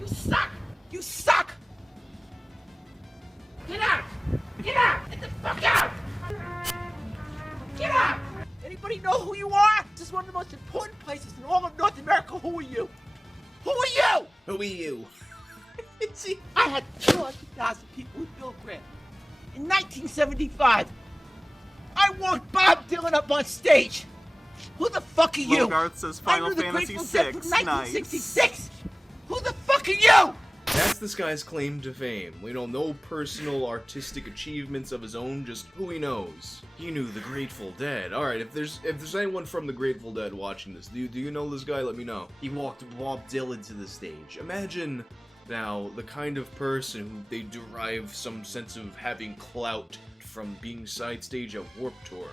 You suck! You suck! Get out! Get out! Get the fuck out! Get out! Anybody know who you are? This is one of the most important places in all of North America. Who are you? Who are you? Who are you? See, I had 200,000 people with Bill Graham. In 1975, I walked Bob Dylan up on stage. Who the fuck are you? Logarth says Final Fantasy VI. Nice. 1966. Who the fuck are you? That's this guy's claim to fame. We don't know personal artistic achievements of his own, just who he knows. He knew the Grateful Dead. Alright, if there's anyone from the Grateful Dead watching this, do you know this guy? Let me know. He walked Bob Dylan to the stage. Imagine now the kind of person who they derive some sense of having clout from being side stage at Warped Tour.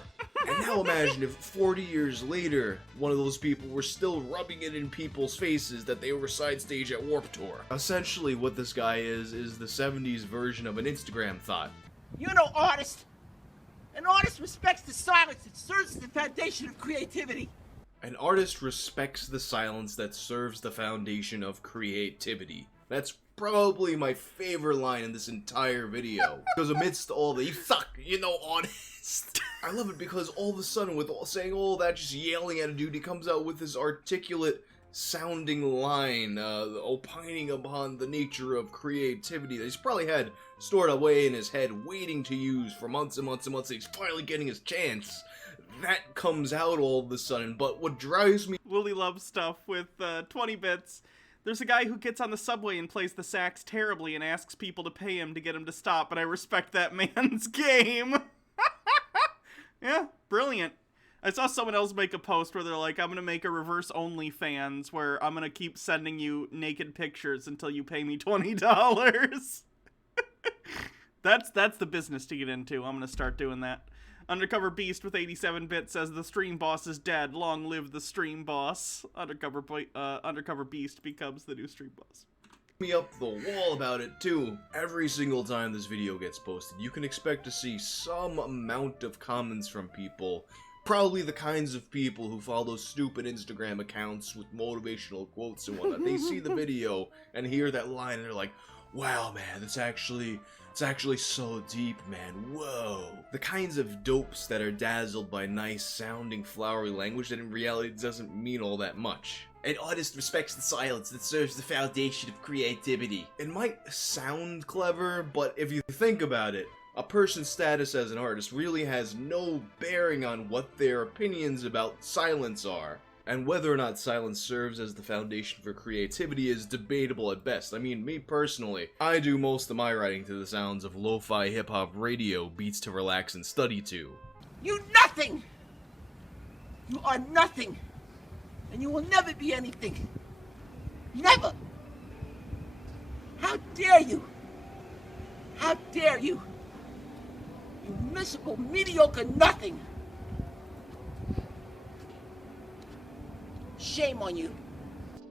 And now imagine if 40 years later, one of those people were still rubbing it in people's faces that they were side stage at Warped Tour. Essentially what this guy is the 70s version of an Instagram thought. You're no artist. An artist respects the silence that serves as the foundation of creativity. An artist respects the silence that serves the foundation of creativity. That's probably my favorite line in this entire video. Because amidst all the, you suck, you know, honest. I love it because all of a sudden, with saying all that, just yelling at a dude, he comes out with this articulate sounding line, opining upon the nature of creativity that he's probably had stored away in his head, waiting to use for months and months and months, and he's finally getting his chance. That comes out all of a sudden, but what drives me— Willie loves stuff with 20 bits. There's a guy who gets on the subway and plays the sax terribly and asks people to pay him to get him to stop, but I respect that man's game. Yeah, brilliant. I saw someone else make a post where they're like, I'm gonna make a reverse OnlyFans where I'm gonna keep sending you naked pictures until you pay me $20. That's the business to get into. I'm gonna start doing that. Undercover Beast with 87 bits says the stream boss is dead. Long live the stream boss. Undercover Beast becomes the new stream boss. Me up the wall about it too. Every single time this video gets posted, you can expect to see some amount of comments from people. Probably the kinds of people who follow those stupid Instagram accounts with motivational quotes and whatnot. They see the video and hear that line and they're like, wow man, it's actually so deep, man. Whoa. The kinds of dopes that are dazzled by nice sounding flowery language that in reality doesn't mean all that much. An artist respects the silence that serves the foundation of creativity. It might sound clever, but if you think about it, a person's status as an artist really has no bearing on what their opinions about silence are. And whether or not silence serves as the foundation for creativity is debatable at best. I mean, me personally, I do most of my writing to the sounds of lo-fi hip-hop radio, beats to relax and study to. You nothing! You are nothing! And you will never be anything. Never! How dare you? How dare you? You miserable, mediocre nothing! Shame on you.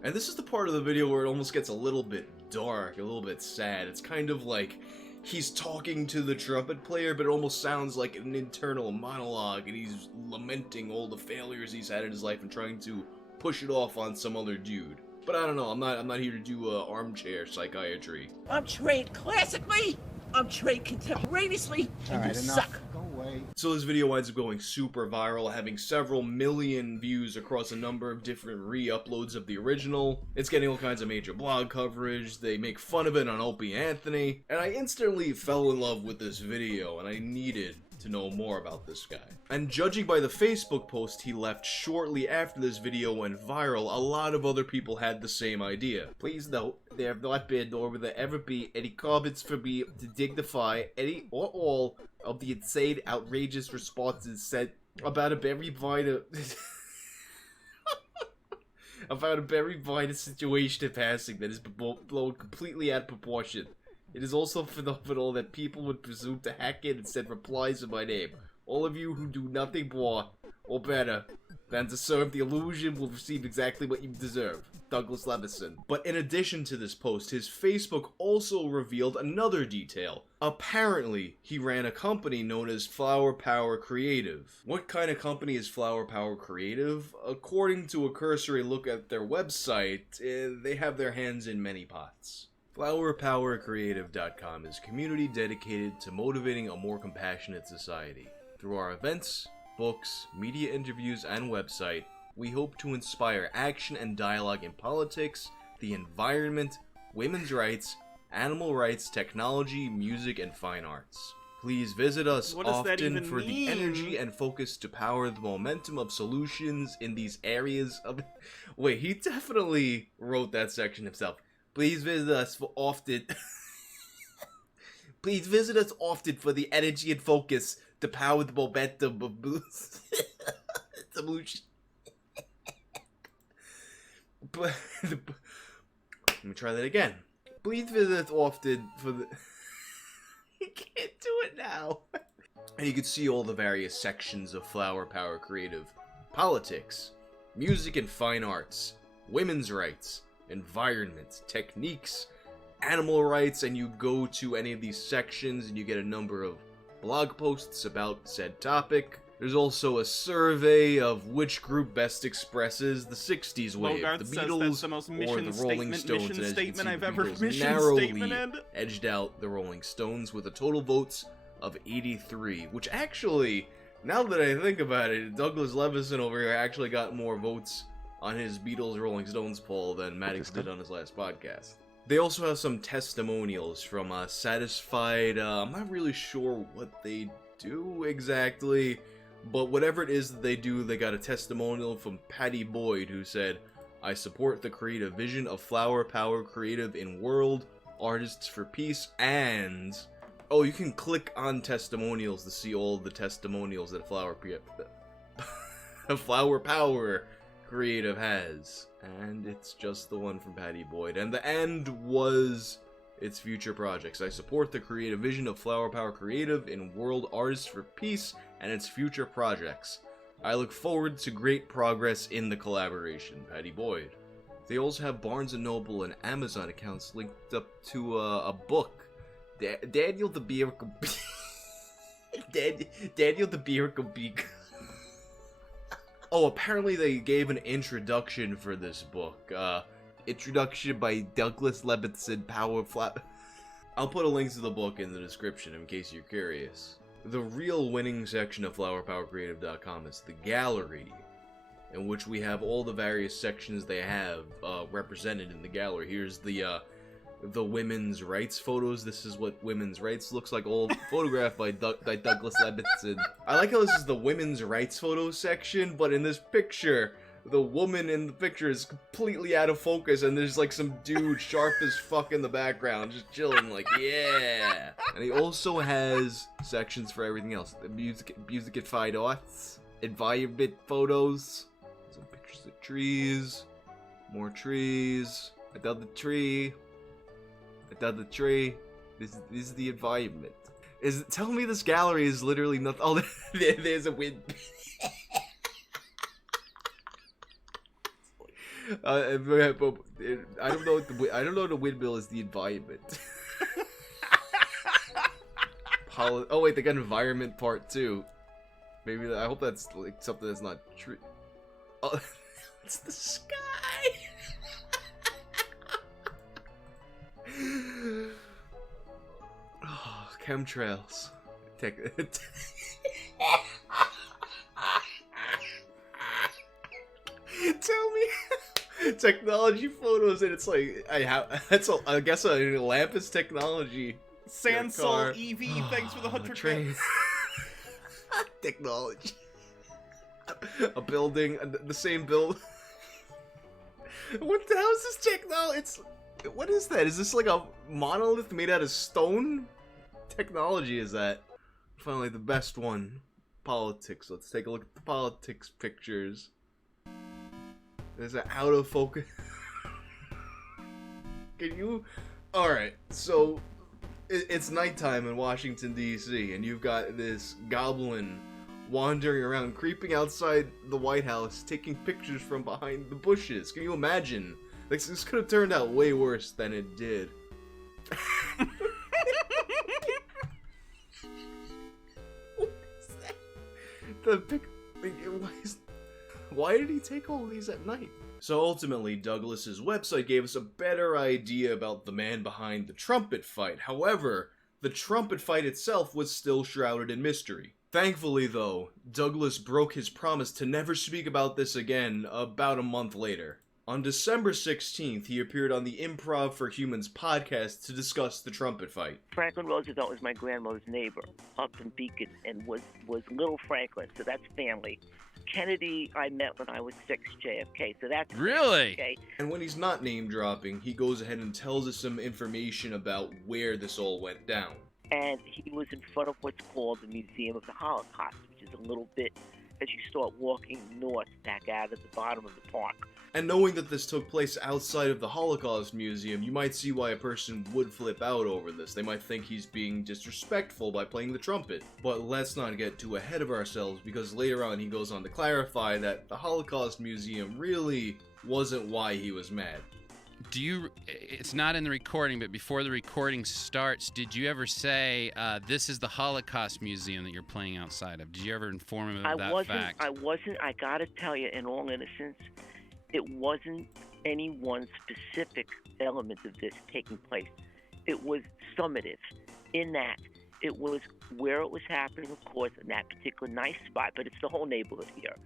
And this is the part of the video where it almost gets a little bit dark, a little bit sad. It's kind of like he's talking to the trumpet player, but it almost sounds like an internal monologue, and he's lamenting all the failures he's had in his life and trying to push it off on some other dude. But I don't know, I'm not here to do armchair psychiatry. I'm trained classically, I'm trained contemporaneously, and you suck. So this video winds up going super viral, having several million views across a number of different re-uploads of the original. It's getting all kinds of major blog coverage, they make fun of it on Opie Anthony, and I instantly fell in love with this video, and I needed to know more about this guy. And judging by the Facebook post he left shortly after this video went viral, a lot of other people had the same idea. Please note, there have not been nor will there ever be any comments from me to dignify any or all of the insane, outrageous responses sent about a very minor about a very minor situation in passing that is blown completely out of proportion. It is also phenomenal that people would presume to hack in and send replies in my name. All of you who do nothing more or better than to serve the illusion will receive exactly what you deserve. Douglas Levison. But in addition to this post, his Facebook also revealed another detail. Apparently, he ran a company known as Flower Power Creative. What kind of company is Flower Power Creative? According to a cursory look at their website, they have their hands in many pots. FlowerPowerCreative.com is a community dedicated to motivating a more compassionate society. Through our events, books, media interviews, and website, we hope to inspire action and dialogue in politics, the environment, women's rights, animal rights, technology, music, and fine arts. Please visit us often for the energy and focus to power the momentum of solutions in these areas of... Wait, he definitely wrote that section himself. Please visit us for often... Please visit us often for the energy and focus to power the momentum of solutions. But let me try that again. Please visit often for the... You can't do it now. And you can see all the various sections of Flower Power Creative. Politics, music and fine arts, women's rights, environment, techniques, animal rights, and you go to any of these sections and you get a number of blog posts about said topic. There's also a survey of which group best expresses the 60s wave, Bogart the says Beatles that's the most or mission the Rolling statement, Stones. mission And as you can statement see, I've the ever Beatles mission narrowly statemented. edged out the Rolling Stones with a total votes of 83, which actually, now that I think about it, Douglas Levison over here actually got more votes on his Beatles Rolling Stones poll than Maddox did on his last podcast. They also have some testimonials from Satisfied. I'm not really sure what they do exactly, but whatever it is that they do, they got a testimonial from Patty Boyd, who said, "I support the creative vision of Flower Power Creative in World, Artists for Peace, and..." Oh, you can click on testimonials to see all the testimonials that Flower Power Creative has. And it's just the one from Patty Boyd. And the end was its future projects. "I support the creative vision of Flower Power Creative in World Artists for Peace and its future projects. I look forward to great progress in the collaboration." Patty Boyd. They also have Barnes & Noble and Amazon accounts linked up to a book. Daniel the Beer... Daniel the Beer... Oh, apparently they gave an introduction for this book. Introduction by Douglas Levison, I'll put a link to the book in the description in case you're curious. The real winning section of FlowerPowerCreative.com is the gallery, in which we have all the various sections they have represented in the gallery. Here's the women's rights photos. This is what women's rights looks like, all photographed by Douglas Levison. I like how this is the women's rights photos section, but in this picture, the woman in the picture is completely out of focus, and there's like some dude sharp as fuck in the background, just chilling, like, yeah. And he also has sections for everything else. The music and fine arts, environment photos, some pictures of trees, more trees, another tree. The tree. This is the environment. Tell me this gallery is literally nothing. Oh, there's a wind. I don't know. I don't know. The windmill is the environment. Oh wait, they got environment part 2. Maybe I hope that's like something that's not true. Oh, it's the sky. Oh, chemtrails. Tell me technology photos, and it's like I guess a lamp is technology. Sansol EV, thanks for the 100 train. Technology. A building, the same build. What the hell is this technology? What is that? Is this like a monolith made out of stone? Technology is that? Finally, the best one. Politics. Let's take a look at the politics pictures. There's an out of focus. Can you? Alright, so It's nighttime in Washington, D.C., and you've got this goblin wandering around, creeping outside the White House, taking pictures from behind the bushes. Can you imagine? Like, this could have turned out way worse than it did. Why did he take all these at night? So ultimately, Douglas's website gave us a better idea about the man behind the trumpet fight. However, the trumpet fight itself was still shrouded in mystery. Thankfully, though, Douglas broke his promise to never speak about this again about a month later. On December 16th, he appeared on the Improv for Humans podcast to discuss the trumpet fight. Franklin Roosevelt was my grandmother's neighbor up in Beacon and was Little Franklin, so that's family. Kennedy I met when I was 6, JFK, so that's Really? okay. And when he's not name-dropping, he goes ahead and tells us some information about where this all went down. And he was in front of what's called the Museum of the Holocaust, which is a little bit as you start walking north back out of the bottom of the park. And knowing that this took place outside of the Holocaust Museum, you might see why a person would flip out over this. They might think he's being disrespectful by playing the trumpet. But let's not get too ahead of ourselves, because later on he goes on to clarify that the Holocaust Museum really wasn't why he was mad. It's not in the recording, but before the recording starts, did you ever say, this is the Holocaust Museum that you're playing outside of? Did you ever inform him of that fact? I gotta tell you, in all innocence, it wasn't any one specific element of this taking place. It was summative in that it was where it was happening, of course, in that particular nice spot, but it's the whole neighborhood here,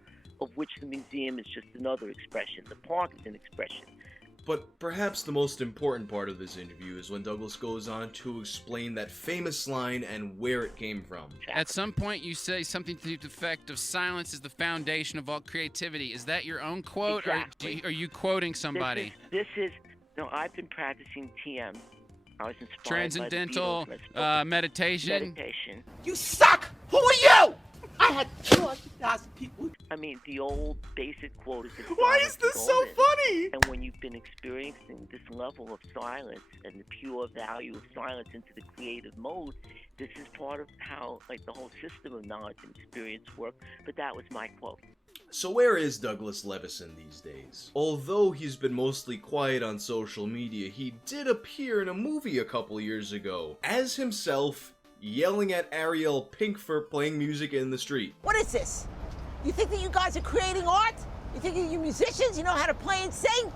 of which the museum is just another expression. The park is an expression. But perhaps the most important part of this interview is when Douglas goes on to explain that famous line and where it came from. At some point you say something to the effect of silence is the foundation of all creativity. Is that your own quote, Exactly. or are you quoting somebody? No, I've been practicing TM. I was inspired Transcendental by the Beatles, meditation? Meditation. You suck! Who are you? I had 200,000 people. I mean, the old basic quote is... Why is this so funny? And when you've been experiencing this level of silence and the pure value of silence into the creative mode, this is part of how, like, the whole system of knowledge and experience work. But that was my quote. So where is Douglas Levison these days? Although he's been mostly quiet on social media, he did appear in a movie a couple years ago as himself, yelling at Ariel Pink for playing music in the street. What is this? You think that you guys are creating art? You think that you musicians, you know how to play and sing?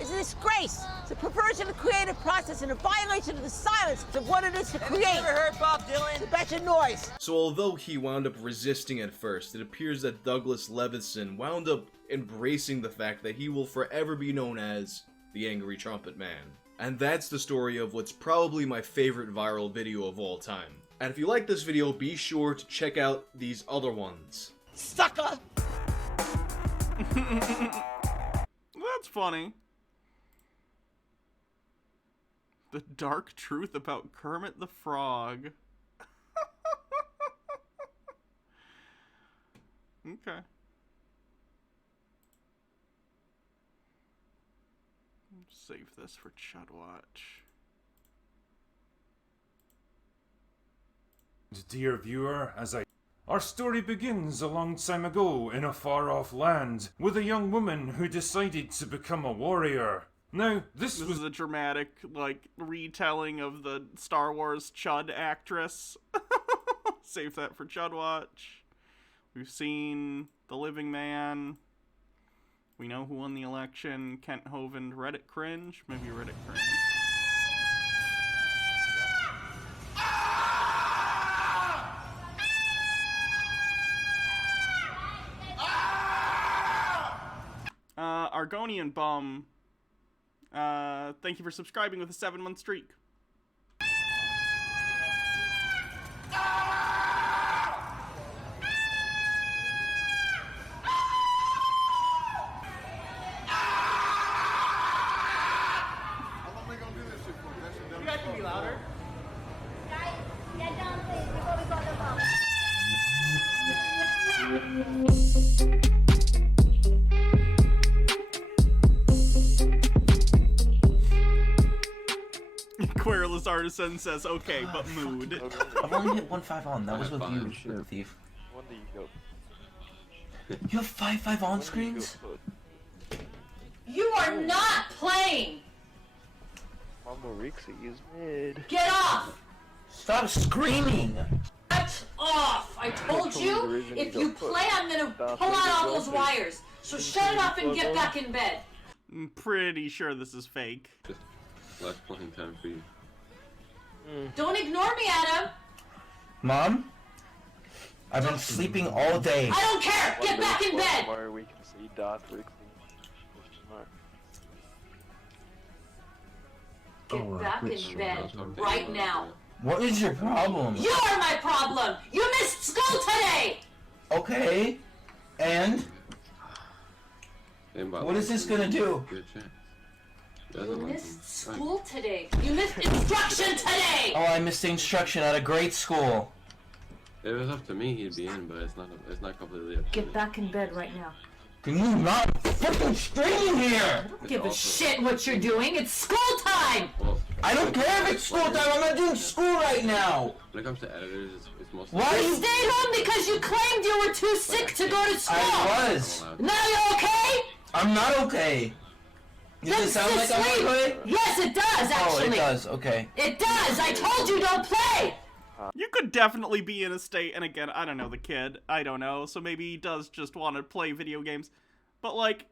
It's a disgrace. It's a perversion of the creative process and a violation of the silence of what it is to create. Have you ever heard Bob Dylan? It's a bunch of noise. So although he wound up resisting at first, it appears that Douglas Levison wound up embracing the fact that he will forever be known as the Angry Trumpet Man. And that's the story of what's probably my favorite viral video of all time. And if you like this video, be sure to check out these other ones. Sucker! That's funny. The dark truth about Kermit the Frog. Okay. Save this for Chud Watch. Dear viewer, our story begins a long time ago in a far-off land with a young woman who decided to become a warrior. Now, this was a dramatic, like, retelling of the Star Wars Chud actress. Save that for Chud Watch. We've seen The Living Man. We know who won the election. Kent Hovind, Reddit cringe. Maybe Reddit cringe. Argonian Bum, thank you for subscribing with a 7-month streak. You guys can be louder. Get down, please, before we go to the bump. Querulous Artisan says, okay, but mood. I've only hit 1-5 on. That was with you, Thief. You have 5-5 on screens? You are not playing! Mambo Rixie is mid. Get off! Stop screaming! Get off! I told you, if you play, I'm gonna pull out all those wires. So shut it off and get back in bed. I'm pretty sure this is fake. Just less playing time for you. Don't ignore me, Adam. Mom? I've been sleeping all day. I don't care! Get back in bed! Tomorrow we can see Darth Rixie. Get back in bed right now. What is your problem? You're my problem! You missed school today! Okay. And? What is this gonna do? You missed school today. You missed instruction today! Oh, I missed the instruction at a great school. If it was up to me, he'd be in, but it's not completely up to Get me. back in bed right now. Can you not fucking scream here? I don't give a shit what you're doing. It's school time! Well, I don't care if it's school time. I'm not doing school right now. when it comes to editors, it's mostly... Why? You stayed home because you claimed you were too sick to go to school! I was. Now you're okay? I'm not okay. Does it sound like I'm okay? Yes, it does, actually. Oh, it does. Okay. It does! I told you don't play! You could definitely be in a state, and again, I don't know the kid, I don't know, so maybe he does just want to play video games. But, like,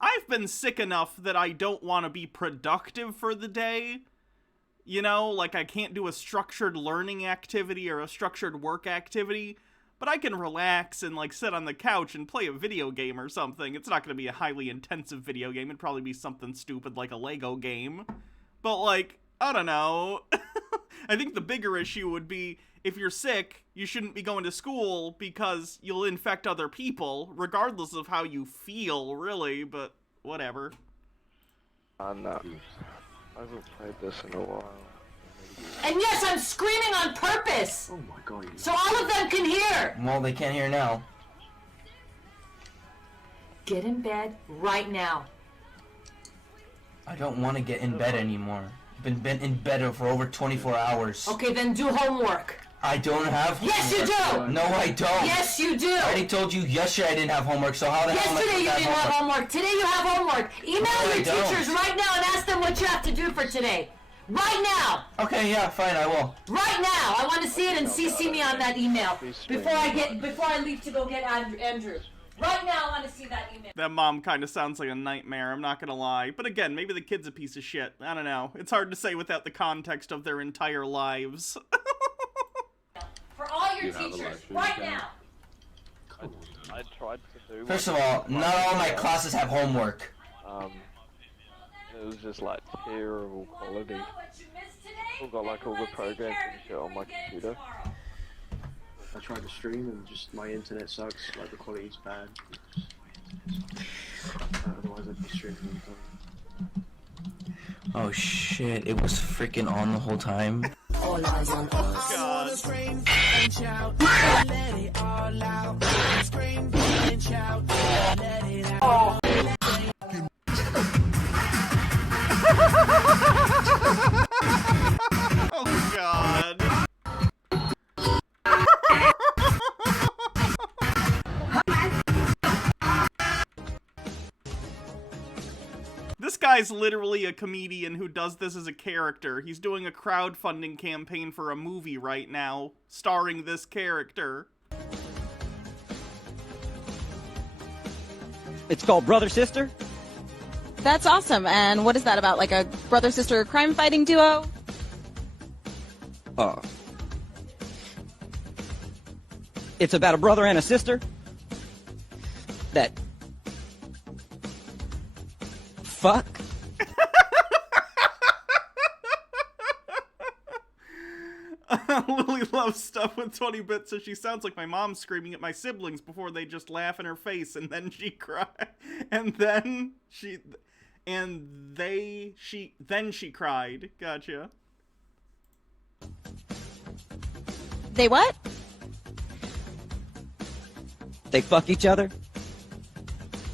I've been sick enough that I don't want to be productive for the day. You know, like I can't do a structured learning activity or a structured work activity, but I can relax and, like, sit on the couch and play a video game or something. It's not going to be a highly intensive video game, it'd probably be something stupid like a Lego game. But, like, I don't know. I think the bigger issue would be, if you're sick, you shouldn't be going to school because you'll infect other people, regardless of how you feel, really, but whatever. No. I haven't played this in a while. And yes, I'm screaming on purpose! Oh my god. So all of them can hear! Well, they can't hear now. Get in bed right now. I don't want to get in bed anymore. I've been in bed for over 24 hours. Okay, then do homework. I don't have homework. Yes, you do! No, I don't. Yes, you do! I already told you yesterday I didn't have homework, so how the hell am I Yesterday you supposed to didn't have homework. Today you have homework. Email No, your I don't. teachers right now and ask them what you have to do for today. Right now! Okay, yeah, fine, I will. Right now! I want to see it and CC me on that email before I leave to go get Andrew. Right now, I want to see that email. That mom kind of sounds like a nightmare, I'm not gonna lie. But again, maybe the kid's a piece of shit. I don't know. It's hard to say without the context of their entire lives. For all your You have a teachers, live stream right account? now. I tried to do First of all, not all my classes have homework. It was just like terrible quality. I've got like all the programs and shit on my computer. I tried to stream and just my internet sucks, like the quality's bad. Otherwise I'd be streaming. Oh shit, it was freaking on the whole time. Oh god. Scream and shout, let it all out. Scream and shout, let it out. Oh god. This guy's literally a comedian who does this as a character. He's doing a crowdfunding campaign for a movie right now, starring this character. It's called Brother Sister? That's awesome. And what is that about? Like a brother-sister crime-fighting duo? It's about a brother and a sister that fuck. Lily loves stuff with 20 bits, so she sounds like my mom screaming at my siblings before they just laugh in her face, and then she cry, and then she cried. Gotcha. They what? They fuck each other?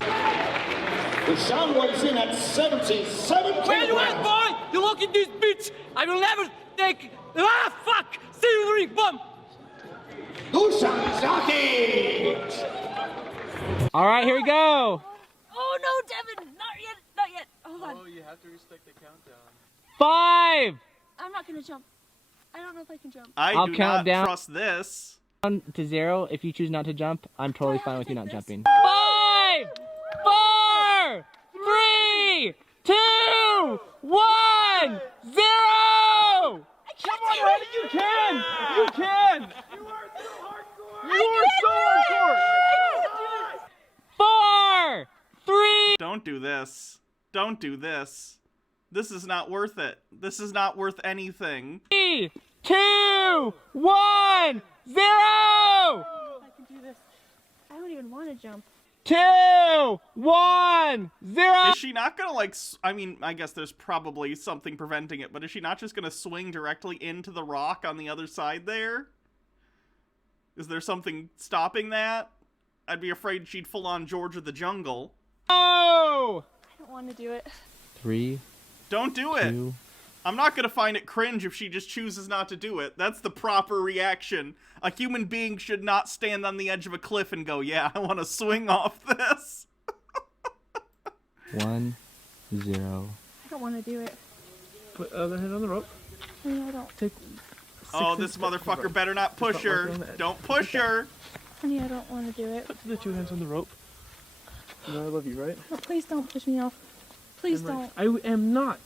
The sound waves in at 77. Where you at, boy? You look at this bitch. I will never take. Ah, fuck! See you in the ring. Boom. All right, here we go. Oh no, Devin! Not yet. Not yet. Hold on. Oh, you have to respect the countdown. 5. I'm not gonna jump. I don't know if I can jump. I'll do count not down trust this. to 0. If you choose not to jump, I'm totally fine with you not jumping. 5, 4, 3, 2, 1, 0. Come on, Randy, you can! You can! You are so hardcore! 4, 3. Don't do this. Don't do this. This is not worth it. This is not worth anything. 3, 2, 1, 0. I can do this. I don't even want to jump. 2, 1, 0. Is she not gonna, like, I mean, I guess there's probably something preventing it, but is she not just gonna swing directly into the rock on the other side there? Is there something stopping that? I'd be afraid she'd full on George of the Jungle. Oh! I don't want to do it. 3. Don't do it. 2. I'm not gonna find it cringe if she just chooses not to do it. That's the proper reaction. A human being should not stand on the edge of a cliff and go, yeah, I want to swing off this. 1, 0. I don't want to do it. Put the other hand on the rope. Honey, I don't. Take. Oh, this motherfucker better not push her. Don't push her. Honey, I don't want to do it. Put the 2 hands on the rope. You know I love you, right? Oh, please don't push me off. Please don't. I am not.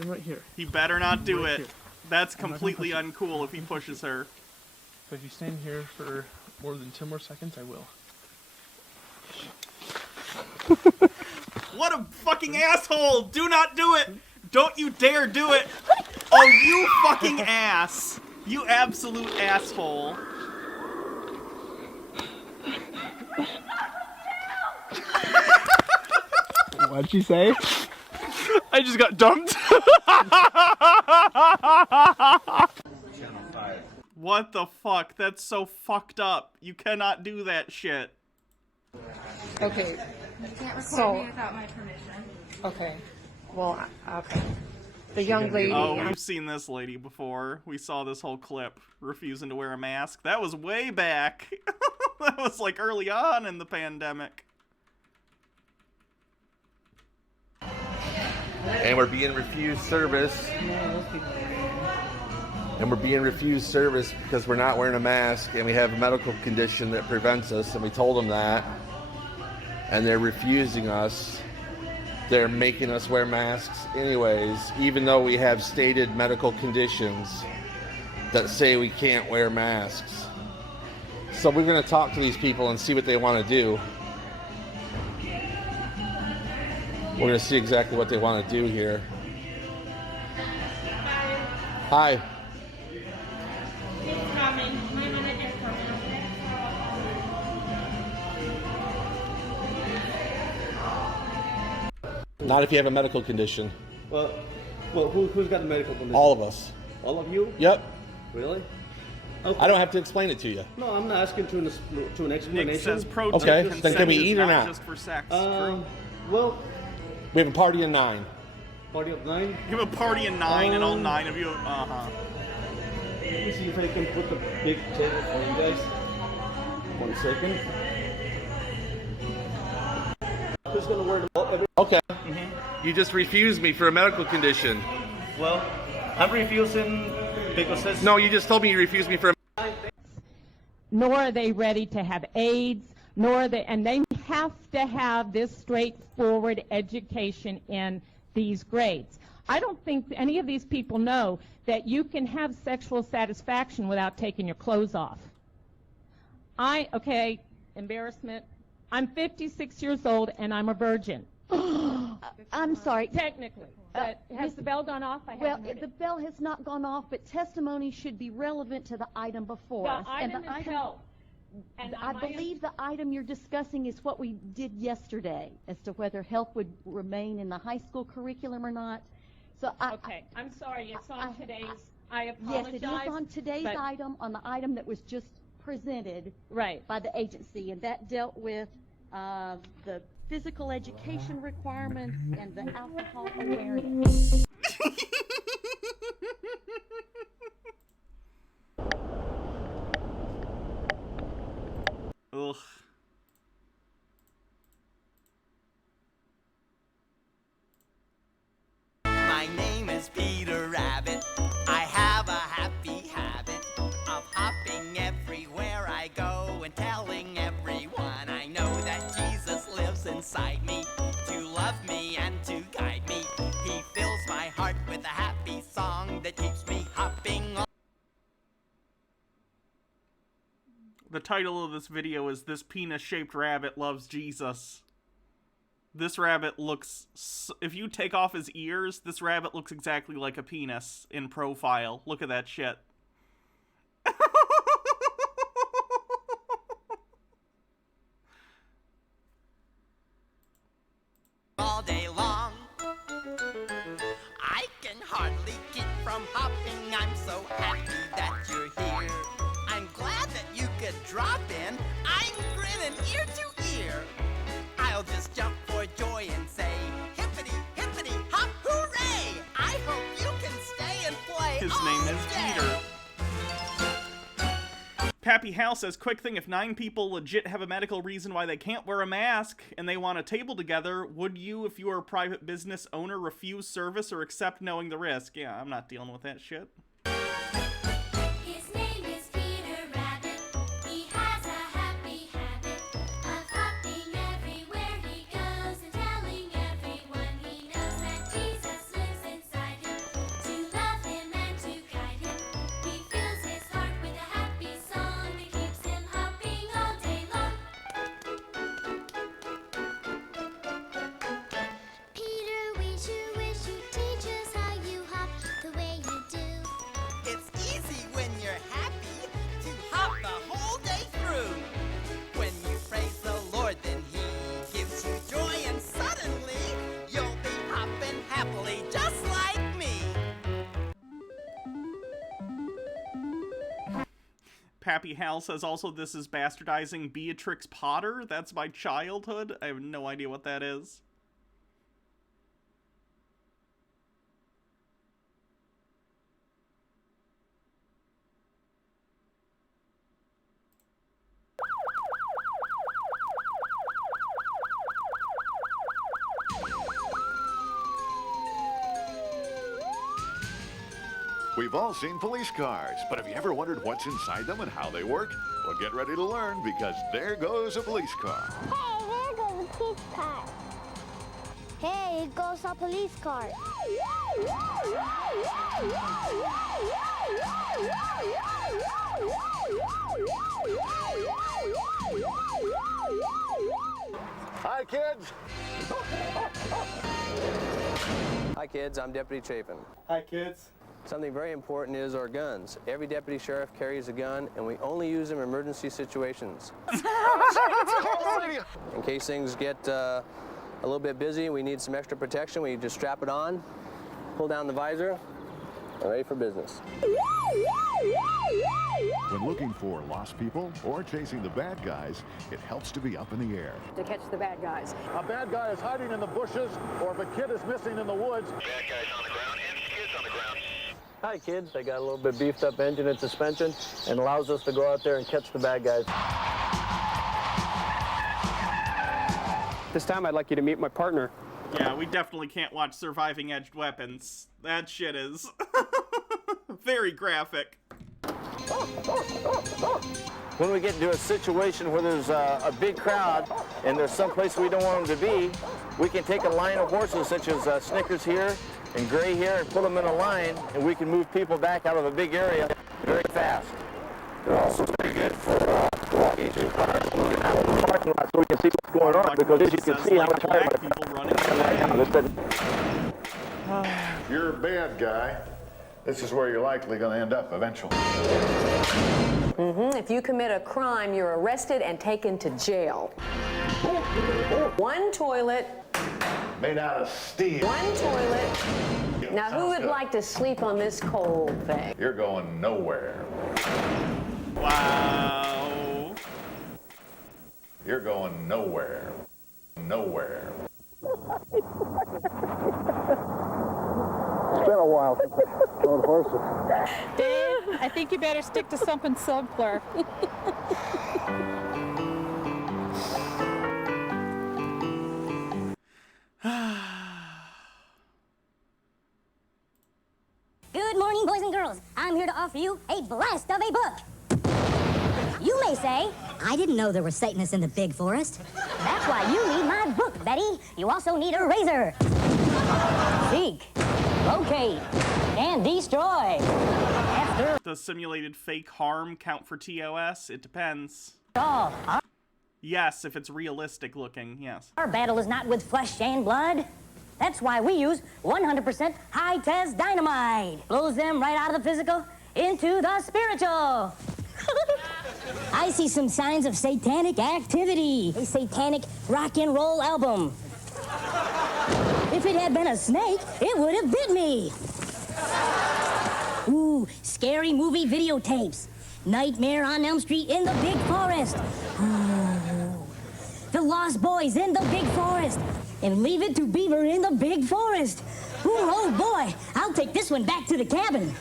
I'm right here. He better not do Right it. here. That's completely uncool if he pushes her. But if you stand here for more than 10 more seconds, I will. What a fucking asshole! Do not do it! Don't you dare do it! Oh, you fucking ass! You absolute asshole. What'd she say? I just got dumped. What the fuck? That's so fucked up. You cannot do that shit. Okay. You can't record So- me without my permission. Okay. Well, okay. The young lady. Oh, we've seen this lady before. We saw this whole clip refusing to wear a mask. That was way back. That was like early on in the pandemic. And we're being refused service. And we're being refused service because we're not wearing a mask and we have a medical condition that prevents us, and we told them that. And they're refusing us. They're making us wear masks anyways, even though we have stated medical conditions that say we can't wear masks. So we're going to talk to these people and see what they want to do. We're going to see exactly what they want to do here. Hi. Not if you have a medical condition. Well, who's got the medical condition? All of us. All of you? Yep. Really? Okay. I don't have to explain it to you. No, I'm not asking to an explanation. Nick says Okay, then can we eat or not? Just for sex. Well, we have a party of 9. Party of 9? You have a party of 9 and all 9 of you. Uh-huh. Let me see if I can put the big table for you guys. 1 second. Who's gonna wear the Okay. You just refused me for a medical condition. Well, I'm refusing because it's... No, you just told me you refused me for a... Nor are they ready to have AIDS, nor are they, and they have to have this straightforward education in these grades. I don't think any of these people know that you can have sexual satisfaction without taking your clothes off. Okay, embarrassment. I'm 56 years old and I'm a virgin. I'm sorry. Technically. But has the bell gone off? Well, the bell has not gone off, but testimony should be relevant to the item before us. The item is health. And I believe the item you're discussing is what we did yesterday as to whether health would remain in the high school curriculum or not. So okay, I'm sorry. It's on today's. I apologize. Yes, it is on today's item, on the item that was just presented by the agency, and that dealt with the physical education requirements and the alcohol awareness. The title of this video is "This Penis-Shaped Rabbit Loves Jesus." This rabbit looks... If you take off his ears, this rabbit looks exactly like a penis in profile. Look at that shit. All day long, I can hardly keep from hopping. I'm so happy that you're here. I'm glad that you could drop in. I'm grinning ear to ear. I'll just jump for joy and say, hippity, hippity, hop, hooray! I hope you can stay and play. His all name is day. Peter. Pappy Hal says, quick thing, if 9 people legit have a medical reason why they can't wear a mask and they want a table together, would you, if you were a private business owner, refuse service or accept knowing the risk? Yeah, I'm not dealing with that shit. His name is Peter Rabbit. He has a happy habit of hopping everywhere he goes and telling everyone he knows that Jesus lives inside him. To love him and to guide him. He fills his heart with a happy song that keeps him hopping all day long. Peter, we sure wish you'd teach us how you hop the way you do. It's easy when you're happy to hop the whole day through. When you praise the Lord, then He gives you joy, and suddenly you'll be hopping happily just like me. Pappy Hal says also this is bastardizing Beatrix Potter. That's my childhood. I have no idea what that is. We've all seen police cars, but have you ever wondered what's inside them and how they work? Well, get ready to learn, because there goes a police car. Hey, there goes a police car. Hey, it goes a police car. Hi, kids. Hi kids, I'm Deputy Chapin. Hi, kids. Something very important is our guns. Every deputy sheriff carries a gun, and we only use them in emergency situations. In case things get a little bit busy, we need some extra protection, we just strap it on, pull down the visor, and ready for business. When looking for lost people or chasing the bad guys, it helps to be up in the air. To catch the bad guys. A bad guy is hiding in the bushes, or if a kid is missing in the woods. Bad guys on the ground and kids on the ground. Hi kids, they got a little bit beefed up engine and suspension, and allows us to go out there and catch the bad guys. This time I'd like you to meet my partner. Yeah, we definitely can't watch Surviving Edged Weapons. That shit is very graphic. When we get into a situation where there's a big crowd and there's some place we don't want them to be, we can take a line of horses such as Snickers here and Gray here and put them in a line, and we can move people back out of a big area very fast. They're also very good for walking through cars, moving out of the parking lot so we can see what's going on, because as you can see how much You're a bad guy. This is where you're likely going to end up eventually. If you commit a crime, you're arrested and taken to jail. One toilet. Made out of steel. One toilet. Now, who would like to sleep on this cold thing? You're going nowhere. Wow. You're going nowhere. Nowhere. It's been a while since I rode horses. Dave, I think you better stick to something simpler. Good morning, boys and girls. I'm here to offer you a blast of a book. You may say, I didn't know there were Satanists in the big forest. That's why you need my book, Betty. You also need a razor. Seek, locate, and destroy. After Does simulated fake harm count for TOS? It depends. all, Yes, if it's realistic looking, yes. our battle is not with flesh and blood. That's why we use 100% high-test dynamite. Blows them right out of the physical into the spiritual. I see some signs of satanic activity. A satanic rock and roll album. If it had been a snake, it would have bit me. Ooh, scary movie videotapes. Nightmare on Elm Street in the big forest. Ooh. The Lost Boys in the big forest. And Leave It to Beaver in the big forest. Ooh, oh boy, I'll take this one back to the cabin.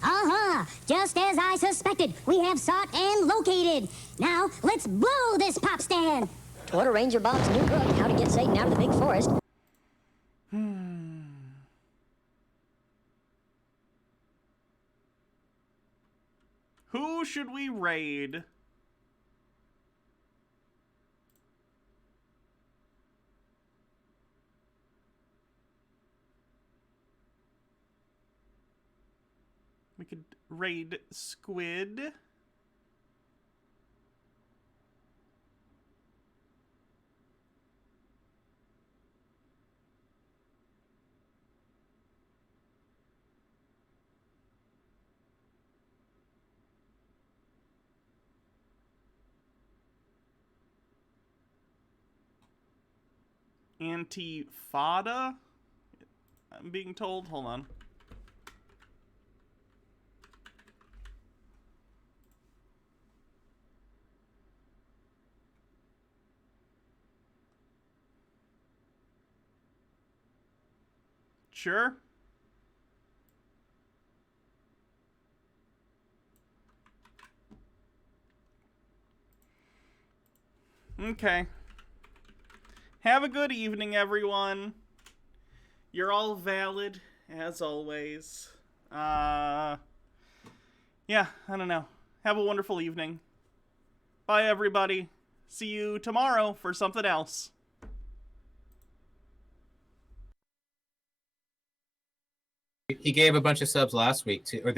Uh-huh, just as I suspected, we have sought and located. Now, let's blow this pop stand. To order Ranger Bob's new book, How to Get Satan Out of the Big Forest. Who should we raid? We could raid Squid. Antifada? I'm being told. Hold on. Sure. Okay. Have a good evening, everyone. You're all valid, as always. Yeah, I don't know. Have a wonderful evening. Bye, everybody. See you tomorrow for something else. He gave a bunch of subs last week, too, or